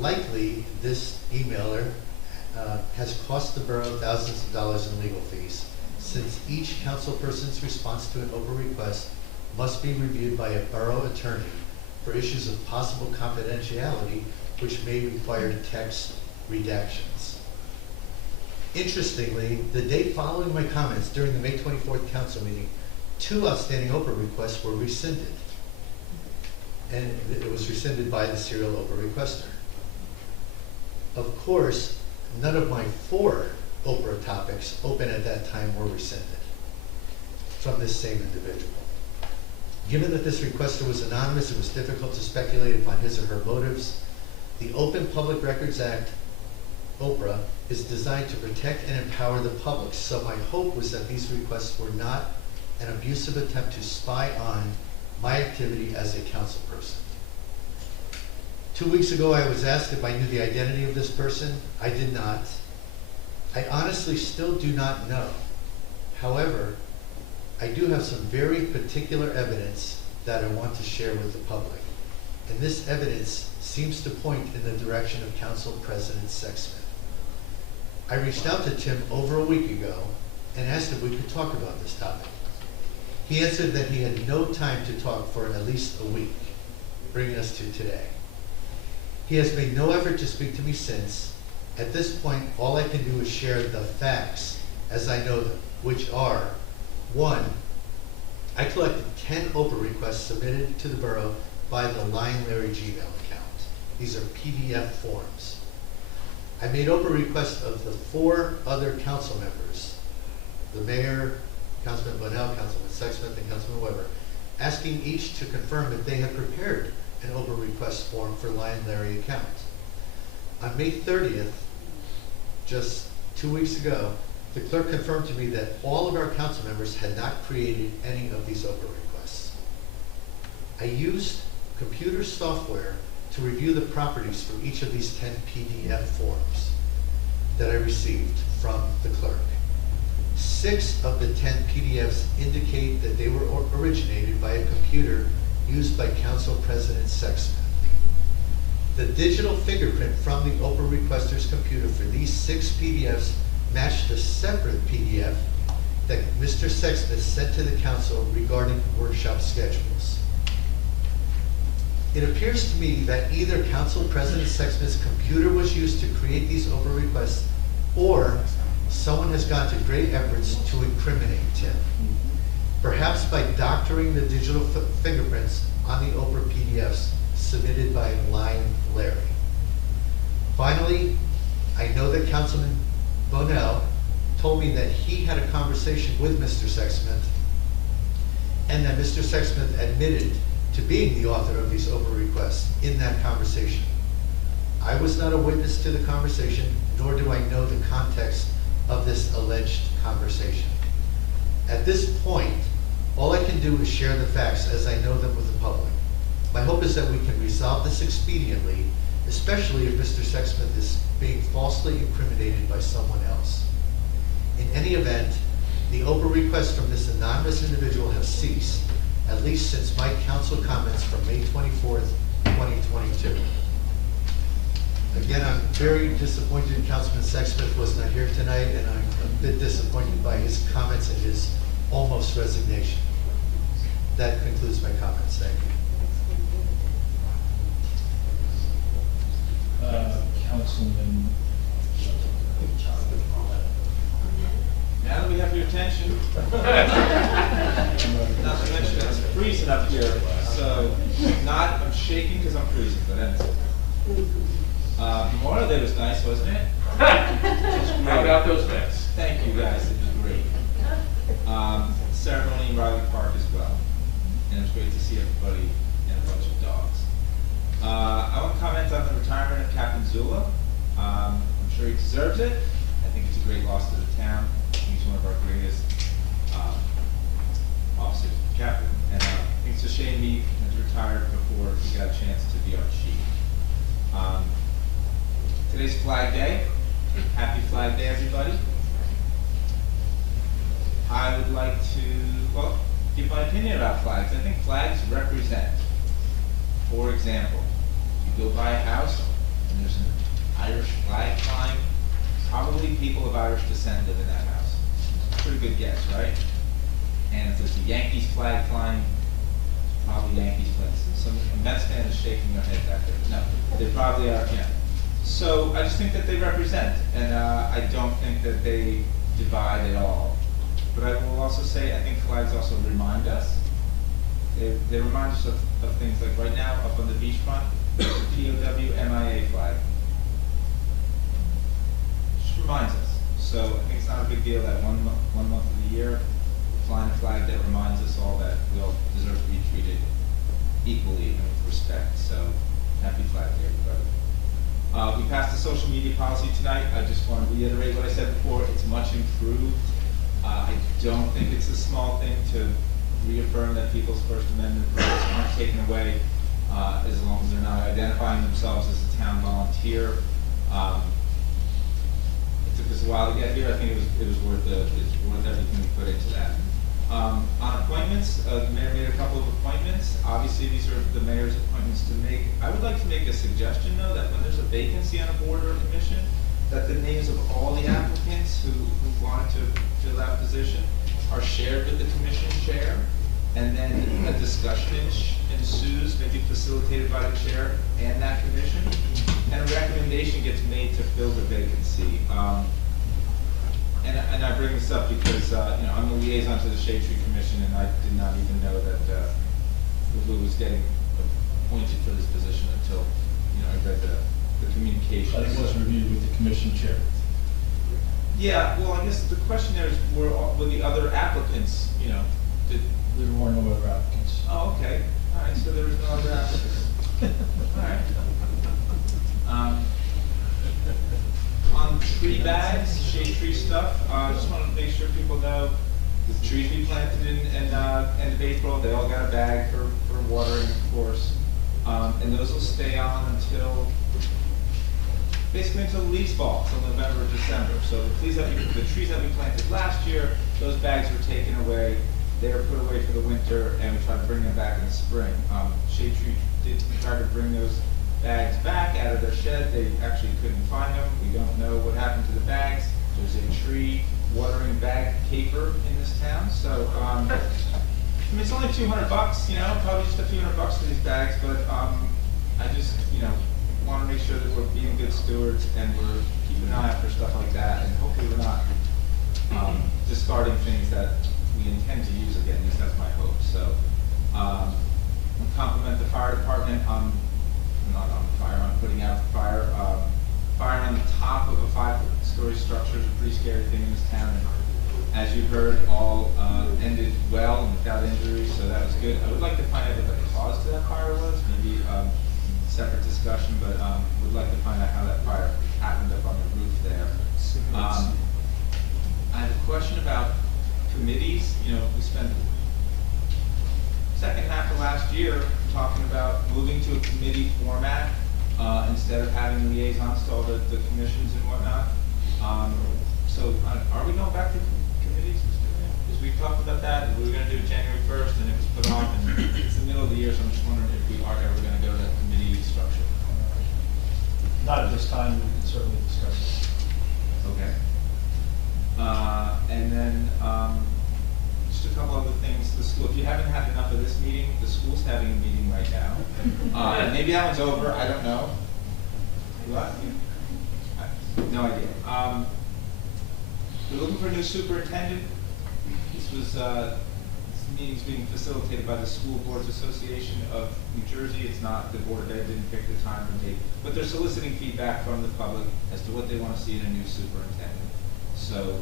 likely, this emailer has cost the borough thousands of dollars in legal fees, since each council person's response to an Oprah request must be reviewed by a borough attorney for issues of possible confidentiality, which may require text redactions. Interestingly, the day following my comments during the May 24th council meeting, 2 outstanding Oprah requests were rescinded. And it was rescinded by the serial Oprah requester. Of course, none of my 4 Oprah topics open at that time were rescinded from this same individual. Given that this requester was anonymous, it was difficult to speculate upon his or her motives. The Open Public Records Act, Oprah, is designed to protect and empower the public, so my hope was that these requests were not an abusive attempt to spy on my activity as a council person. 2 weeks ago, I was asked if I knew the identity of this person. I did not. I honestly still do not know. However, I do have some very particular evidence that I want to share with the public. And this evidence seems to point in the direction of Council President Sexsmith. I reached out to Tim over a week ago and asked if we could talk about this topic. He answered that he had no time to talk for at least a week, bringing us to today. He has made no effort to speak to me since. At this point, all I can do is share the facts as I know them, which are: 1, I collected 10 Oprah requests submitted to the borough by the Lion Larry Gmail account. These are PDF forms. I made Oprah requests of the 4 other council members, the mayor, Councilman Bonnell, Councilman Sexsmith, and Councilman Weber, asking each to confirm that they had prepared an Oprah request form for Lion Larry account. On May 30th, just 2 weeks ago, the clerk confirmed to me that all of our council members had not created any of these Oprah requests. I used computer software to review the properties for each of these 10 PDF forms that I received from the clerk. 6 of the 10 PDFs indicate that they were originated by a computer used by Council President Sexsmith. The digital fingerprint from the Oprah requester's computer for these 6 PDFs matched a separate PDF that Mr. Sexsmith sent to the council regarding workshop schedules. It appears to me that either Council President Sexsmith's computer was used to create these Oprah requests, or someone has gone to great efforts to incriminate Tim. perhaps by doctoring the digital fingerprints on the Oprah PDFs submitted by Lion Larry. Finally, I know that Councilman Bonell told me that he had a conversation with Mr. Sexsmith, and that Mr. Sexsmith admitted to being the author of these Oprah requests in that conversation. I was not a witness to the conversation, nor do I know the context of this alleged conversation. At this point, all I can do is share the facts as I know them with the public. My hope is that we can resolve this expediently, especially if Mr. Sexsmith is being falsely incriminated by someone else. In any event, the Oprah requests from this anonymous individual have ceased, at least since my council comments from May 24th, 2022. Again, I'm very disappointed Councilman Sexsmith was not here tonight, and I'm a bit disappointed by his comments and his almost resignation. That concludes my comments. Thank you. Councilman. Now that we have your attention, not to mention it's freezing up here, so I'm shaking because I'm freezing, but anyway. Memorial Day was nice, wasn't it? How about those guys? Thank you guys, it was great. Ceremony in Riley Park as well, and it was great to see everybody and a bunch of dogs. I want to comment on the retirement of Captain Zula. I'm sure he deserves it. I think it's a great loss to the town. He's one of our greatest officers, captain, and I think it's a shame he has retired before he got a chance to be our chief. Today's Flag Day. Happy Flag Day, everybody. I would like to, well, give my opinion about flags. I think flags represent. For example, you go by a house and there's an Irish flag flying, probably people of Irish descent live in that house. Pretty good guess, right? And if there's a Yankees flag flying, probably Yankees flag. Some Mets fan is shaking their head back there. No, they probably are, yeah. So I just think that they represent, and I don't think that they divide at all. But I will also say, I think flags also remind us. They remind us of things like right now, up on the beachfront, there's a POW MIA flag. Just reminds us. So I think it's not a big deal that one month of the year, flying a flag that reminds us all that we all deserve to be treated equally and with respect. So happy Flag Day, everybody. We passed the social media policy tonight. I just want to reiterate what I said before. It's much improved. I don't think it's a small thing to reaffirm that people's First Amendment rights aren't taken away as long as they're not identifying themselves as a town volunteer. It took us a while to get here. I think it was worth everything we put into that. On appointments, the mayor made a couple of appointments. Obviously, these are the mayor's appointments to make. I would like to make a suggestion, though, that when there's a vacancy on a board or a commission, that the names of all the applicants who wanted to fill that position are shared with the commission chair, and then a discussion ensues, maybe facilitated by the chair and that commission, and a recommendation gets made to fill the vacancy. And I bring this up because I'm the liaison to the Shade Tree Commission, and I did not even know that who was getting appointed for this position until I read the communications. I think it was reviewed with the commission chair. Yeah, well, I guess the question there is, were the other applicants, There were no other applicants. Oh, okay. All right, so there was no other applicants. All right. On tree bags, shade tree stuff, I just want to make sure people know the trees we planted in end of April, they all got a bag for watering, of course. And those will stay on until the leaves fall, until November or December. So the trees that we planted last year, those bags were taken away. They were put away for the winter, and we tried to bring them back in the spring. Shade Tree did try to bring those bags back out of their shed. They actually couldn't find them. We don't know what happened to the bags. There's a tree watering bag caper in this town. So, it's only $200, probably just a few $100 for these bags, but I just, want to make sure that we're being good stewards and we're keeping an eye out for stuff like that, and hopefully we're not discarding things that we intend to use again, at least that's my hope, so. Compliment the fire department on, not on fire, on putting out the fire. Fire on the top of a 5-story structure is a pretty scary thing in this town. And as you heard, all ended well and without injuries, so that was good. I would like to find out what the cause to that fire was, maybe separate discussion, but would like to find out how that fire happened up on the roof there. I have a question about committees. You know, we spent second half of last year talking about moving to a committee format instead of having liaisons to all the commissions and whatnot. So are we going back to committees, Mr. Mayor? Because we talked about that, and we were going to do it January 1st, and it was put off, and it's the middle of the year, so I'm just wondering if we are ever going to go to that committee structure. Not at this time, we can certainly discuss it. Okay. And then just a couple other things. The school, if you haven't had enough of this meeting, the school's having a meeting right now. Maybe that one's over, I don't know. What? No idea. We're looking for a new superintendent. This meeting's being facilitated by the School Boards Association of New Jersey. It's not, the Board of Ed didn't pick the time or date, but they're soliciting feedback from the public as to what they want to see in a new superintendent. So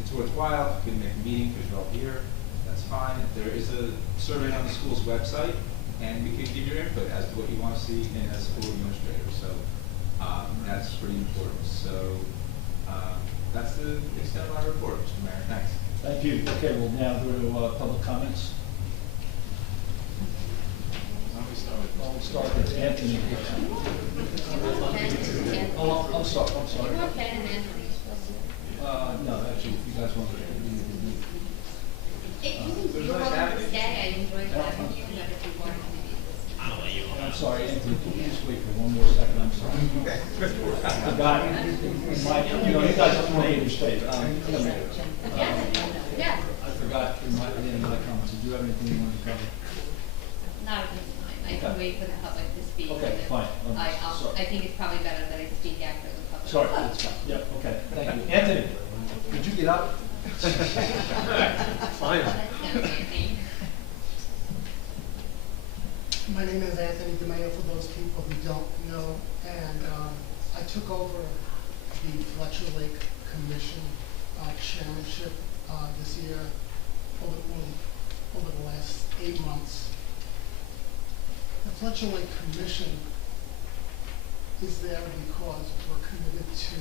it's worthwhile. If you can make a meeting because you're all here, that's fine. There is a survey on the school's website, and we can give your input as to what you want to see in a school administrator. So that's pretty important. So that's the extent of my report, Mr. Mayor. Thanks. Thank you. Okay, we'll now go to public comments. I'll start with Anthony. Oh, I'm sorry. No, actually, if you guys want to. You're welcome to stay. I enjoyed having you, but if you want to. I'm sorry, Anthony, can you just wait for one more second? I'm sorry. I forgot. You guys are familiar with state. Yeah. I forgot in my comments. Did you have anything you wanted to cover? Not at this time. I can wait for the public to speak. Okay, and then fine. I think it's probably better that I speak after the public. Sorry, that's fine. Yep, okay, thank you. Anthony, could you get up? Fine. My name is Anthony DeMayo, for those people who don't know, and I took over the Fletcher Lake Commission chairmanship this year over the last 8 months. The Fletcher Lake Commission is there because we're committed to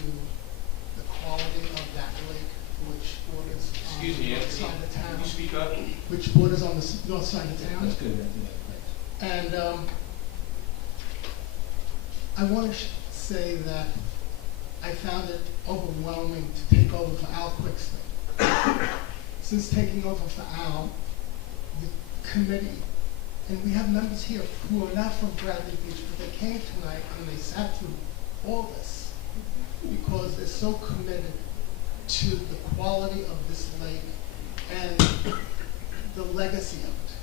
the quality of that lake, which borders on the north side of town. Can you speak up? Which borders on the north side of town. That's good, Anthony. And I want to say that I found it overwhelming to take over for Al Quickstep. Since taking over for Al, the committee, and we have members here who are not from Bradley Beach, but they came tonight and they sat through all this because they're so committed to the quality of this lake and the legacy of it.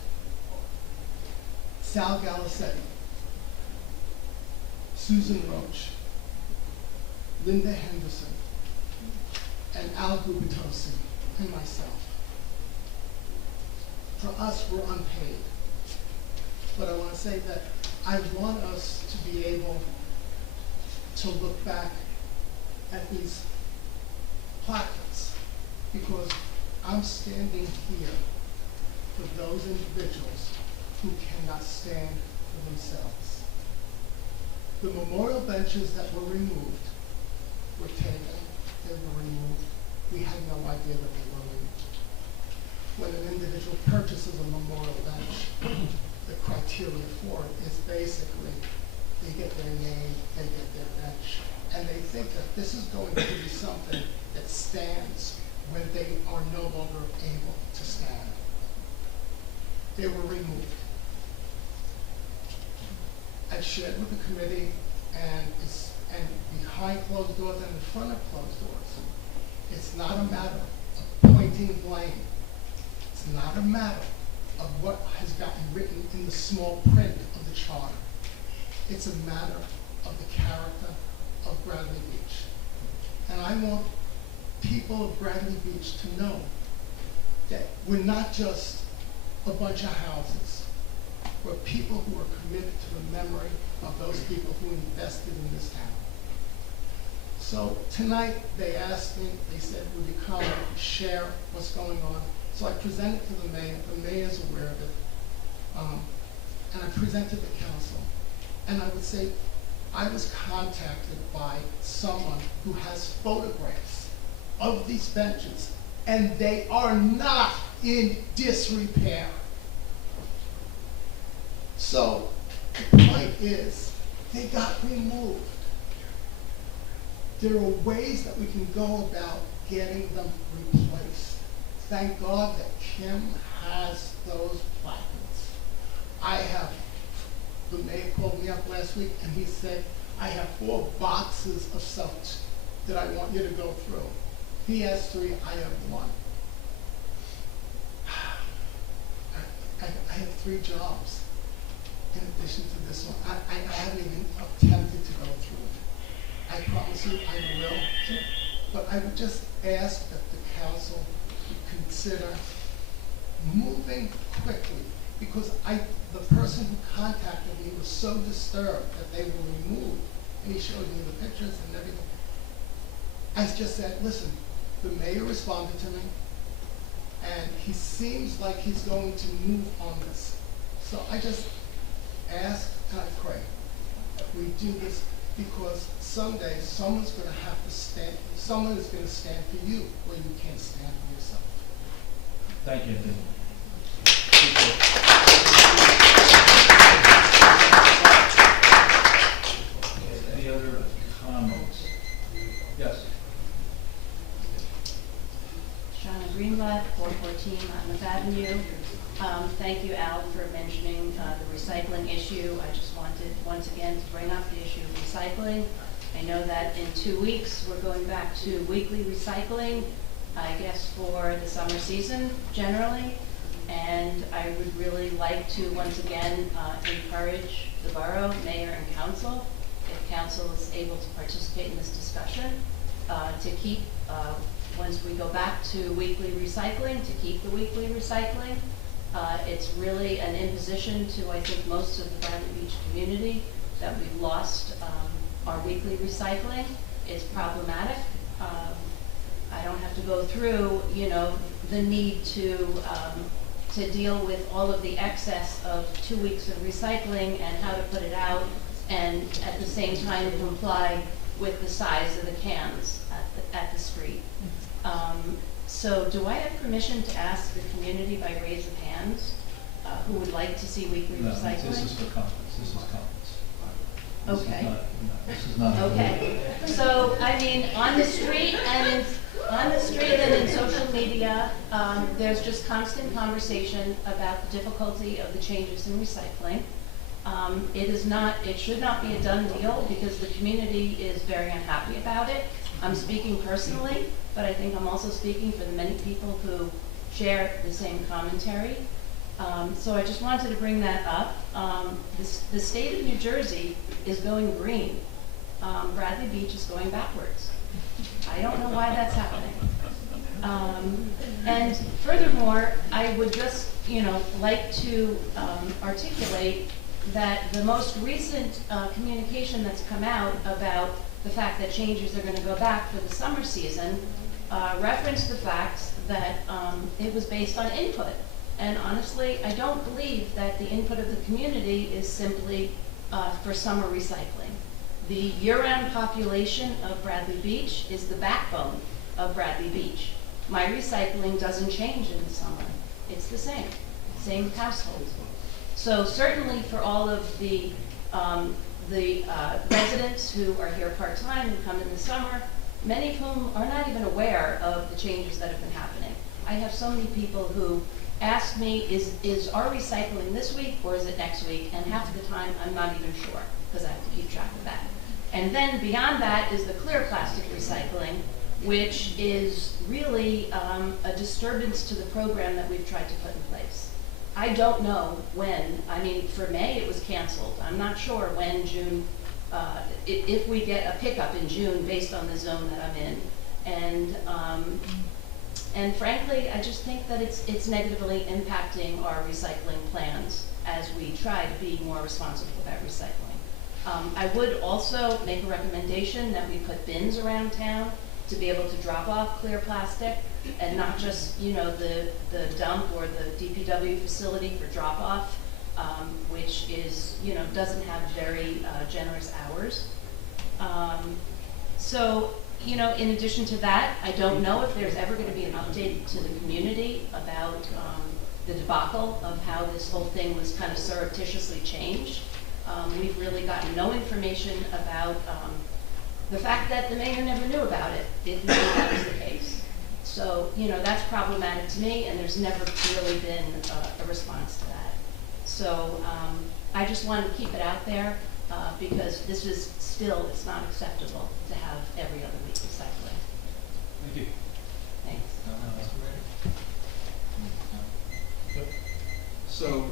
Sal Galicetti, Susan Roach, Linda Henderson, and Al Gubitosi, and myself. For us, we're unpaid. But I want to say that I want us to be able to look back at these placards, because I'm standing here for those individuals who cannot stand for themselves. The memorial benches that were removed were taken, they were removed. We had no idea that they were removed. When an individual purchases a memorial bench, the criteria for it is basically they get their name, they get their bench, and they think that this is going to be something that stands when they are no longer able to stand. They were removed. I shared with the committee, and behind closed doors and in front of closed doors, it's not a matter of pointing blame. It's not a matter of what has gotten written in the small print of the charter. It's a matter of the character of Bradley Beach. And I want people of Bradley Beach to know that we're not just a bunch of houses. We're people who are committed to the memory of those people who invested in this town. So tonight, they asked me, they said, would you come and share what's going on? So I presented to the mayor. The mayor's aware of it. And I presented the council. And I would say, I was contacted by someone who has photographs of these benches, and they are not in disrepair. So the point is, they got removed. There are ways that we can go about getting them replaced. Thank God that Kim has those placards. The mayor called me up last week and he said, I have 4 boxes of stuff that I want you to go through. He has 3, I have 1. I have 3 jobs in addition to this one. I haven't even attempted to go through it. I promise you I will. But I would just ask that the council would consider moving quickly, because the person who contacted me was so disturbed that they were removed, and he showed me the pictures and everything. I just said, listen, the mayor responded to me, and he seems like he's going to move on this. So I just ask and I pray that we do this, because someday someone's going to have to stand, someone is going to stand for you where you can't stand for yourself. Thank you, Anthony. Any other comments? Yes. Shauna Greenblatt, 414 Monmouth Avenue. Thank you, Al, for mentioning the recycling issue. I just wanted, once again, to bring up the issue of recycling. I know that in 2 weeks, we're going back to weekly recycling, I guess, for the summer season, generally. And I would really like to, once again, encourage the borough, mayor, and council, if council is able to participate in this discussion, to keep, once we go back to weekly recycling, to keep the weekly recycling. It's really an imposition to, I think, most of the Bradley Beach community that we've lost our weekly recycling. It's problematic. I don't have to go through, you know, the need to deal with all of the excess of 2 weeks of recycling and how to put it out, and at the same time comply with the size of the cans at the street. So do I have permission to ask the community by raise of hands who would like to see weekly recycling? No, this is for conference. This is conference. Okay. This is not. Okay. So, I mean, on the street and in social media, there's just constant conversation about the difficulty of the changes in recycling. It should not be a done deal, because the community is very unhappy about it. I'm speaking personally, but I think I'm also speaking for the many people who share the same commentary. So I just wanted to bring that up. The state of New Jersey is going green. Bradley Beach is going backwards. I don't know why that's happening. And furthermore, I would just, like to articulate that the most recent communication that's come out about the fact that changes are going to go back for the summer season referenced the fact that it was based on input. And honestly, I don't believe that the input of the community is simply for summer recycling. The year-round population of Bradley Beach is the backbone of Bradley Beach. My recycling doesn't change in the summer. It's the same household. So certainly for all of the residents who are here part-time and come in the summer, many of whom are not even aware of the changes that have been happening. I have so many people who ask me, is our recycling this week or is it next week? And half the time, I'm not even sure, because I have to keep track of that. And then beyond that is the clear plastic recycling, which is really a disturbance to the program that we've tried to put in place. I don't know when. I mean, for May, it was canceled. I'm not sure when June, if we get a pickup in June based on the zone that I'm in. And And frankly, I just think that it's negatively impacting our recycling plans as we try to be more responsible about recycling. I would also make a recommendation that we put bins around town to be able to drop off clear plastic and not just, you know, the dump or the DPW facility for drop off, which is, you know, doesn't have very generous hours. So, you know, in addition to that, I don't know if there's ever going to be an update to the community about the debacle of how this whole thing was kind of surreptitiously changed. We've really gotten no information about the fact that the mayor never knew about it, if maybe that was the case. So, you know, that's problematic to me, and there's never really been a response to that. So I just wanted to keep it out there because this is still, it's not acceptable to have every other week recycling. Thank you. Thanks. So,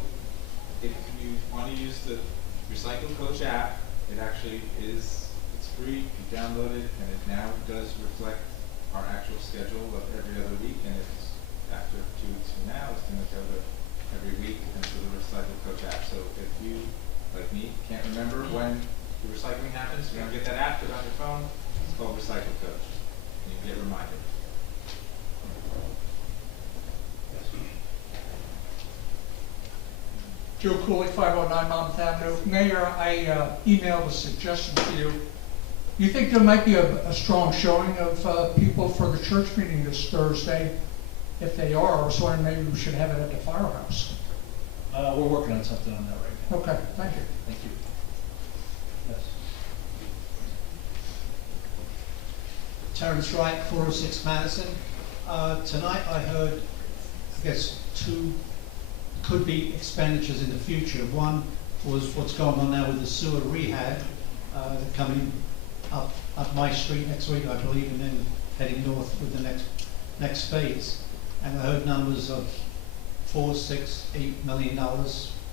if you want to use the Recycle Coach app, it actually is, it's free, you download it, and it now does reflect our actual schedule of every other week, and it's after 2 weeks from now, it's going to go to every week into the Recycle Coach app. So if you, like me, can't remember when the recycling happens, you're going to get that app, put it on your phone, it's called Recycle Coach, and you get reminded. Joe Cooley, 509 Monmouth Avenue. Mayor, I emailed a suggestion to you. You think there might be a strong showing of people for the church meeting this Thursday? If they are, I was wondering maybe we should have it at the firehouse. We're working on something on that right now. Okay, thank you. Thank you. Yes. Terrence Wright, 406 Madison. Tonight I heard, I guess, two could be expenditures in the future. One was what's going on now with the sewer rehab coming up my street next week, I believe, and then heading north with the next phase. And I heard numbers of $4, $6, $8 million,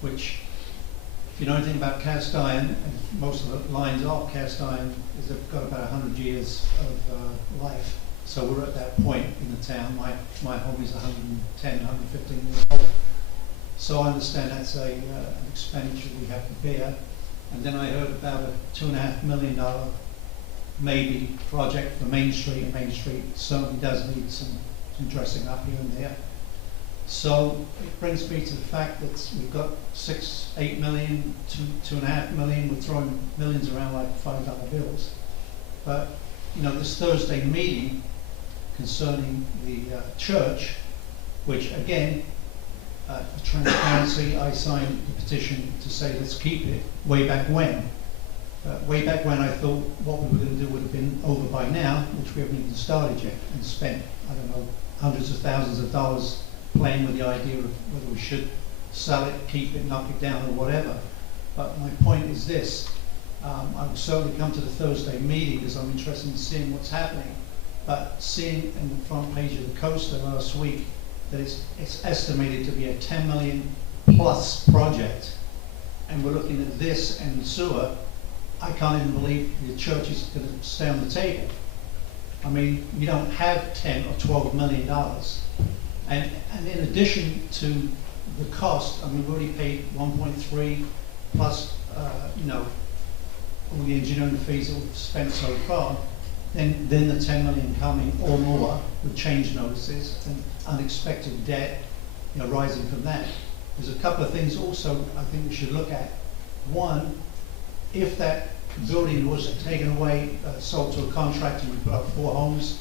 which, if you know anything about cast iron, and most of the lines are cast iron, is they've got about 100 years of life. So we're at that point in the town. My home is 110, 115 years old. So I understand that's an expenditure we have to bear. And then I heard about a $2.5 million maybe project for Main Street, and Main Street certainly does need some dressing up here and there. So it brings me to the fact that we've got 6, 8 million, 2.5 million. We're throwing millions around like $5 bills. But you know, this Thursday meeting concerning the church, which again, for transparency, I signed the petition to say let's keep it way back when. Way back when I thought what we were going to do would have been over by now, which we haven't even started yet, and spent, I don't know, hundreds of thousands of dollars playing with the idea of whether we should sell it, keep it, knock it down, or whatever. But my point is this, I will certainly come to the Thursday meeting because I'm interested in seeing what's happening. But seeing in the front page of the Coaster last week that it's estimated to be a 10 million plus project, and we're looking at this and sewer, I can't even believe the church is going to stay on the table. I mean, you don't have 10 or 12 million dollars. And in addition to the cost, I mean, we've already paid 1.3 plus, you know, all the engineering fees that we've spent so far. Then the 10 million coming or more with change notices and unexpected debt, you know, rising from that. There's a couple of things also I think we should look at. One, if that building was taken away, sold to a contractor, and we put up 4 homes,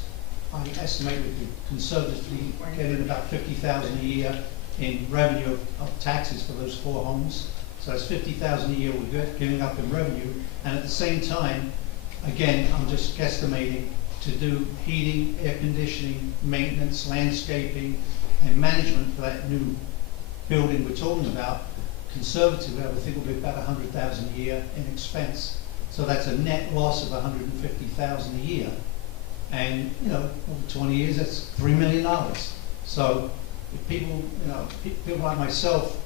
I estimate we could conservatively get in about $50,000 a year in revenue of taxes for those 4 homes. So that's $50,000 a year we're giving up in revenue, and at the same time, again, I'm just guesstimating, to do heating, air conditioning, maintenance, landscaping, and management for that new building we're talking about. Conservatively, I would think will be about $100,000 a year in expense. So that's a net loss of $150,000 a year. And, you know, over 20 years, that's $3 million. So if people, you know, people like myself,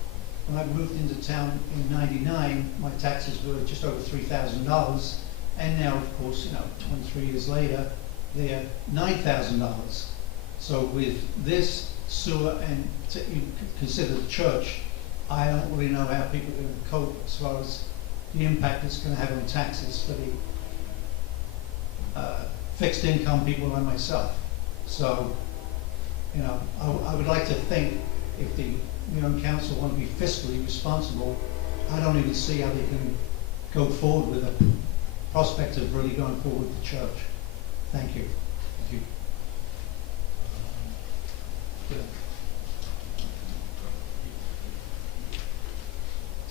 when I moved into town in '99, my taxes were just over $3,000. And now, of course, you know, 23 years later, they're $9,000. So with this sewer and you consider the church, I don't really know how people are going to cope as far as the impact it's going to have on taxes for the fixed income people like myself. So, you know, I would like to think if the council want to be fiscally responsible, I don't even see how they can go forward with a prospect of really going forward with the church. Thank you. Thank you.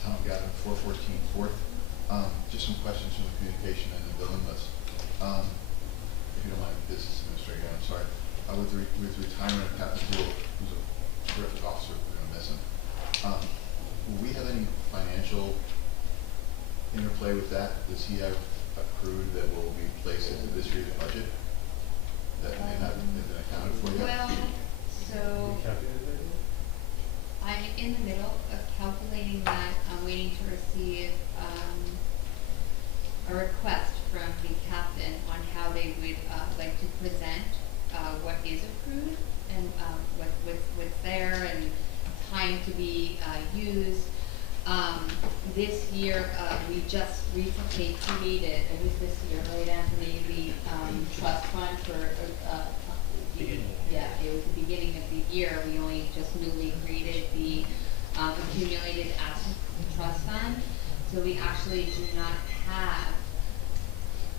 Tom Gavin, 414 Fourth. Just some questions from the communication and the billing list. If you don't mind, business administrator, I'm sorry. With the retirement of Captain Jewell, who's a terrific officer, we're going to miss him. Will we have any financial interplay with that? Does he have accrued that will be placed into this year's budget that may not have been accounted for yet? Well, so I'm in the middle of calculating that. I'm waiting to receive a request from the captain on how they would like to present what is accrued and what's there and time to be used. This year, we just recently created, it was this year, right, Anthony, the trust fund for, yeah, it was the beginning of the year. We only just newly created the accumulated asset trust fund. So we actually do not have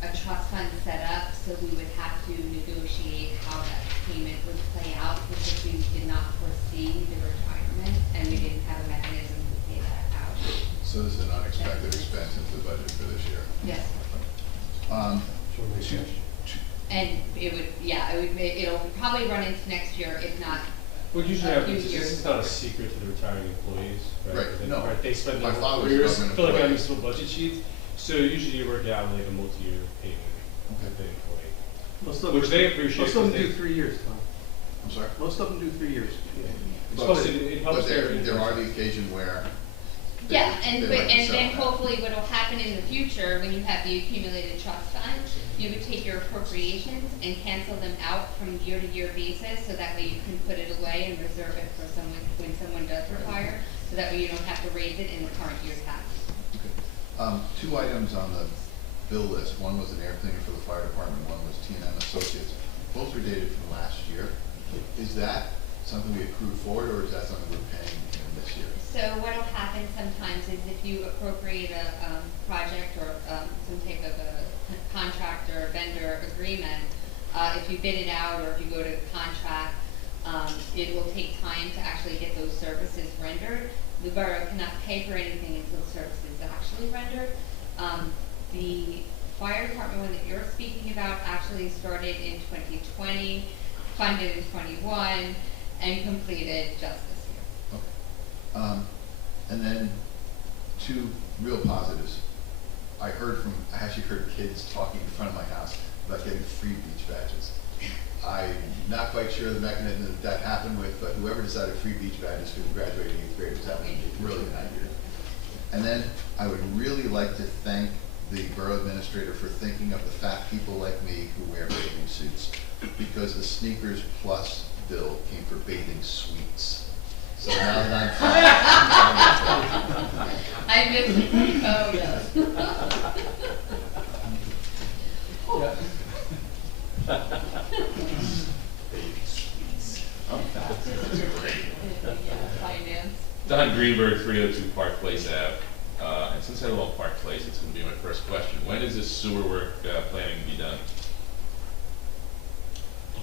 a trust fund set up, so we would have to negotiate how that payment would play out because we did not foresee the retirement and we didn't have a mechanism to pay that out. So this is an unexpected expense into the budget for this year? Yes. Two, And it would, yeah, it'll probably run into next year, if not What usually a few happens is years. this is not a secret to the retiring employees, right? Right, no. Right, they spend My their father was a careers government filling out employee. these little budget sheets, so usually you work out like a multi-year payment with the employee. Most of Which them, they appreciate. most of them 'cause do they- 3 years, Tom. I'm sorry? Most of them do 3 years. It's But, supposed to, it helps but there are the occasion where Yeah, and they might then sell. hopefully what'll happen in the future, when you have the accumulated trust fund, you would take your appropriations and cancel them out from year to year basis, so that way you can put it away and reserve it for someone, when someone does retire, so that way you don't have to raise it in the current year's tax. Two items on the bill list. One was an air cleaner for the fire department, one was T&M Associates. Both were dated from last year. Is that something we accrued forward, or is that something we're paying in this year? So what'll happen sometimes is if you appropriate a project or some type of a contract or vendor agreement, if you bid it out or if you go to contract, it will take time to actually get those services rendered. The borough cannot pay for anything until the service is actually rendered. The fire department one that you're speaking about actually started in 2020, funded in 21, and completed just this year. Okay. And then two real positives. I actually heard kids talking in front of my house about getting free beach badges. I'm not quite sure the mechanism that happened with, but whoever decided free beach badges for the graduating 8th graders, that would be a brilliant idea. And then I would really like to thank the borough administrator for thinking of the fat people like me who wear bathing suits, because the Sneakers Plus bill came for bathing suites. So now that I'm fat, I missed the code. Finance. Don Greenberg, 302 Park Place Ave. And since I live on Park Place, it's going to be my first question. When is this sewer work planning to be done?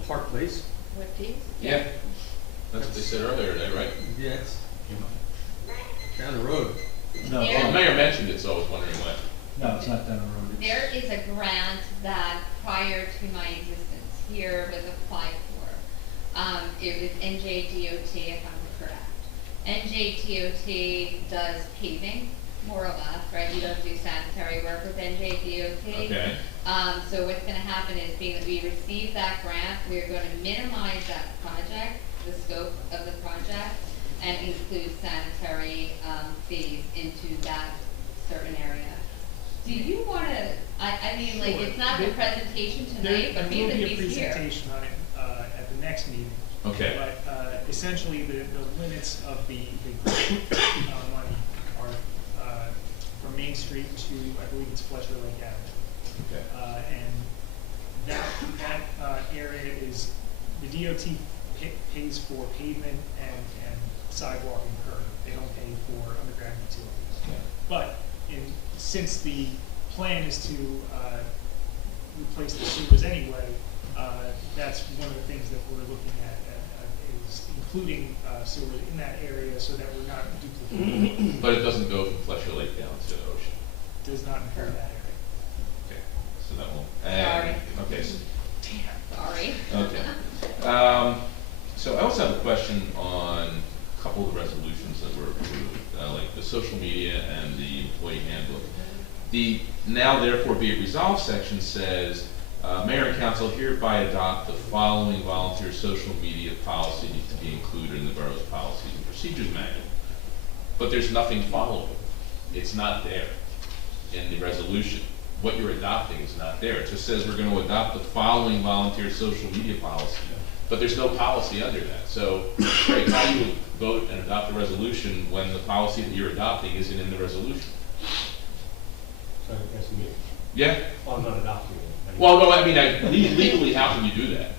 Park Place? What days? Yeah. That's what they said earlier today, right? Yes. Down the road. No, There- Well, the mayor mentioned it, so I was wondering when. no, it's not down the road. It's- There is a grant that prior to my existence here was applied for. It was NJDOT, if I'm correct. NJDOT does paving, more or less, right? You don't do sanitary work with NJDOT. Okay. So what's gonna happen is being that we receive that grant, we're gonna minimize that project, the scope of the project, and include sanitary, fees into that certain area. Do you wanna, I mean, like, Sure. it's not the presentation tonight, but we have the There will be a piece here. presentation on it, at the the next meeting. Okay. But essentially, the limits of the grant money are from Main Street to, I believe it's Fletcher Lake Avenue. Okay. And that area is, the DOT pays for pavement and sidewalk and curb. They don't pay for underground utilities. Yeah. But since the plan is to replace the sewers anyway, that's one of the things that we're looking at is including sewers in that area so that we're not duplicating. But it doesn't go from Fletcher Lake down to the ocean. Does not incur that area. Okay, so that won't. Sorry. Okay. Sorry. Okay. So I also have a question on a couple of the resolutions that were approved, like the social media and the employee handbook. The now therefore be it resolved section says, Mayor and Council hereby adopt the following volunteer social media policy to be included in the borough's policies and procedures manual. But there's nothing following. It's not there in the resolution. What you're adopting is not there. It just says we're going to adopt the following volunteer social media policy. But there's no policy under that. So, Craig, how do you vote and adopt a resolution when the policy that you're adopting isn't in the resolution? So I guess me. Yeah? Well, I'm not adopting it. Well, no, I mean, legally, how can you do that?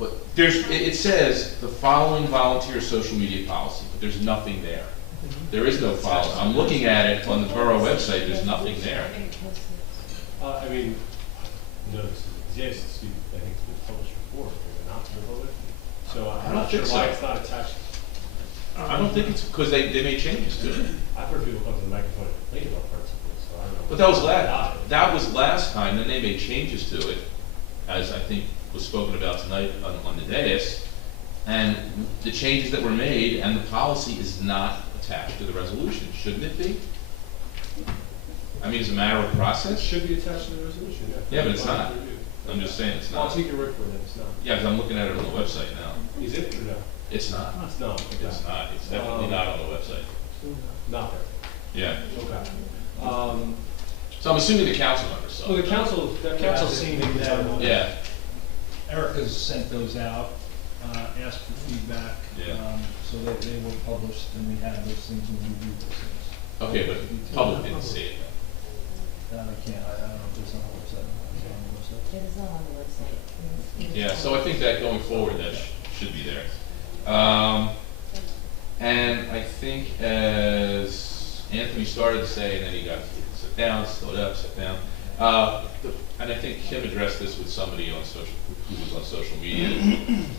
But it says the following volunteer social media policy, but there's nothing there. There is no follow. I'm looking at it on the borough website, there's nothing there. I mean, no, this is, yes, I think it's been published before, there's an option of it. So I'm not sure why it's not attached. I don't think it's, because they made changes to it. I've heard people come to the microphone and complain about parts of it, so I don't know. But that was last time, then they made changes to it, as I think was spoken about tonight on the dais. And the changes that were made and the policy is not attached to the resolution, shouldn't it be? I mean, it's a matter of process. It should be attached to the resolution, yeah. Yeah, but it's not. I'm just saying it's I'll not. take your word for it, it's not. Yeah, because I'm looking at it on the website now. Is it or no? It's not. It's not. Okay. It's not. It's definitely not on the website. Not there. Yeah. Okay. So I'm assuming the council members saw Well, it. the council. Council seen that. Yeah. Erica's sent those out, asked for feedback. Yeah. So that they were published and we had those things and we reviewed those things. Okay, but the public didn't see it. That I can't, I don't know if it's on the website. Is it on the website? It is not on the website. Yeah, so I think that going forward, that should be there. And I think as Anthony started to say, and then he got sit down, stood up, sat down. And I think Kim addressed this with somebody on who was on social media.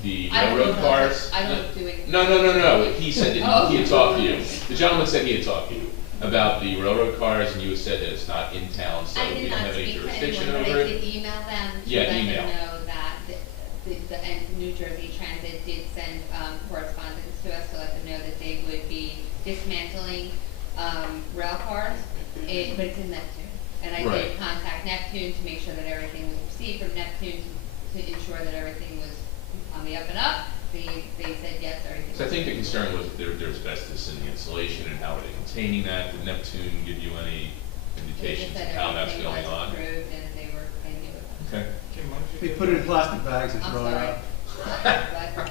The railroad cars. I don't do it. No. He said that Oh. he had talked to you. The gentleman said he had talked to you about the railroad cars, and you had said that it's not in town, so I we did don't not have any speak to jurisdiction anyone, but over I it. did email them to Yeah, let email. them know that the New Jersey Transit did send correspondence to us to let them know that they would be dismantling rail cars, but it's in Neptune. And I Right. did contact Neptune to make sure that everything was received from Neptune to ensure that everything was on the up and up. They said yes, everything. So I think the concern was that there's asbestos in the insulation, and how are they containing that? Did Neptune give you any indications of how that's going on? They approved and they knew it. Okay. They put it in plastic bags and I'm throw it sorry. out. But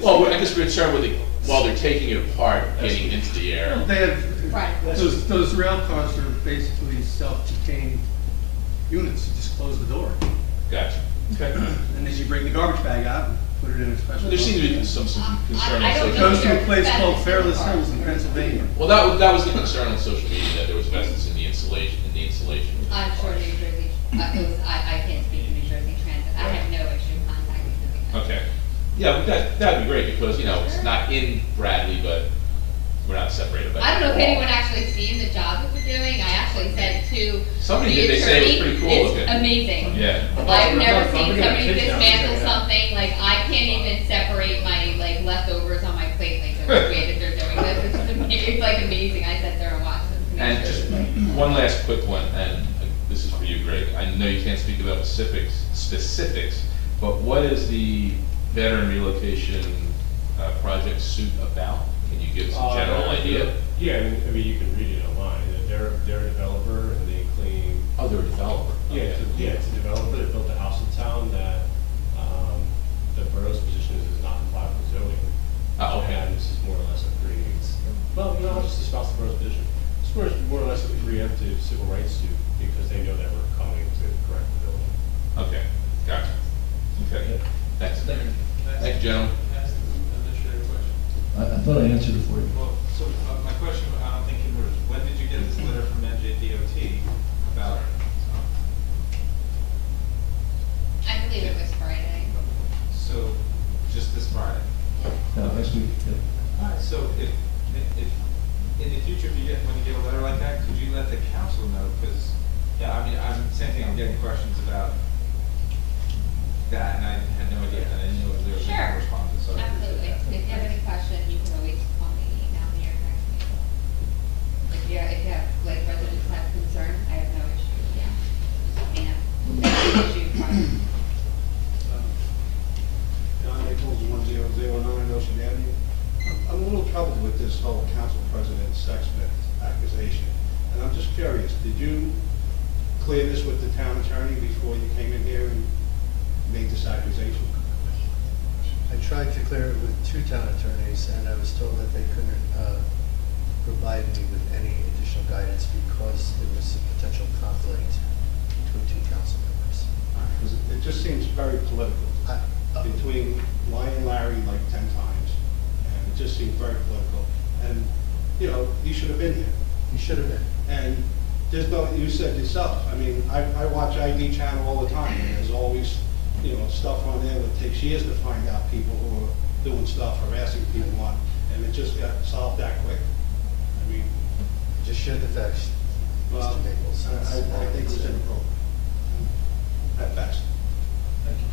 Well, I guess we're concerned with while they're taking it apart, getting into the air. They have, Right. those rail cars are basically self-contained units, you just close the door. Gotcha. Okay. And then you bring the garbage bag out and put it in a special. There seems to be some concern I on don't It social know goes media. to a place called Fairless Hills in Pennsylvania. Well, that was the concern on social media, that there was asbestos in the insulation. I'm sure New Jersey, I can't speak to New Jersey Transit. I have no issue contacting them. Okay. Yeah, but that'd be great, because, it's not in Bradley, but we're not separated by. I don't know if the wall. anyone actually seen the job that we're doing. I actually said to Somebody the did, they say it was attorney, pretty cool it's looking. amazing. Yeah. I've never seen I'm gonna somebody take that. dismantle something, like I can't even separate my leftovers on my plate, like the way that they're doing this. It's like amazing. I sat there and watched them. to make And sure. just one last quick one, and this is for you, Greg. I know you can't speak about specifics, but what is the veteran relocation project suit about? Can you give us a general idea? Yeah, I mean, you can read it online. They're a developer and they claim. Oh, they're a developer. Yeah, Okay. it's a developer that built a house in town that, preemptive civil rights suit because they know that we're coming to correct the building. Okay, gotcha. Okay, thanks. Thank you, gentlemen. Administrative question. I thought I answered it for you. Well, so my question, I don't think was, when did you get this letter from NJDOT about? I believe it was Friday. So, just this Friday? No, next week, yeah. So if, in the future, when you get a letter like that, could you let the council know? Because, yeah, I mean, same thing, I'm getting questions about that, and I had no idea, and I didn't know if there was any Sure. correspondence, so. I Absolutely. appreciate that. If you have any questions, you can always call me, email me, or text me. If you have, like, residents have concern, I have no issue, yeah. Just let me know. If you issue prior. John Nichols, 1009 Ocean Avenue. I'm a little troubled with this whole council president Sexsmith accusation. And I'm just curious, did you clear this with the town attorney before you came in here and made this accusation? I tried to clear it with two town attorneys, and I was told that they couldn't provide me with any additional guidance because there was a potential conflict between two council members. Because it just seems very political. Between lying Larry like 10 times, and it just seems very political. And, you know, you should have been here. You should have been. And there's no, you said yourself, I mean, I watch ID channel all the time, and there's always, you know, stuff on there that takes years to find out people who are doing stuff, harassing people on, and it just got solved that quick. I mean, Just share the facts, well, Mr. Nichols. I think it was inappropriate. At best. Thank you.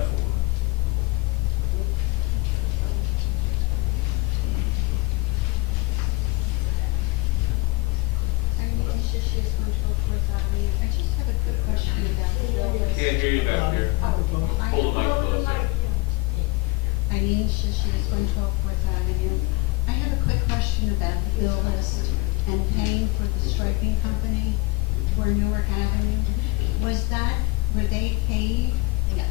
Yeah. I just have a quick question about the bill list. Can't hear you back here. Hold the mic closer. Eileen Shishis, 112 Fourth Avenue. I have a quick question about the bill list and paying for the striping company for Newark Avenue. Were they paid? No.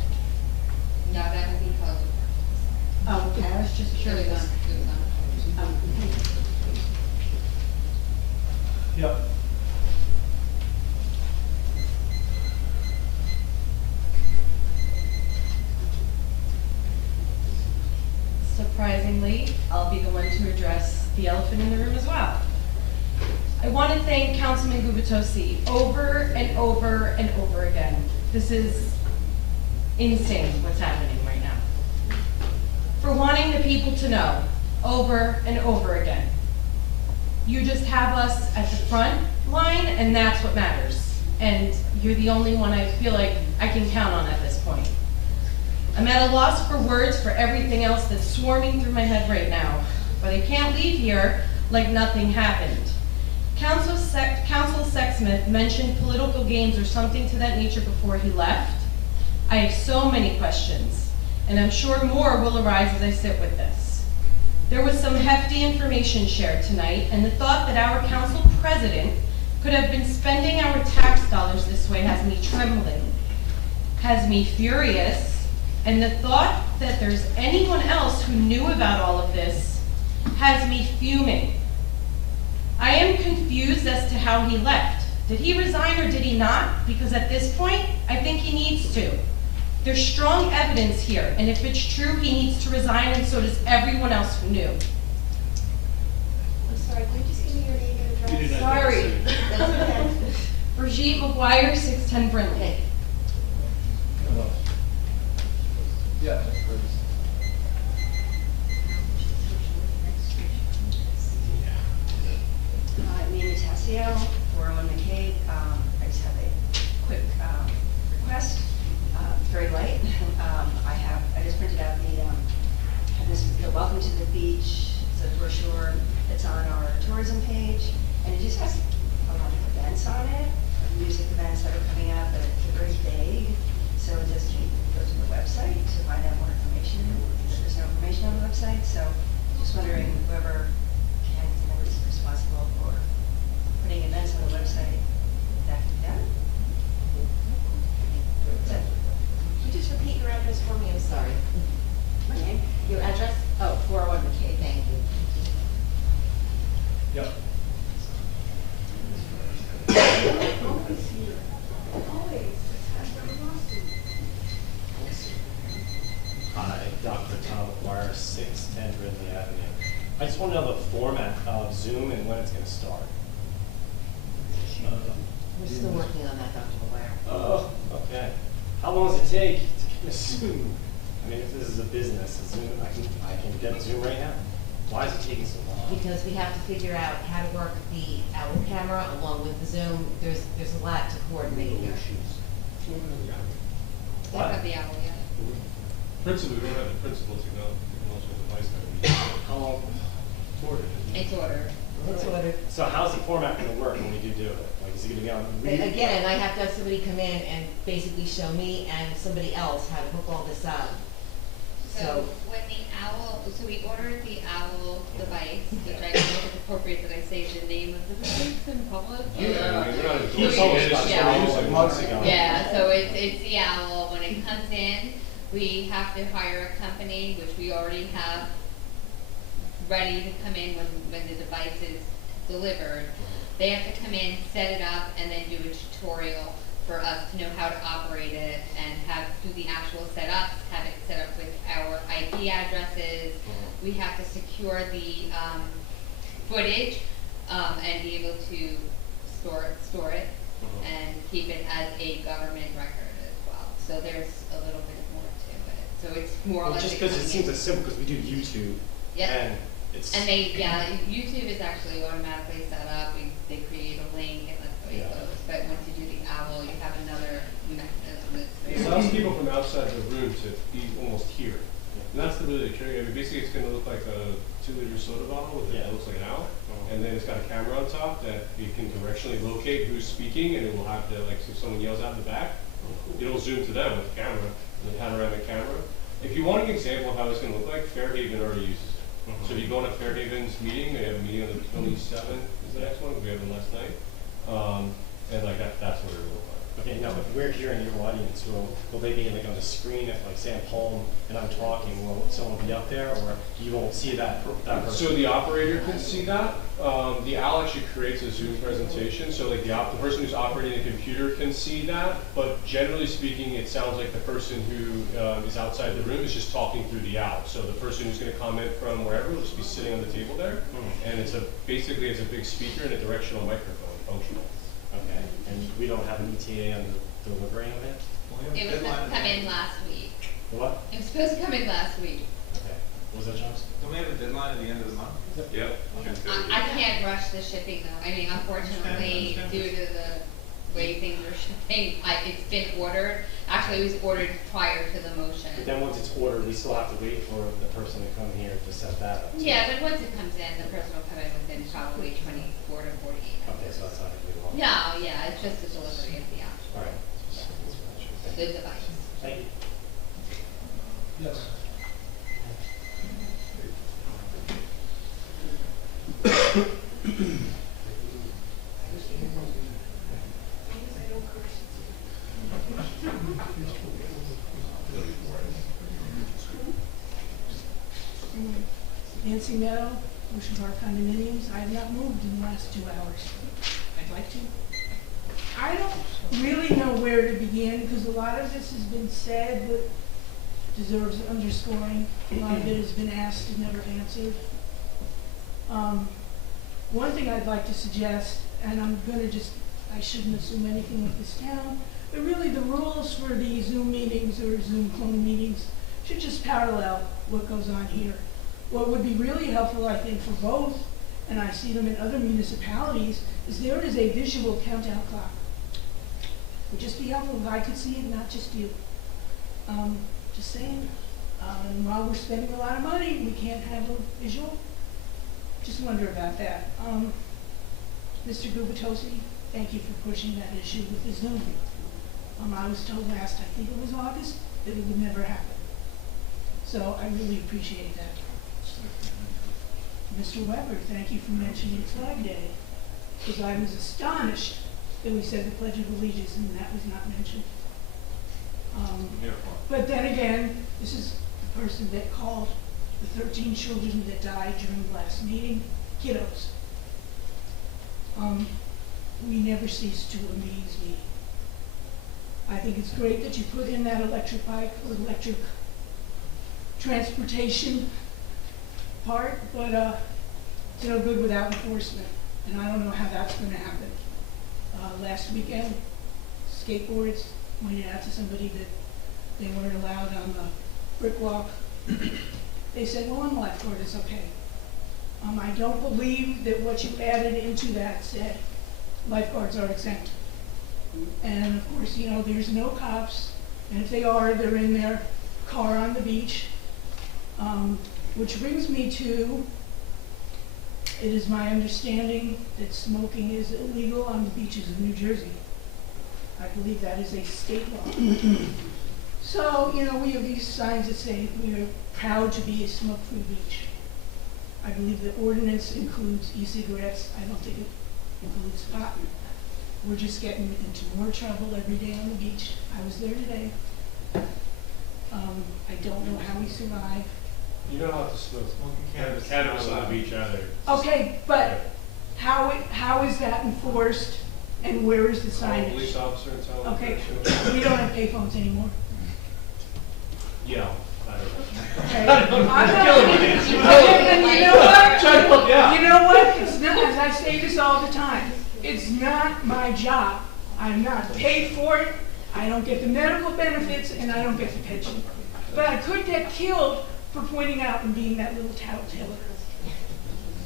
No, that would be code. Oh, okay, I was just It was curious. on, it was on. Oh, thank you. Yep. Surprisingly, I'll be the one to address the elephant in the room as well. I want to thank Councilman Gubitosi over and over and over again. This is insane what's happening right now. For wanting the people to know over and over again. You just have us at the front line, and that's what matters. And you're the only one I feel like I can count on at this point. I'm at a loss for words for everything else that's swarming through my head right now, but I can't leave here like nothing happened. Council Sexsmith mentioned political games or something to that nature before he left. I have so many questions, and I'm sure more will arise as I sit with this. There was some hefty information shared tonight, and the thought that our council president could have been spending our tax dollars this way has me trembling, has me furious, and the thought that there's anyone else who knew about all of this has me fuming. I am confused as to how he left. Did he resign or did he not? Because at this point, I think he needs to. There's strong evidence here, and if it's true, he needs to resign, and so does everyone else who knew. I'm sorry, can you just give me your name and address? You did not Sorry. say. That's okay. Brigitte McGuire, 610 Brinley. Okay. Yeah. My name is Hasio, 401 McCabe. I just have a quick request, very light. I just printed out the Welcome to the Beach. It's a brochure that's on our tourism page, and it just has a lot of events on it, music events that are coming up, but it's very vague. So just go to the website to find out more information. There's no information on the website, so just wondering whoever is responsible for putting events on the website, that can be done. So, Can you just repeat your address for me? I'm sorry. my name, Your address? Oh, 401 McKay, thank you. Yep. Hi, Dr. Tom McGuire, 610 Ridley Avenue. I just want to know the format of Zoom and when it's going to start. We're still working on that, Dr. McGuire. Oh, okay. How long does it take to get a Zoom? I mean, if this is a business, a Zoom, I can get Zoom right now. Why is it taking so long? Because we have to figure out how to work the owl camera along with the Zoom. There's a lot to coordinate here. Don't have the owl yet. Principally, we don't have the principal technological device that we use. How long? It's ordered. It's ordered. So how's the format going to work when we do it? Like, is it going to be on? Again, I have to have somebody come in and basically show me and somebody else how to hook all this up. So when the owl, so we ordered the owl device, which I don't know if it's appropriate that I say the name of the device in public. Yeah, we're not You told us about Yeah. it months ago. Yeah, so it's the owl. When it comes in, we have to hire a company, which we already have ready to come in when the device is delivered. They have to come in, set it up, and then do a tutorial for us to know how to operate it and do the actual setups, have it set up with our IP addresses. We have to secure the footage and be able to store it and keep it as a government record as well. So there's a little bit more to it. So it's more or Well, less. just because it seems as simple, because we do YouTube. Yep. And it's. And YouTube is actually automatically set up. They create a link and that's the way it goes. But once you do the owl, you have another mechanism that's It allows people from outside the room to be almost here. And that's the really trick. I mean, basically, it's going to look like a 2-liter soda bottle with it looks like an owl. And then it's got a camera on top that you can directionally locate who's speaking, and it will have to, like, if someone yells out in the back, it'll zoom to them with the camera, the panoramic camera. If you want an example of how it's going to look like, Fairhaven already uses it. So if you go to Fairhaven's meeting, they have a meeting on the 27th, is the next one, we had one last night. And like that's what it will look like. Okay, now if we're here in your audience, will they be like on the screen if like say I'm home and I'm talking, will someone be up there or you won't see that person? So the operator can see that. The owl actually creates a Zoom presentation, so like the person who's operating the computer can see that, but generally speaking, it sounds like the person who is outside the room is just talking through the owl. So the person who's going to comment from wherever will just be sitting on the table there, and basically it's a big speaker and a directional microphone functional. Okay, and we don't have an ETA on the delivery of it? It was supposed to come in last week. What? It was supposed to come in last week. Okay, what was that, John? Don't we have a deadline at the end of the month? Yep. I can't rush the shipping though. I mean, unfortunately, due to the way things are shipping, it's been ordered. Actually, it was ordered prior to the motion. But then once it's ordered, we still have to wait for the person to come here to set that up. Yeah, but once it comes in, the person will come in within probably 24 to 48 hours. Okay, so that's not going to be long. No, yeah, it's just the delivery of the actual. All right. The device. Thank you. Yes. Nancy Meadow, Ocean Park condominiums. I have not moved in the last 2 hours. I'd like to. I don't really know where to begin because a lot of this has been said but deserves underscoring. A lot of it has been asked and never answered. One thing I'd like to suggest, and I'm going to I shouldn't assume anything with this town, but really the rules for the Zoom meetings or Zoom clone meetings should just parallel what goes on here. What would be really helpful, I think, for both, and I see them in other municipalities, is there is a visual countdown clock. It would just be helpful if I could see it, not just you. Just saying. And while we're spending a lot of money, we can't have a visual. Just wonder about that. Mr. Gubitosi, thank you for pushing that issue with the Zoom. I was told last, I think it was August, that it would never happen. So I really appreciate that. Mr. Weber, thank you for mentioning Flag Day, because I was astonished that we said the Pledge of Allegiance and that was not mentioned. But then again, this is the person that called the 13 children that died during the last meeting, kiddos. we never cease to amaze me. I think it's great that you put in that electric bike or electric transportation part, but it's no good without enforcement, and I don't know how that's going to happen. Last weekend, skateboards pointed out to somebody that they weren't allowed on the brick walk. They said, well, on lifeguard is okay. I don't believe that what you added into that said lifeguards are exempt. And of course, you know, there's no cops, and if they are, they're in their car on the beach. Which brings me to, it is my understanding that smoking is illegal on the beaches of New Jersey. I believe that is a state law. So, you know, we have these signs that say we are proud to be a smoke-free beach. I believe the ordinance includes e-cigarettes. I don't think it includes pot. We're just getting into more trouble every day on the beach. I was there today. I don't know how we survive. You don't have to smoke cannabis on the beach either. Okay, but how is that enforced, and where is the signage? Police officer and tell them. Okay, we don't have payphones anymore. Yeah, I don't know. Okay. And you know what? You know what? It's not, as I say this all the time, it's not my job. I'm not paid for it. I don't get the medical benefits, and I don't get the pension. But I could get killed for pointing out and being that little tattletale.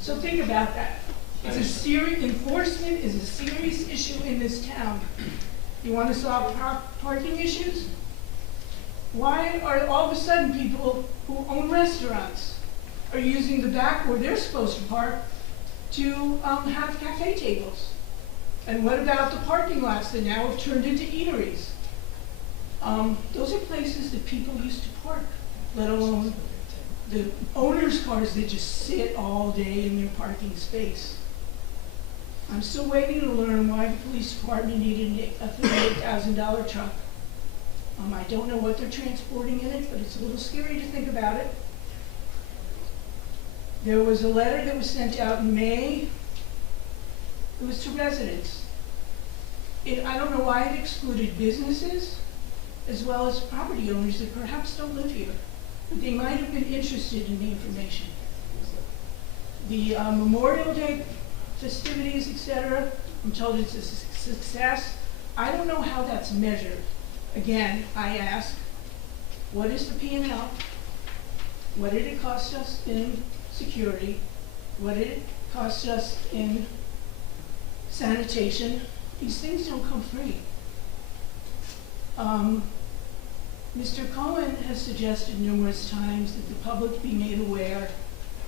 So think about that. It's a serious, enforcement is a serious issue in this town. You want to solve parking issues? Why are all of a sudden people who own restaurants are using the back where they're supposed to park to have cafe tables? And what about the parking lots that now have turned into eateries? Those are places that people used to park, let alone the owners' cars that just sit all day in their parking space. I'm still waiting to learn why the police department needed a $38,000 truck. I don't know what they're transporting in it, but it's a little scary to think about it. There was a letter that was sent out in May. It was to residents. I don't know why it excluded businesses as well as property owners that perhaps don't live here, but they might have been interested in the information. The Memorial Day festivities, etc., I'm told it's a success. I don't know how that's measured. Again, I ask, what is the P&L? What did it cost us in security? What did it cost us in sanitation? These things don't come free. Mr. Cohen has suggested numerous times that the public be made aware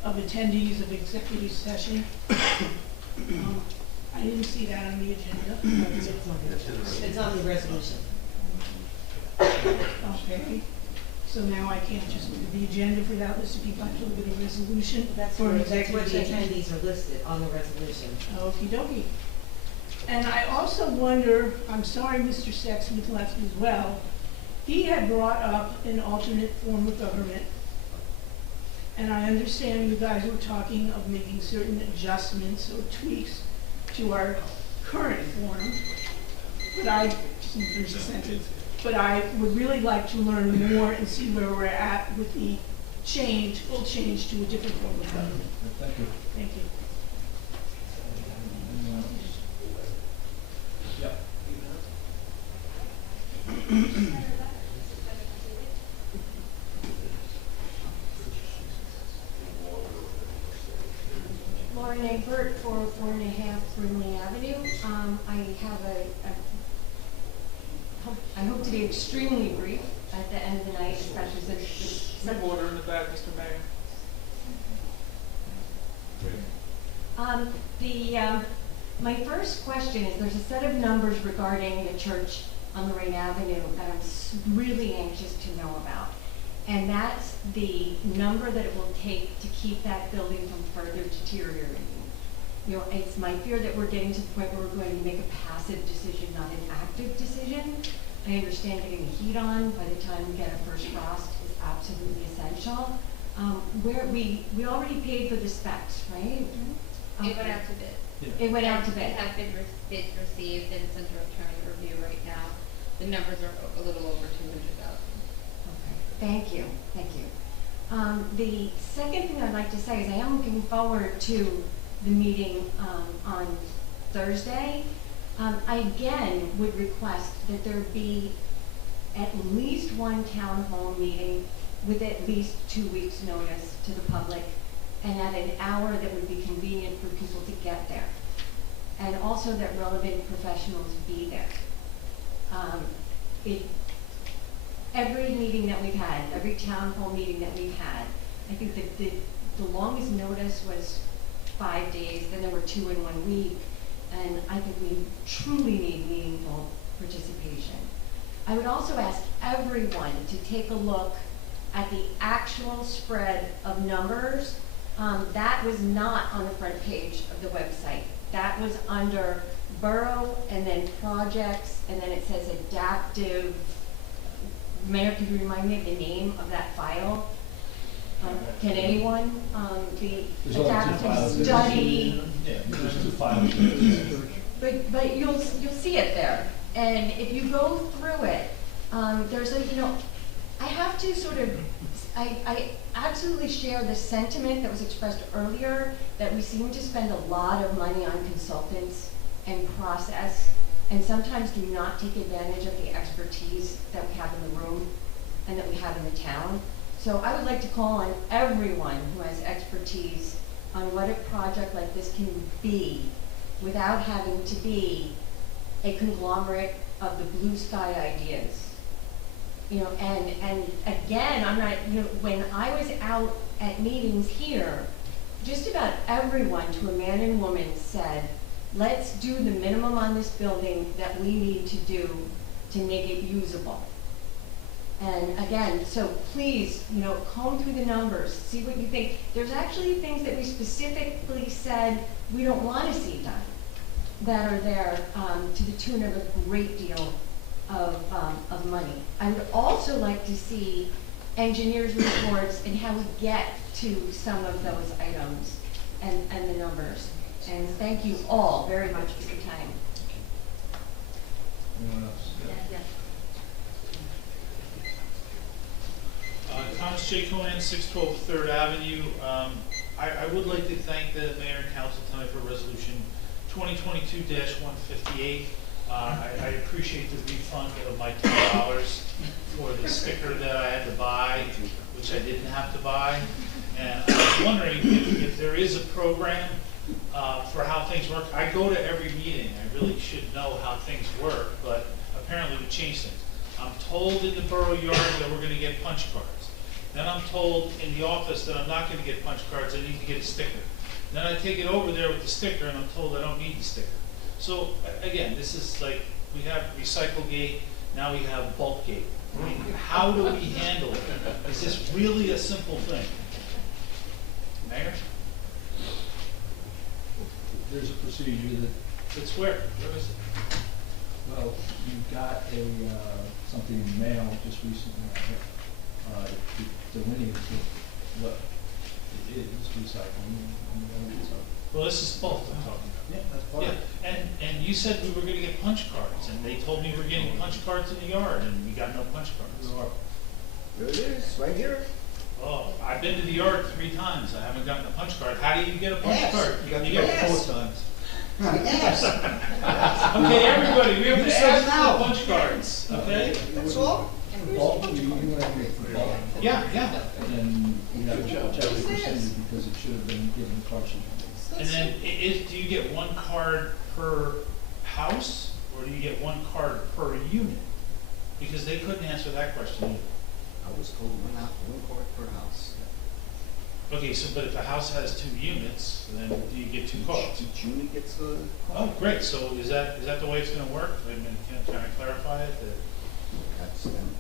of attendees of executive session. I didn't see that on the agenda. It's on the resolution. Okay, so now I can't just look at the agenda for that list of people, I have to look at a resolution for an That's executive what the session. attendees are listed on the resolution. Okey dokey. And I also wonder, I'm sorry Mr. Sexsmith left as well, he had brought up an alternate form of government. And I understand you guys were talking of making certain adjustments or tweaks to our current form. But just let me finish the sentence. But I would really like to learn more and see where we're at with the full change to a different form of government. Thank you. Thank you. Lauren Egbert, 404.5 Brimley Avenue. I have I hope to be extremely brief at the end of the night, especially since it's Order in the back, Mr. Mayor. My first question is, there's a set of numbers regarding the church on Lorraine Avenue that I'm really anxious to know about. And that's the number that it will take to keep that building from further deteriorating. You know, it's my fear that we're getting to the point where we're going to make a passive decision, not an active decision. I understand getting the heat on by the time we get our first frost is absolutely essential. We already paid for the specs, right? It went out to bid. It went out to bid. They have bid bids received, and it's under attorney review right now. The numbers are a little over 200,000. Thank you, thank you. The second thing I'd like to say is I am looking forward to the meeting on Thursday. I again would request that there be at least one town hall meeting with at least 2 weeks' notice to the public, and at an hour that would be convenient for people to get there. And also that relevant professionals be there. Every meeting that we've had, every town hall meeting that we've had, I think that the longest notice was 5 days, then there were 2 in 1 week, and I think we truly need meaningful participation. I would also ask everyone to take a look at the actual spread of numbers. That was not on the front page of the website. That was under borough and then projects, and then it says adaptive. Mayor, could you remind me of the name of that file? Can anyone? The There's only 2 adaptive files. study. Yeah, there's 2 files. But you'll see it there, and if you go through it, there's a, I have to sort of, I absolutely share the sentiment that was expressed earlier, that we seem to spend a lot of money on consultants and process, and sometimes do not take advantage of the expertise that we have in the room and that we have in the town. So I would like to call on everyone who has expertise on what a project like this can be without having to be a conglomerate of the blue sky ideas. And again, I'm not, when I was out at meetings here, just about everyone, to a man and woman, said, let's do the minimum on this building that we need to do to make it usable. And again, so please, comb through the numbers, see what you think. There's actually things that we specifically said we don't want to see done that are there to the tune of a great deal of money. I would also like to see engineers' reports and how we get to some of those items and the numbers. And thank you all very much for your time. Anyone else? Thomas J. Cohen, 612 3rd Avenue. I would like to thank the mayor and council tonight for resolution 2022-158. I appreciate the refund of my $10 for the sticker that I had to buy, which I didn't have to buy. And I was wondering if there is a program for how things work. I go to every meeting. I really should know how things work, but apparently we changed things. I'm told in the borough yard that we're going to get punch cards. Then I'm told in the office that I'm not going to get punch cards, I need to get a sticker. Then I take it over there with the sticker and I'm told I don't need the sticker. So again, this is like, we have Recyclegate, now we have Bulkgate. I mean, how do we handle it? Is this really a simple thing? Mayor? There's a procedure that. It's where is it? Well, you got something in the mail just recently, to delineate what it is, recycling. Well, this is both I'm talking about. Yeah, that's part of it. And you said we were gonna get punch cards, and they told me we're getting punch cards in the yard, and we got no punch cards. There it is, right here. Oh, I've been to the yard 3 times, I haven't gotten a punch card. How do you get a punch Yes. card? You got to get go 4 times. Yes. Okay, everybody, we have to Yes, start now. with punch cards, okay? That's all. Bulk, you have to bulk. Yeah. And you have to check the procedure because it should have been given partially. And then, do you get 1 card per house, or do you get 1 card per unit? Because they couldn't answer that question either. I was told 1 card per house. Okay, so, but if a house has 2 units, then do you get 2 cards? Each unit gets a Oh, great, so is that the way it's gonna work? I mean, can I clarify it? That's them.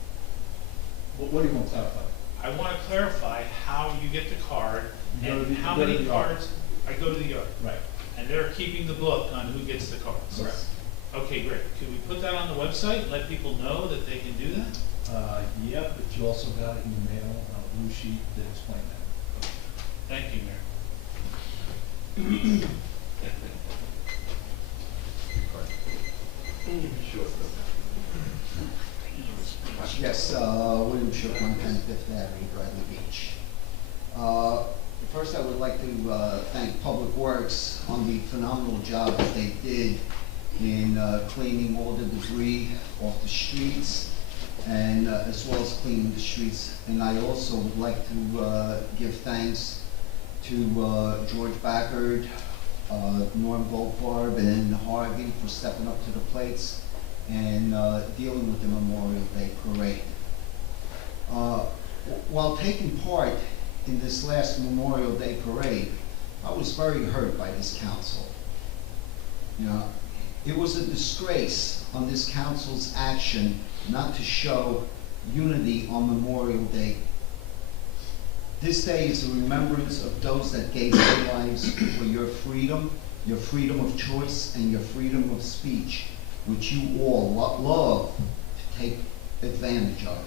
What do you want to clarify? I wanna clarify how you get the card, You go to and the- how you go to many the yard. cards. I go to the yard. Right. And they're keeping the book on who gets the cards. Correct. Okay, great. Could we put that on the website, let people know that they can do that? Yep, but you also got it in the mail, a blue sheet that explained that. Thank you, Mayor. Yes, William Shook, 110 Fifth Avenue, Bradley Beach. First, I would like to thank Public Works on the phenomenal job that they did in cleaning all the debris off the streets, and as well as cleaning the streets. And I also would like to give thanks to George Backard, Norm Goldfarb, and Harvey for stepping up to the plates and dealing with the Memorial Day Parade. While taking part in this last Memorial Day Parade, I was very hurt by this council. You know, it was a disgrace on this council's action not to show unity on Memorial Day. This day is a remembrance of those that gave their lives for your freedom of choice, and your freedom of speech, which you all love to take advantage of.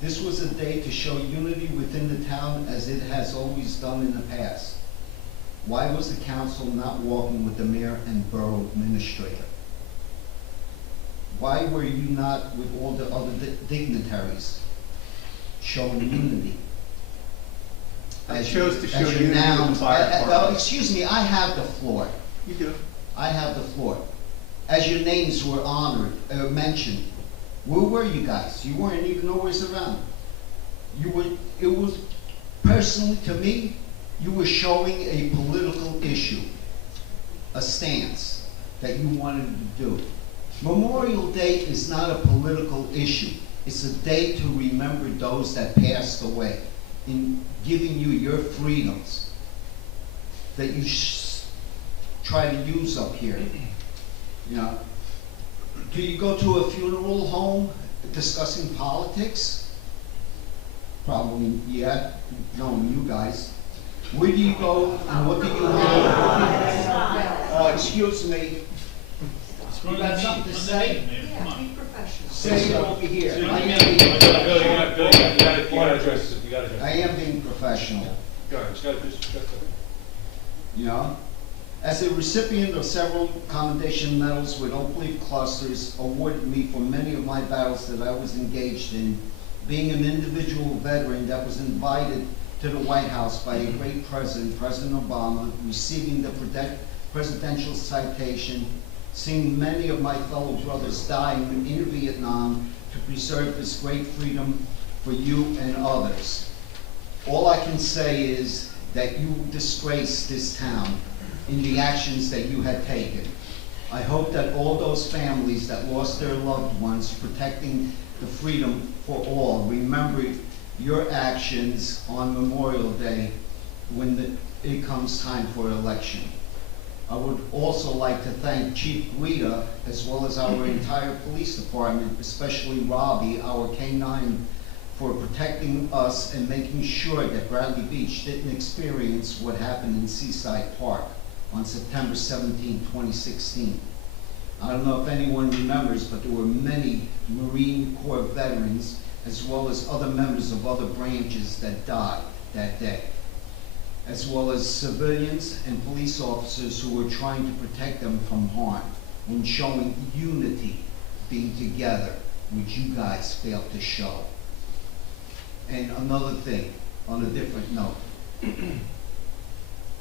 This was a day to show unity within the town as it has always done in the past. Why was the council not walking with the mayor and borough administrator? Why were you not with all the other dignitaries showing unity? I chose to show as unity with the fire department. Excuse me, I have the floor. You do. I have the floor. As your names were honored, mentioned, where were you guys? You weren't even always around. It was, personally to me, you were showing a political issue, a stance that you wanted to do. Memorial Day is not a political issue. It's a day to remember those that passed away in giving you your freedoms that you try to use up here. You know, do you go to a funeral home discussing politics? Probably, yeah, knowing you guys. Where do you go and what do you do? Excuse me. You got something to say? Come on. Say it over here. I am being professional. You know? As a recipient of several commendation medals with Oak Leaf clusters awarded me for many of my battles that I was engaged in, being an individual veteran that was invited to the White House by a great president, President Obama, receiving the presidential citation, seeing many of my fellow brothers dying in Vietnam to preserve this great freedom for you and others. All I can say is that you disgraced this town in the actions that you had taken. I hope that all those families that lost their loved ones protecting the freedom for all remember your actions on Memorial Day when it comes time for election. I would also like to thank Chief Guida as well as our entire police department, especially Robbie, our K-9, for protecting us and making sure that Bradley Beach didn't experience what happened in Seaside Park on September 17, 2016. I don't know if anyone remembers, but there were many Marine Corps veterans as well as other members of other branches that died that day, as well as civilians and police officers who were trying to protect them from harm when showing unity, being together, which you guys failed to show. And another thing, on a different note,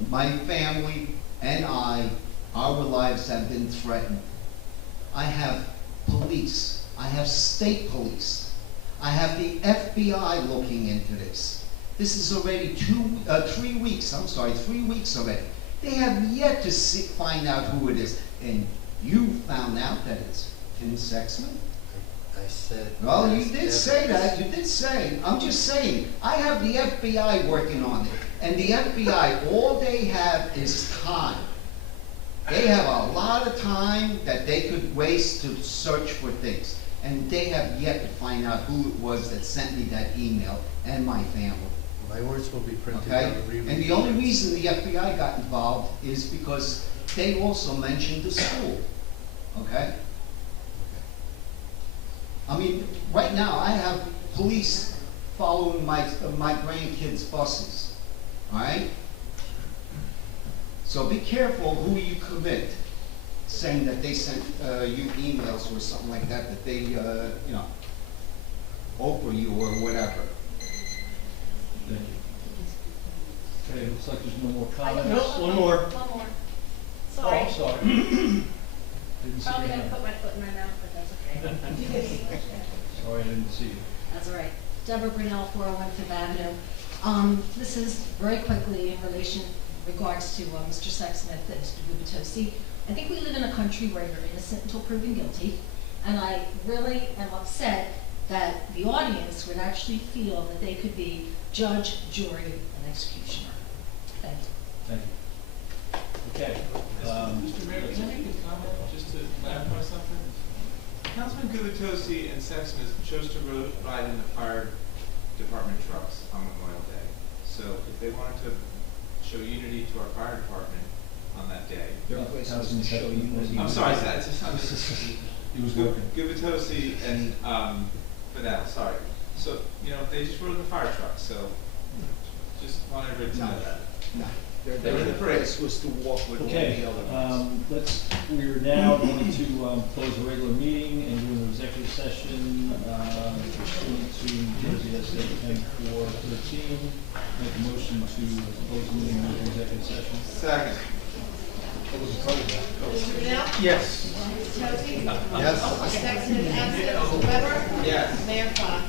my family and our lives have been threatened. I have police, I have state police, I have the FBI looking into this. This is already 3 weeks already. They have yet to find out who it is. And you found out that it's Tim Sexman? I said. Well, you did say that, you did say. I'm just saying, I have the FBI working on it. And the FBI, all they have is time. They have a lot of time that they could waste to search for things. And they have yet to find out who it was that sent me that email and my family. My words will be printed Okay? on the reading. And the only reason the FBI got involved is because they also mentioned the school. Okay? I mean, right now I have police following my grandkids' buses. All right? So be careful who you commit. saying that they sent you emails or something like that, that they, Oprah you or whatever. Thank you. Okay, looks like there's no more I don't comments. know. One more. One more. Oh, Sorry. I'm sorry. Didn't see Probably your gonna hand. put my foot in my mouth, but that's okay. Sorry, I didn't see you. That's all right. Deborah Brunel, 401 Fifth Avenue. This is very quickly in regards to Mr. Sexsmith and Mr. Gubitosi. I think we live in a country where you're innocent until proven guilty, and I really am upset that the audience would actually feel that they could be judge, jury, and executioner. Thank you. Thank you. Okay. Mr. Mayor, can I make a comment just to clarify something? Councilman Gubitosi and Sexsmith chose to ride in the fire department trucks on Memorial Day. So if they wanted to show unity to our fire department on that day. I'm sorry, He was working. Gubitosi and Fidel, sorry. So, they just rode in the fire truck, so just want everybody to know that. No, their press was to walk with all Okay, the other ones. we're now going to close the regular meeting and do an executive session pursuant to Jersey SA 10413. Make a motion to close the meeting with executive session. Second. Mr. Brunel? Yes. Mr. Tosi? Yes. Mr. Sexton absent. Mr. Weber? Yes. Mayor Fox?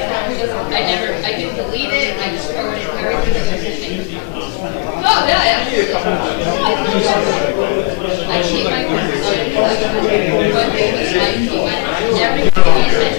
I didn't delete it, I just forwarded everything that was in it. Oh, yeah. I keep my words. I keep everything you sent